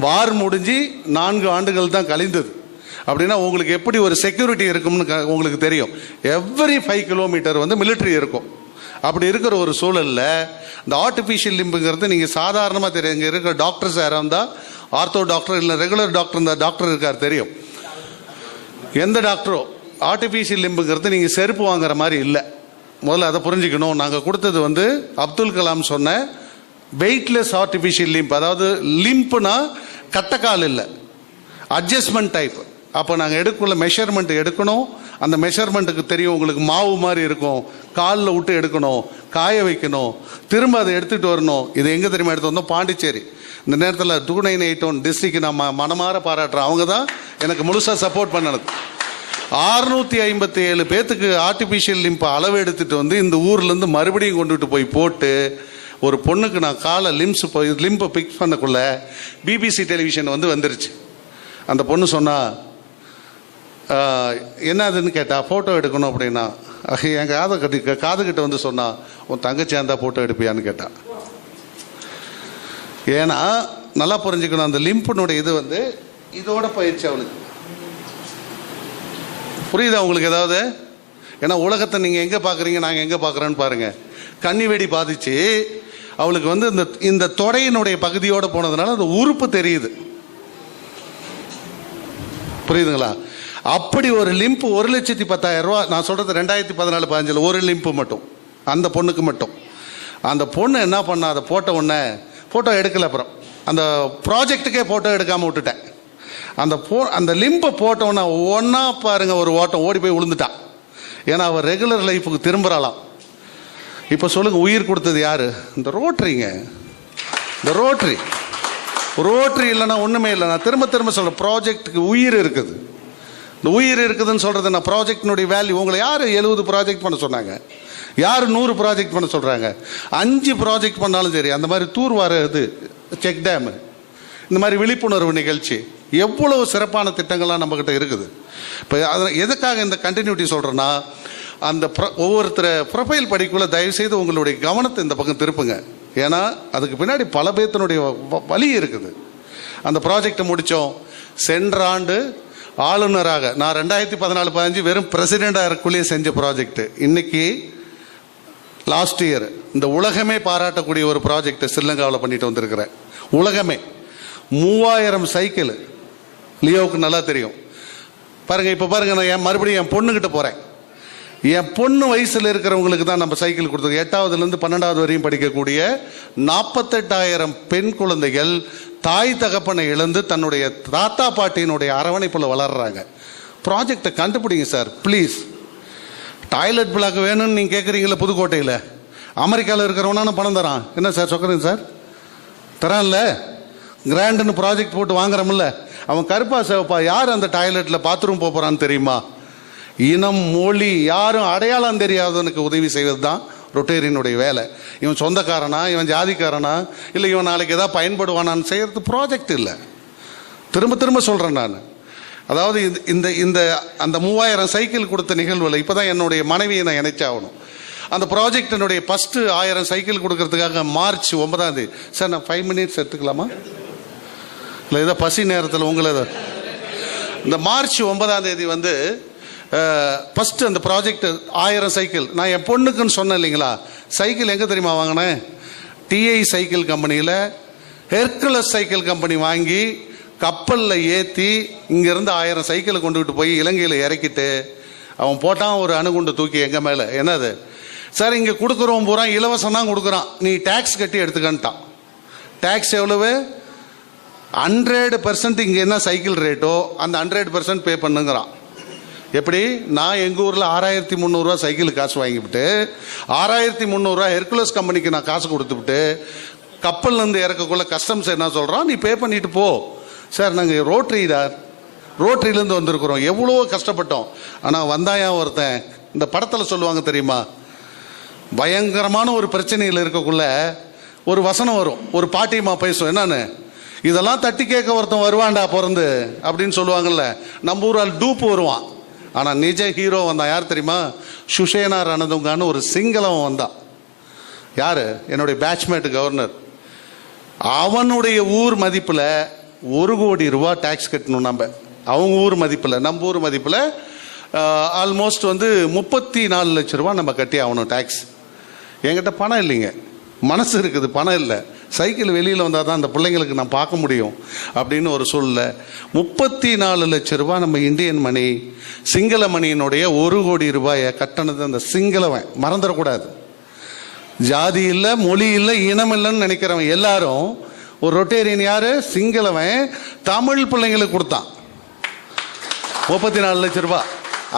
வார் முடிஞ்சு 4 ஆண்டுகள் தான் கழிந்தது. அப்படின்னா உங்களுக்கு எப்படி ஒரு செக்யூரிட்டி இருக்கும்னு உங்களுக்கு தெரியும். எவ்ரி 5 கிலோமீட்டர் மிலிட்ரி இருக்கும். அப்படி இருக்கிற ஒரு சூழலில் இந்த ஆர்டிஃபிஷியல் லிம்புங்கிறது நீங்கள் சாதாரணமாக தெரியும். இங்கே இருக்கிற டாக்டர்ஸ் யாராக இருந்தால், ஆர்த்தோ டாக்டர் இல்லை ரெகுலர் டாக்டர், இந்த டாக்டர் இருக்கார் தெரியும். எந்த டாக்டரோ ஆர்டிஃபிஷியல் லிம்புங்கிறது நீங்கள் செருப்பு வாங்குற மாதிரி இல்லை. முதல்ல அதை புரிஞ்சுக்கணும். நாங்கள் கொடுத்தது அப்துல் கலாம் சொன்ன வெயிட்லெஸ் ஆர்டிஃபிஷியல் லிம்ப். அதாவது லிம்ப்னா கட்டக்கால் இல்லை, அட்ஜஸ்ட்மெண்ட் டைப். அப்போ நாங்கள் எடுக்கக்குள்ள மெஷர்மெண்ட் எடுக்கணும். அந்த மெஷர்மெண்ட்டுக்கு தெரியும் உங்களுக்கு மாவு மாதிரி இருக்கும், காலில் விட்டு எடுக்கணும், காய வைக்கணும், திரும்ப அதை எடுத்துகிட்டு வரணும். இது எங்கே தெரியுமா எடுத்து வந்தோம்? பாண்டிச்சேரி. இந்த நேரத்தில் 2981 டிஸ்ட்ரிக்ட் நான் மனமாற பாராட்டுறேன். அவங்க தான் எனக்கு முழுசாக சப்போர்ட் பண்ணது. 657 பேத்துக்கு ஆர்டிஃபிஷியல் லிம்பை அளவு எடுத்துகிட்டு இந்த ஊர்லேருந்து மறுபடியும் கொண்டுட்டு போய் போட்டு ஒரு பொண்ணுக்கு நான் காலை லிம்பை பிக் பண்ணக்குள்ள பிபிசி டெலிவிஷன் வந்துருச்சு. அந்த பொண்ணு சொன்னா, என்னதுன்னு கேட்டா, ஃபோட்டோ எடுக்கணும் அப்படின்னா. என் காதுகிட்ட சொன்னா, உன் தங்கச்சி இருந்தா ஃபோட்டோ எடுப்பியான்னு கேட்டா. ஏன்னா நல்லா புரிஞ்சுக்கணும், அந்த லிம்பினுடைய இது இதோட பயிற்சி அவளுக்கு. புரியுதா உங்களுக்கு ஏதாவது? ஏன்னா உலகத்தை நீங்கள் எங்கே பார்க்குறீங்க, நாங்கள் எங்கே பார்க்குறோன்னு பாருங்கள். கன்னி வெடி பாதிச்சு அவளுக்கு இந்த தொடையினுடைய பகுதியோடு போனதுனால அந்த உறுப்பு தெரியுது. புரியுதுங்களா? அப்படி ஒரு லிம்ப் 1,10,000 ரூபா. நான் சொல்கிறது 2014-15 ஒரு லிம்ப் மட்டும், அந்த பொண்ணுக்கு மட்டும். அந்த பொண்ணு என்ன பண்ணா, அதை போட்ட உடனே ஃபோட்டோ எடுக்கலை. அப்புறம் அந்த ப்ராஜெக்டுக்கே ஃபோட்டோ எடுக்காமல் விட்டுட்டேன். அந்த லிம்பை போட்டோன்னா ஒன்றா பாருங்க, ஒரு ஓட்டம் ஓடி போய் விழுந்துட்டான். ஏன்னா அவள் ரெகுலர் லைஃபுக்கு திரும்புகிறாளாம். இப்போ சொல்லுங்கள், உயிர் கொடுத்தது யார்? இந்த ரோட்டரிங்க. இந்த ரோட்டரி இல்லைன்னா ஒன்றுமே இல்லை. நான் திரும்ப சொல்கிறேன், ப்ராஜெக்டுக்கு உயிர் இருக்குது. இந்த உயிர் இருக்குதுன்னு சொல்கிறது நான் ப்ராஜெக்டினுடைய வேல்யூ. உங்களை யார் 70 ப்ராஜெக்ட் பண்ண சொன்னாங்க? யார் 100 ப்ராஜெக்ட் பண்ண சொல்கிறாங்க? 5 ப்ராஜெக்ட் பண்ணாலும் சரி. அந்த மாதிரி தூர்வார இது, செக் டேமு, இந்த மாதிரி விழிப்புணர்வு நிகழ்ச்சி, எவ்வளவு சிறப்பான திட்டங்கள்லாம் நம்மக்கிட்ட இருக்குது. இப்போ எதுக்காக இந்த கண்டினியூட்டி சொல்கிறேன்னா, அந்த ஒவ்வொருத்தரை ப்ரொஃபைல் படிக்குள்ள தயவுசெய்து உங்களுடைய கவனத்தை இந்த பக்கம் திருப்புங்க. ஏன்னா அதுக்கு பின்னாடி பல பேர்த்தனுடைய வழி இருக்குது. அந்த ப்ராஜெக்டை முடித்தோம். சென்ற ஆண்டு ஆளுநராக நான் 2014-15 வெறும் பிரசிடெண்டாக இருக்கக்குள்ளேயே செஞ்ச ப்ராஜெக்ட். இன்னைக்கு லாஸ்ட் இயர் இந்த உலகமே பாராட்டக்கூடிய ஒரு ப்ராஜெக்ட் ஸ்ரீலங்காவில் பண்ணிட்டு வந்திருக்கிறேன். உலகமே 3000 சைக்கிள். லியோவுக்கு நல்லா தெரியும் பாருங்க. இப்போ பாருங்க, நான் மறுபடியும் என் பொண்ணுகிட்ட போகிறேன். என் பொண்ணு வயசில் இருக்கிறவங்களுக்கு தான் நம்ம சைக்கிள் கொடுத்துருக்கோம். 8ஆவதுலேருந்து 12ஆவது வரையும் படிக்கக்கூடிய 48,000 பெண் குழந்தைகள் தாய் தகப்பனை இழந்து தன்னுடைய தாத்தா பாட்டியினுடைய அரவணைப்பில் வளர்றாங்க. ப்ராஜெக்டை கண்டுபிடிங்க சார் ப்ளீஸ். டாய்லெட் பிளாக் வேணும்னு நீங்கள் கேட்குறீங்களா? புதுக்கோட்டையில் அமெரிக்காவில் இருக்கிறவனா பணம் தரான். என்ன சார் சொல்கிறேன் சார், தரான்ல. கிராண்டுன்னு ப்ராஜெக்ட் போட்டு வாங்குறோம்ல, அவன் கருப்பா சேவப்பா யார் அந்த டாய்லெட்டில் பாத்ரூம் போகிறான்னு தெரியுமா? இனம் மொழி யாரும் அடையாளம் தெரியாதவனுக்கு உதவி செய்வது தான் ரொட்டேரியனுடைய வேலை. இவன் சொந்தக்காரனா, இவன் ஜாதிக்காரனா, இல்லை இவன் நாளைக்கு ஏதாவது பயன்படுவானான்னு செய்கிறது ப்ராஜெக்ட் இல்லை. திரும்ப திரும்ப சொல்கிறேன் நான். அதாவது இந்த இந்த அந்த 3000 சைக்கிள் கொடுத்த நிகழ்வில் இப்போ தான் என்னுடைய மனைவியை நான் இணைச்சாகணும். அந்த ப்ராஜெக்டினுடைய ஃபஸ்ட்டு 1000 சைக்கிள் கொடுக்கறதுக்காக மார்ச் 9ஆம் தேதி. சார் நான் 5 மினிட்ஸ் எடுத்துக்கலாமா? இல்லை ஏதோ பசி நேரத்தில் உங்களை இந்த மார்ச் 9ஆம் தேதி வந்து ஃபஸ்ட்டு அந்த ப்ராஜெக்ட் 1000 சைக்கிள் நான் என் பொண்ணுக்குன்னு சொன்னேன் இல்லைங்களா. சைக்கிள் எங்கே தெரியுமா வாங்கினேன்? டிஐ சைக்கிள் கம்பெனியில் ஹெர்குலஸ் சைக்கிள் கம்பெனி வாங்கி கப்பலில் ஏற்றி இங்கேருந்து 1000 சைக்கிளை கொண்டுகிட்டு போய் இலங்கையில் இறக்கிட்டு அவன் போட்டான் ஒரு அணுகுண்டு தூக்கி எங்கள் மேலே. என்னது சார் இங்கே கொடுக்குறோம் பூரா இலவசம் தான் கொடுக்குறான், நீ டேக்ஸ் கட்டி எடுத்துக்கன்ட்டான். டேக்ஸ் எவ்வளவு? 100% இங்கே என்ன சைக்கிள் ரேட்டோ அந்த 100% பே பண்ணுங்கிறான். எப்படி? நான் எங்கள் ஊரில் 6300 சைக்கிள் காசு வாங்கிவிட்டு 6300 ஹெர்குலஸ் கம்பெனிக்கு நான் காசு கொடுத்துவிட்டு கப்பல்லேருந்து இறக்கக்குள்ள கஸ்டம்ஸ் என்ன சொல்கிறான், நீ பே பண்ணிட்டு போ. சார் நாங்கள் ரோட்டரியிலேருந்து வந்திருக்கிறோம், எவ்வளோ கஷ்டப்பட்டோம். ஆனால் வந்தாயா ஒருத்தன், இந்த படத்தில் சொல்லுவாங்க தெரியுமா, பயங்கரமான ஒரு பிரச்சனையில் இருக்கக்குள்ள ஒரு வசனம் வரும், ஒரு பாட்டியம்மா பேசும். என்னன்னு, இதெல்லாம் தட்டி கேட்க ஒருத்தன் வருவான்டா பிறந்து அப்படின்னு சொல்லுவாங்கல்ல. நம்ம ஊரால் டூப்பு வருவான். ஆனால் நிஜ ஹீரோ வந்தான். யார் தெரியுமா? சுஷேனா ரணதுங்கான்னு ஒரு சிங்களவன் வந்தான். யார்? என்னுடைய பேட்ச்மேட்டு கவர்னர். அவனுடைய ஊர் மதிப்பில் 1 கோடி ரூபா டேக்ஸ் கட்டணும் நம்ம. அவங்க ஊர் மதிப்பில், நம்ம ஊர் மதிப்பில் ஆல்மோஸ்ட் வந்து 34 லட்ச ரூபா நம்ம கட்டி ஆகணும் டேக்ஸ். என்கிட்ட பணம் இல்லைங்க, மனசு இருக்குது, பணம் இல்லை. சைக்கிள் வெளியில் வந்தால் தான் அந்த பிள்ளைங்களுக்கு நான் பார்க்க முடியும் அப்படின்னு ஒரு சூழ்நிலை. 34 லட்ச ரூபா நம்ம இந்தியன் மணி, சிங்கள மணியினுடைய 1 கோடி ரூபாயை கட்டணது அந்த சிங்களவன். மறந்துடக்கூடாது. ஜாதி இல்லை, மொழி இல்லை, இனம் இல்லைன்னு நினைக்கிறவன் எல்லாரும் ஒரு ரொட்டேரியன். யார்? சிங்களவன் தமிழ் பிள்ளைங்களுக்கு கொடுத்தான் 34 லட்ச ரூபா.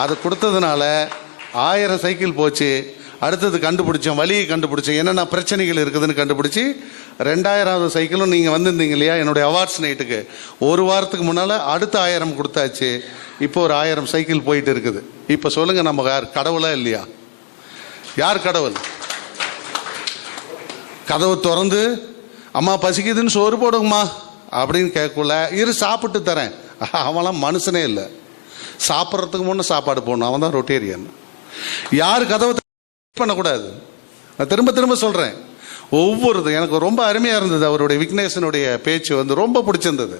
அது கொடுத்ததுனால 1000 சைக்கிள் போச்சு. அடுத்தது கண்டுபிடிச்சோம், வழியை கண்டுபிடிச்சோம், என்னென்ன பிரச்சனைகள் இருக்குதுன்னு கண்டுபிடிச்சி 2000வது சைக்கிளும் நீங்கள் வந்திருந்தீங்க இல்லையா என்னுடைய அவார்ட்ஸ் நைட்டுக்கு, ஒரு வாரத்துக்கு முன்னால் அடுத்த 1000 கொடுத்தாச்சு. இப்போ ஒரு 1000 சைக்கிள் போயிட்டு இருக்குது. இப்போ சொல்லுங்கள், நம்ம யார் கடவுளா இல்லையா? யார் கடவுள்? கதவு திறந்து அம்மா பசிக்குதுன்னு சோறு போடுங்கம்மா அப்படின்னு கேட்கல, இரு சாப்பிட்டு தரேன். அவன்லாம் மனுஷனே இல்லை. சாப்பிட்றதுக்கு முன்னே சாப்பாடு போடணும், அவன் தான் ரொட்டேரியன். யார் கதவை பண்ணக்கூடாது. நான் திரும்ப திரும்ப சொல்கிறேன். ஒவ்வொருது எனக்கு ரொம்ப அருமையாக இருந்தது. அவருடைய விக்னேஷனுடைய பேச்சு வந்து ரொம்ப பிடிச்சிருந்தது.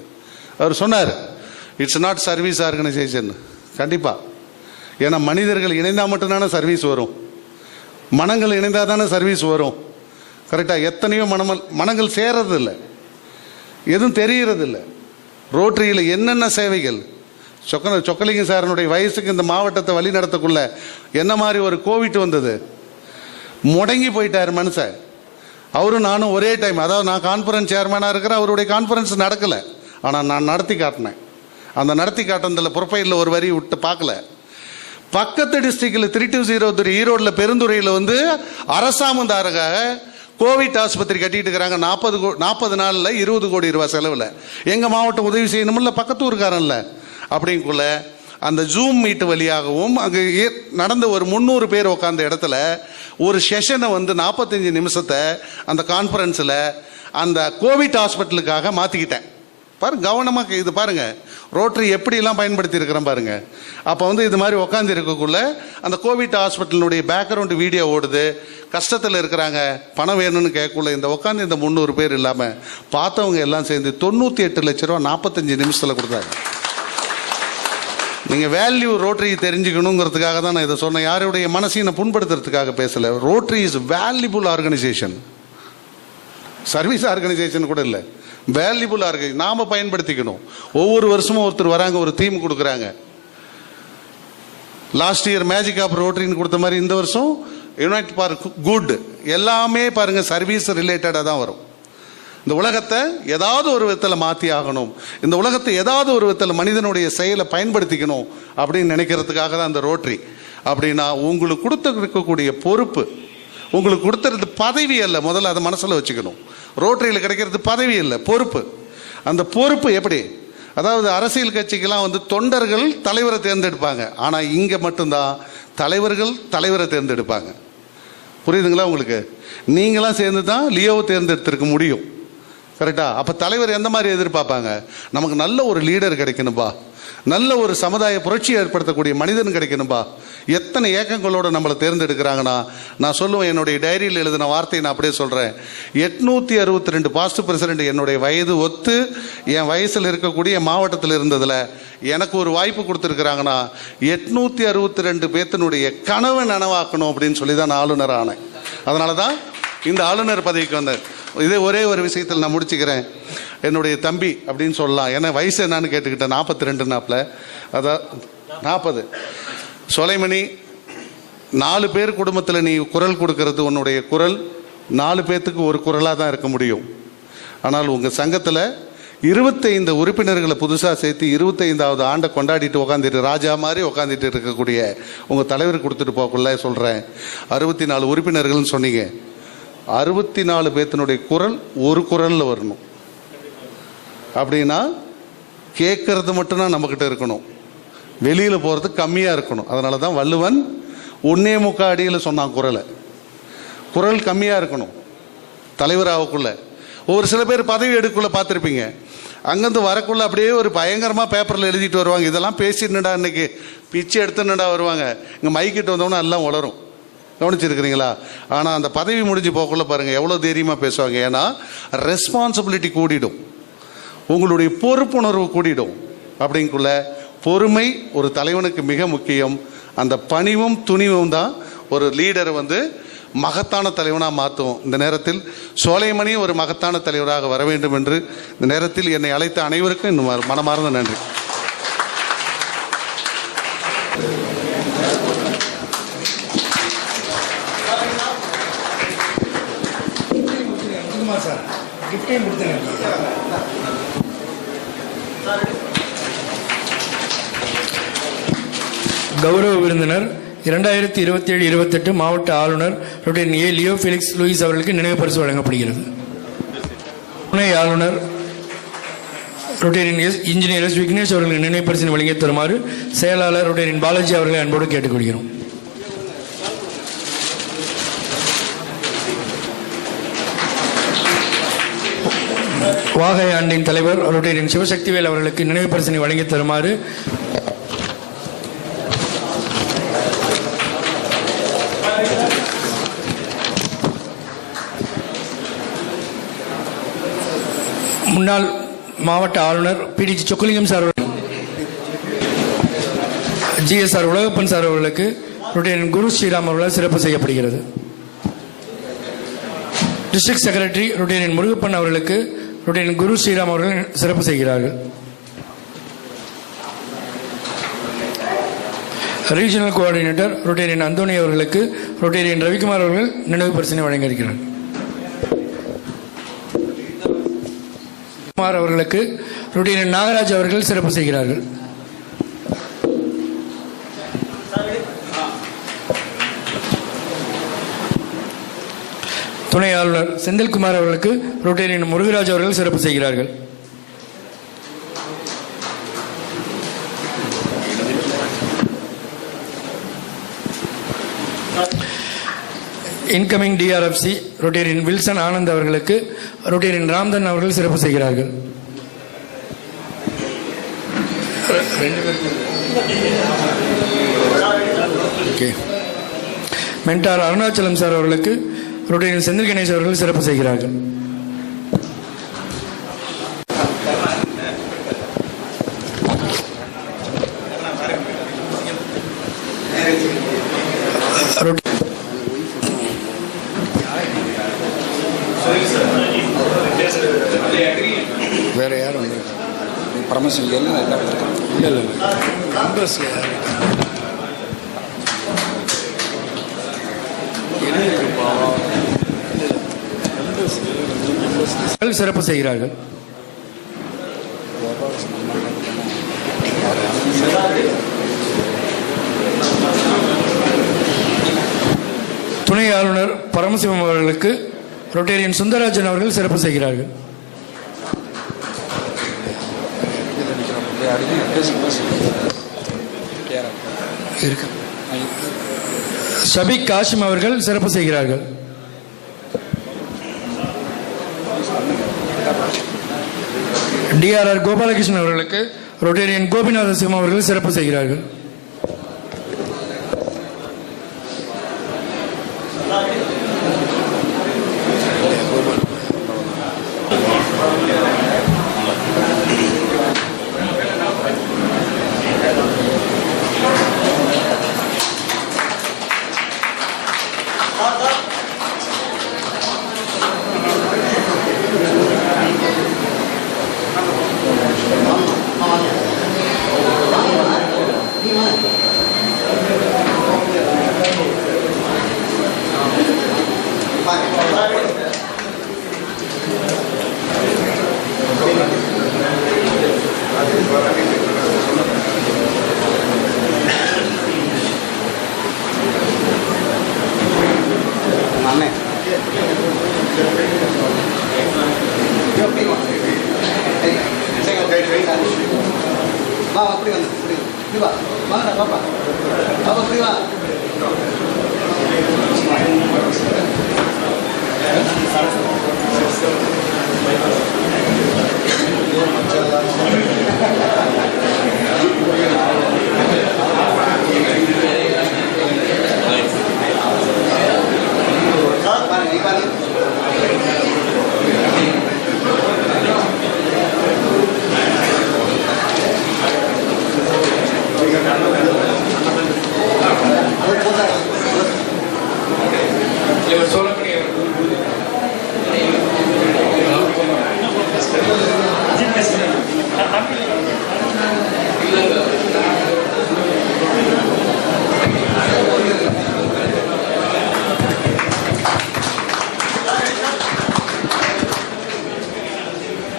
அவர் சொன்னார், இட்ஸ் நாட் சர்வீஸ் ஆர்கனைசேஷன். கண்டிப்பாக, ஏன்னா மனிதர்கள் இணைந்தால் மட்டும்தானே சர்வீஸ் வரும், மனங்கள் இணைந்தால் தானே சர்வீஸ் வரும். கரெக்டாக? எத்தனையோ மனங்கள் சேரது இல்லை, எதுவும் தெரிகிறது இல்லை. ரோட்டரியில் என்னென்ன சேவைகள். சொக்கலிங்க சாரனுடைய வயசுக்கு இந்த மாவட்டத்தை வழி நடத்தக்குள்ள என்ன மாதிரி ஒரு கோவிட் வந்தது, முடங்கி போயிட்டார் மனுஷன். அவரும் நானும் ஒரே டைம், அதாவது நான் கான்ஃபரன்ஸ் சேர்மனாக இருக்கிறேன், அவருடைய கான்ஃபரன்ஸ் நடக்கலை, ஆனால் நான் நடத்தி காட்டினேன். அந்த நடத்தி காட்டினதில் ப்ரொஃபைலில் ஒரு வரி விட்டு பார்க்கல. பக்கத்து டிஸ்ட்ரிக்டில் 3203 ஈரோடில் பெருந்துறையில் வந்து அரசாங்கத்தாருக்காக கோவிட் ஆஸ்பத்திரி கட்டிட்டு இருக்கிறாங்க. 40 நாளில் 20 கோடி ரூபாய் செலவில். எங்கள் மாவட்டம் உதவி செய்யணும்ல, பக்கத்தூருக்காரன்ல. அப்படிங்குள்ள அந்த ஜூம் மீட் வழியாகவும் அங்கே நடந்த ஒரு 300 பேர் உட்காந்த இடத்துல ஒரு செஷனை வந்து 45 நிமிஷத்தை அந்த கான்ஃபரன்ஸில் அந்த கோவிட் ஹாஸ்பிட்டலுக்காக மாற்றிக்கிட்டேன். பாருங்க கவனமாக இது பாருங்க ரோட்டரி எப்படிலாம் பயன்படுத்தி இருக்கிறேன் பாருங்க. அப்போ வந்து இது மாதிரி உட்காந்து இருக்கக்குள்ள அந்த கோவிட் ஹாஸ்பிட்டலினுடைய பேக்ரவுண்டு வீடியோ ஓடுது. கஷ்டத்தில் இருக்கிறாங்க, பணம் வேணும்னு கேட்கக்குள்ள இந்த உட்காந்து இந்த 300 பேர் இல்லாமல் பார்த்தவங்க எல்லாம் சேர்ந்து 98 லட்ச ரூபா 45 நிமிஷத்தில் கொடுத்தாங்க. நீங்கள் வேல்யூ ரோட்டரி தெரிஞ்சுக்கணுங்கிறதுக்காக தான் நான் இதை சொன்னேன். யாருடைய மனசையும் நான் புண்படுத்துறதுக்காக பேசலை. Rotary is valuable organisation, service organisation கூட இல்லை, வேல்யூபுள் ஆர்கனைசேஷன். நாம் பயன்படுத்திக்கணும். ஒவ்வொரு வருஷமும் ஒருத்தர் வராங்க, ஒரு தீம் கொடுக்குறாங்க. லாஸ்ட் இயர் மேஜிக் ஆஃப் ரோட்டரின்னு கொடுத்த மாதிரி இந்த வருஷம் யுனைட் ஃபார் குட். எல்லாமே பாருங்கள் சர்வீஸ் ரிலேட்டடாக தான் வரும். இந்த உலகத்தை ஏதாவது ஒரு விதத்தில் மாற்றி ஆகணும், இந்த உலகத்தை ஏதாவது ஒரு விதத்தில் மனிதனுடைய செயலை பயன்படுத்திக்கணும் அப்படின்னு நினைக்கிறதுக்காக தான் இந்த ரோட்டரி. அப்படின்னா உங்களுக்கு கொடுத்துருக்கக்கூடிய பொறுப்பு, உங்களுக்கு கொடுத்துறது பதவி அல்ல, முதல்ல அதை மனசில் வச்சுக்கணும். ரோட்டரியில் கிடைக்கிறது பதவி இல்லை, பொறுப்பு. அந்த பொறுப்பு எப்படி, அதாவது அரசியல் கட்சிக்கெல்லாம் வந்து தொண்டர்கள் தலைவரை தேர்ந்தெடுப்பாங்க, ஆனால் இங்கே மட்டும்தான் தலைவர்கள் தலைவரை தேர்ந்தெடுப்பாங்க. புரியுதுங்களா உங்களுக்கு? நீங்களாம் சேர்ந்து தான் லியோவை தேர்ந்தெடுத்திருக்க முடியும், கரெக்டா? அப்போ தலைவர் எந்த மாதிரி எதிர்பார்ப்பாங்க? நமக்கு நல்ல ஒரு லீடர் கிடைக்கணும்பா, நல்ல ஒரு சமுதாய புரட்சி ஏற்படுத்தக்கூடிய மனிதன் கிடைக்கணும்பா. எத்தனை ஏக்கங்களோடு நம்மளை தேர்ந்தெடுக்கிறாங்கன்னா, நான் சொல்லுவேன், என்னுடைய டைரியில் எழுதின வார்த்தையை நான் அப்படியே சொல்கிறேன். 862 பாஸ்ட் பிரசிடென்ட் என்னுடைய வயது ஒத்து என் வயசில் இருக்கக்கூடிய மாவட்டத்தில் இருந்ததில் எனக்கு ஒரு வாய்ப்பு கொடுத்துருக்குறாங்கன்னா 862 பேத்தினுடைய கனவை நனவாக்கணும் அப்படின்னு சொல்லி தான் நான் ஆளுநர் ஆனேன். அதனால தான் இந்த ஆளுநர் பதவிக்கு வந்தேன். இதே ஒரே ஒரு விஷயத்தில் நான் முடிச்சுக்கிறேன். என்னுடைய தம்பி அப்படின்னு சொல்லலாம், ஏன்னா வயசு என்னன்னு கேட்டுக்கிட்டேன். 42 நாப்பில், அதான் 40. சொலைமணி, 4 பேர் குடும்பத்தில் நீ குரல் கொடுக்கறது உன்னுடைய குரல் 4 பேர்த்துக்கு ஒரு குரலாக தான் இருக்க முடியும். ஆனால் உங்கள் சங்கத்தில் 25 உறுப்பினர்களை புதுசாக சேர்த்து 25வது ஆண்டை கொண்டாடிட்டு உட்காந்துட்டு ராஜா மாதிரி உட்காந்துட்டு இருக்கக்கூடிய உங்கள் தலைவர் கொடுத்துட்டு போக்குள்ள சொல்கிறேன், 64 உறுப்பினர்கள்னு சொன்னீங்க. 64 பேத்தினுடைய குரல் ஒரு குரலில் வரணும். அப்படின்னா கேட்கறது மட்டும்தான் நம்மக்கிட்ட இருக்கணும், வெளியில் போகிறது கம்மியாக இருக்கணும். அதனால தான் வள்ளுவன் 1.25 அடியில் சொன்னான் குரலை. குரல் கம்மியாக இருக்கணும் தலைவராகக்குள்ள. ஒரு சில பேர் பதவி எடுக்குள்ள பார்த்துருப்பீங்க, அங்கேருந்து வரக்குள்ள அப்படியே ஒரு பயங்கரமாக பேப்பரில் எழுதிட்டு வருவாங்க. இதெல்லாம் பேசிட்டுடா இன்னைக்கு பிச்சு எடுத்துன்னுடா வருவாங்க. இங்கே மைக்கிட்டு வந்தோம்னா எல்லாம் வளரும். கவனிச்சிருக்கிறீங்களா? ஆனால் அந்த பதவி முடிஞ்சு போக்குள்ள பாருங்கள் எவ்வளோ தைரியமாக பேசுவாங்க. ஏன்னா ரெஸ்பான்சிபிலிட்டி கூடிடும், உங்களுடைய பொறுப்புணர்வு கூடிடும். அப்படிங்குள்ள பொறுமை ஒரு தலைவனுக்கு மிக முக்கியம். அந்த பணிவும் துணிவும் தான் ஒரு லீடரை வந்து மகத்தான தலைவனாக மாற்றும். இந்த நேரத்தில் சோலைமணி ஒரு மகத்தான தலைவராக வர வேண்டும் என்று இந்த நேரத்தில் என்னை அழைத்த அனைவருக்கும் இன்னும் மனமார்ந்த நன்றி. கௌரவ விருந்தினர் 2027-28 மாவட்ட ஆளுநர் ரொட்டேரியன் ஏ லியோ ஃபெலிக்ஸ் லூயிஸ் அவர்களுக்கு நினைவு பரிசு வழங்கப்படுகிறது. துணை ஆளுநர் ரொட்டேரியன் இன்ஜினியர் எஸ் விக்னேஷ் அவர்களுக்கு நினைவு பரிசினை வழங்கி தருமாறு செயலாளர் ரொட்டேரியன் பாலாஜி அவர்களை அன்போடு கேட்டுக்கொள்கிறோம். வாகை ஆண்டின் தலைவர் ரொட்டேரியன் சிவசக்திவேல் அவர்களுக்கு நினைவு பரிசினை வழங்கி தருமாறு முன்னாள் மாவட்ட ஆளுநர் PDG Chockalingam sir, GSR Ulagappan sir அவர்களுக்கு ரொட்டேரியன் குரு ஸ்ரீராம் அவர்களால் சிறப்பு செய்யப்படுகிறது. டிஸ்ட்ரிக்ட் செக்ரட்டரி ரொட்டேரியன் முருகப்பன் அவர்களுக்கு ரொட்டேரியன் குரு ஸ்ரீராம் அவர்கள் சிறப்பு செய்கிறார்கள். ரீஜனல் கோஆர்டினேட்டர் ரொட்டேரியன் அந்தோனி அவர்களுக்கு ரொட்டேரியன் ரவிக்குமார் அவர்கள் நினைவு பரிசினை வழங்க இருக்கிறார். குமார் அவர்களுக்கு ரொட்டேரியன் நாகராஜ் அவர்கள் சிறப்பு செய்கிறார்கள். துணை ஆளுநர் செந்தில்குமார் அவர்களுக்கு ரொட்டேரியன் முருகராஜ் அவர்கள் சிறப்பு செய்கிறார்கள். Incoming DRFC Rotarian Wilson Anand அவர்களுக்கு ரொட்டேரியன் ராம்தன் அவர்கள் சிறப்பு செய்கிறார்கள். ஓகே. மென்டார் அருணாச்சலம் சார் அவர்களுக்கு ரொட்டேரியன் செந்தில் கணேஷ் அவர்கள் சிறப்பு செய்கிறார்கள். வேற யாரும் பரமசிவன் இல்லை சிறப்பு செய்கிறார்கள். துணை ஆளுநர் பரமசிவம் அவர்களுக்கு ரொட்டேரியன் சுந்தரராஜன் அவர்கள் சிறப்பு செய்கிறார்கள். ஷபீக் காஷிம் அவர்கள் சிறப்பு செய்கிறார்கள். டிஆர்ஆர் கோபாலகிருஷ்ணன் அவர்களுக்கு ரொட்டேரியன் கோபிநாத சிவம் அவர்கள் சிறப்பு செய்கிறார்கள்.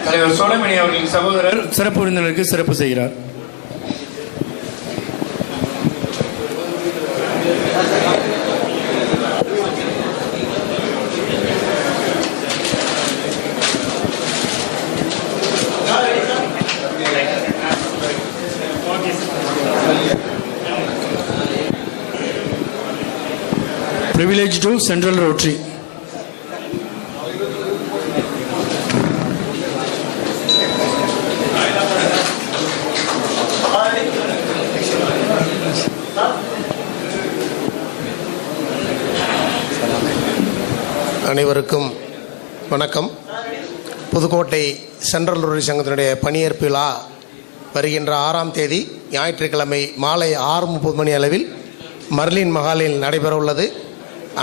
தலைவர் சோலைமணி அவர்களின் சகோதரர் சிறப்பு விருந்தினருக்கு சிறப்பு செய்கிறார். Privilege to Central Rotary. அனைவருக்கும் வணக்கம். புதுக்கோட்டை சென்ட்ரல் ரோட்டரி சங்கத்தினுடைய பணியேற்பு விழா வருகின்ற 6ஆம் தேதி ஞாயிற்றுக்கிழமை மாலை 6:30 மணி அளவில் மர்லின் மஹாலில் நடைபெற உள்ளது.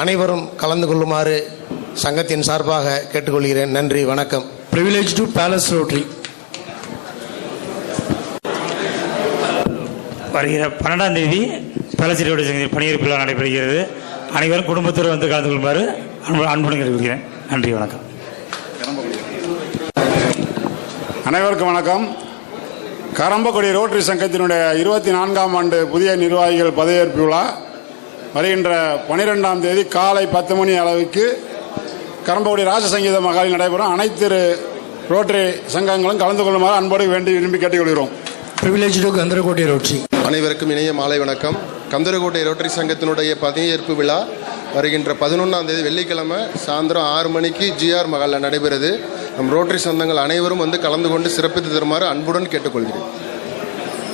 அனைவரும் கலந்து கொள்ளுமாறு சங்கத்தின் சார்பாக கேட்டுக்கொள்கிறேன். நன்றி, வணக்கம். Privilege to Palace Rotary. வருகிற 12ஆம் தேதி பேலஸ் ரோட்டரி சங்கத்தின் பணியேற்பு விழா நடைபெறுகிறது. அனைவரும் குடும்பத்தோடு வந்து கலந்து கொள்ளுமாறு அன்புடன் கேட்டுக்கொள்கிறேன். நன்றி, வணக்கம். அனைவருக்கும் வணக்கம். கரம்பக்குடி ரோட்டரி சங்கத்தினுடைய 24ஆம் ஆண்டு புதிய நிர்வாகிகள் பதவியேற்பு விழா வருகின்ற 12ஆம் தேதி காலை 10 மணி அளவுக்கு கரம்பக்குடி ராஜசங்கீத மகாலில் நடைபெறும். அனைத்து ரோட்டரி சங்கங்களும் கலந்து கொள்ளுமாறு அன்போடு விரும்பி கேட்டுக்கொள்கிறோம். Privilege to Kandarakottai rotary. அனைவருக்கும் இணைய மாலை வணக்கம். கந்தரகோட்டை ரோட்டரி சங்கத்தினுடைய பதவியேற்பு விழா வருகின்ற 11ஆம் தேதி வெள்ளிக்கிழமை சாயந்தரம் 6 மணிக்கு GR மகாலில் நடைபெறுது. நம் ரோட்டரி சொந்தங்கள் அனைவரும் வந்து கலந்து கொண்டு சிறப்பித்து தருமாறு அன்புடன் கேட்டுக்கொள்கிறேன்.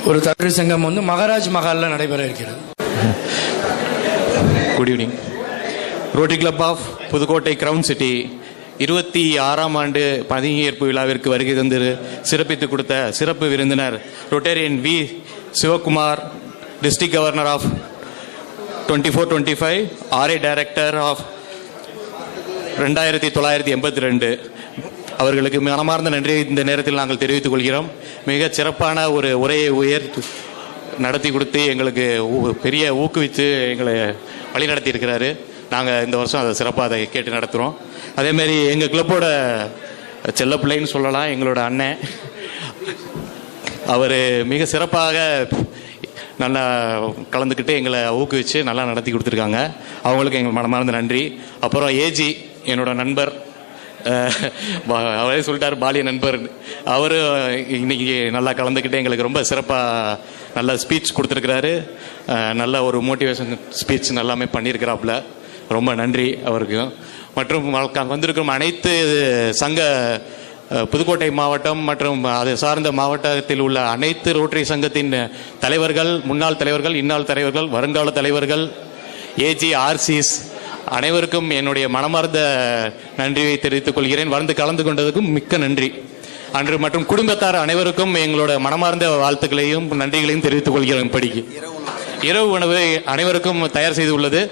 ஒரு ரோட்டரி சங்கம் வந்து மகாராஜ் மஹாலில் நடைபெற இருக்கிறது. Good evening. Rotary Club of Pudukkottai Crown City 26ஆம் ஆண்டு பதவியேற்பு விழாவிற்கு வருகை தந்து சிறப்பித்து கொடுத்த சிறப்பு விருந்தினர் Rotarian V Sivakumar, district governor of 24-25, RA director of 2982 அவர்களுக்கு மனமார்ந்த நன்றியை இந்த நேரத்தில் நாங்கள் தெரிவித்துக் கொள்கிறோம். மிக சிறப்பான ஒரு உரையை நடத்தி கொடுத்து எங்களுக்கு பெரிய ஊக்குவித்து எங்களை வழி நடத்தி இருக்கிறாரு. நாங்கள் இந்த வருஷம் அதை சிறப்பாக அதை கேட்டு நடத்துகிறோம். அதேமாரி எங்கள் கிளப்போட செல்ல பிள்ளைன்னு சொல்லலாம், எங்களோட அண்ணன். அவர் மிக சிறப்பாக நல்லா கலந்துக்கிட்டு எங்களை ஊக்குவிச்சு நல்லா நடத்தி கொடுத்துருக்காங்க. அவங்களுக்கு எங்கள் மனமார்ந்த நன்றி. அப்புறம் ஏஜி என்னோட நண்பர், அவரே சொல்லிட்டார் பாலிய நண்பர். அவர் இன்னைக்கு நல்லா கலந்துக்கிட்டு எங்களுக்கு ரொம்ப சிறப்பாக நல்ல ஸ்பீச் கொடுத்துருக்கிறாரு. நல்ல ஒரு மோட்டிவேஷன் ஸ்பீச் நல்லாமே பண்ணியிருக்கிறாப்புல. ரொம்ப நன்றி அவருக்கு. மற்றும் வந்திருக்கும் அனைத்து சங்க புதுக்கோட்டை மாவட்டம் மற்றும் அதை சார்ந்த மாவட்டத்தில் உள்ள அனைத்து ரோட்டரி சங்கத்தின் தலைவர்கள், முன்னாள் தலைவர்கள், இந்நாள் தலைவர்கள், வருங்கால தலைவர்கள், ஏஜி, ஆர்சிஸ் அனைவருக்கும் என்னுடைய மனமார்ந்த நன்றியை தெரிவித்துக் கொள்கிறேன். வந்து கலந்து கொண்டதுக்கும் மிக்க நன்றி. அன்று மற்றும் குடும்பத்தார் அனைவருக்கும் எங்களோட மனமார்ந்த வாழ்த்துக்களையும் நன்றிகளையும் தெரிவித்துக் கொள்கிறேன். இப்படிக்கு இரவு உணவு அனைவருக்கும் தயார் செய்து உள்ளது.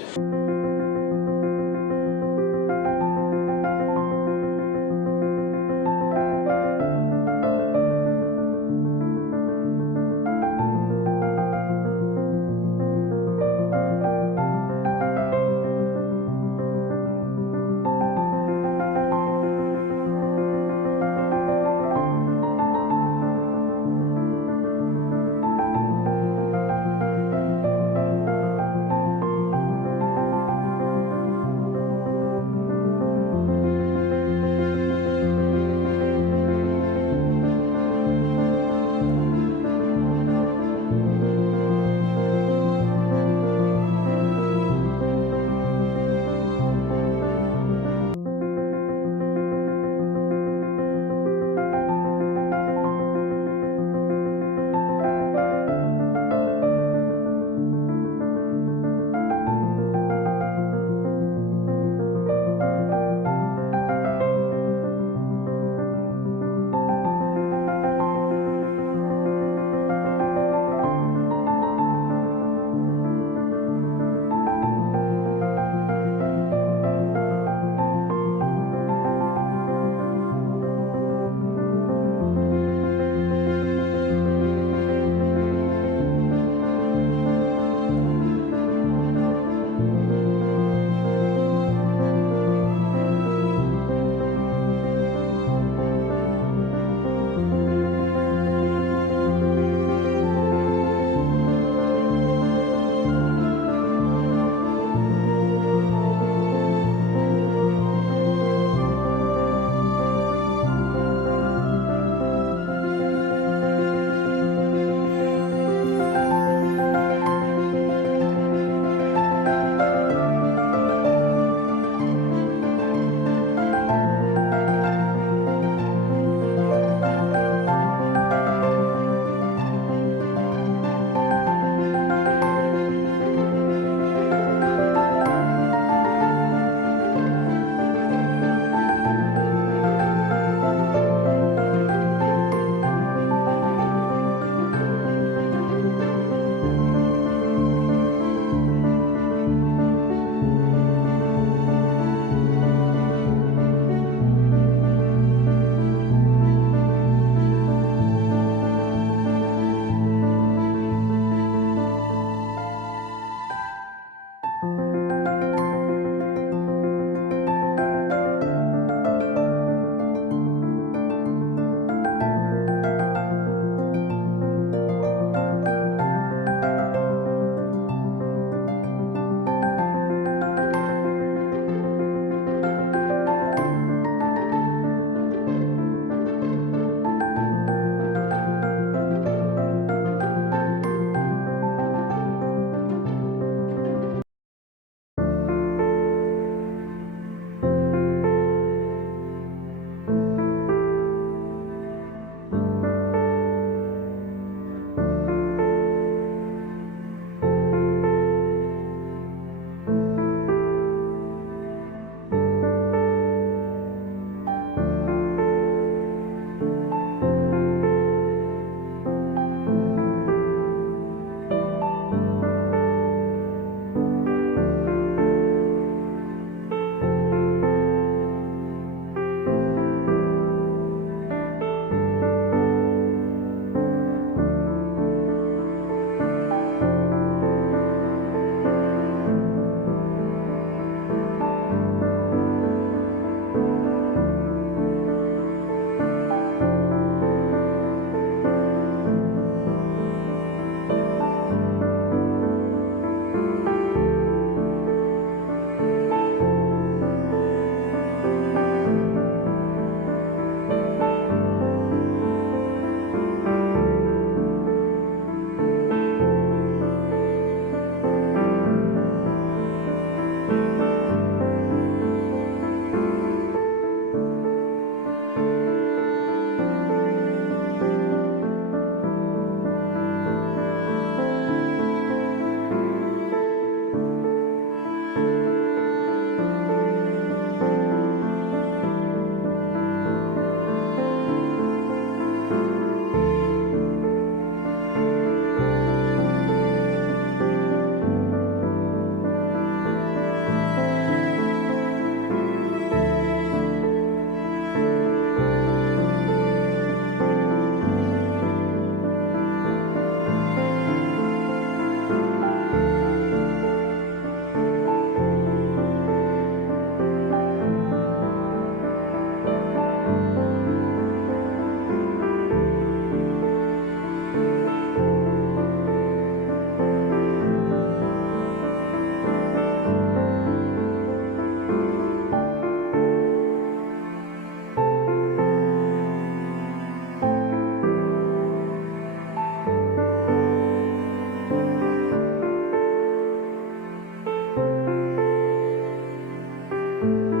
வணக்கம்.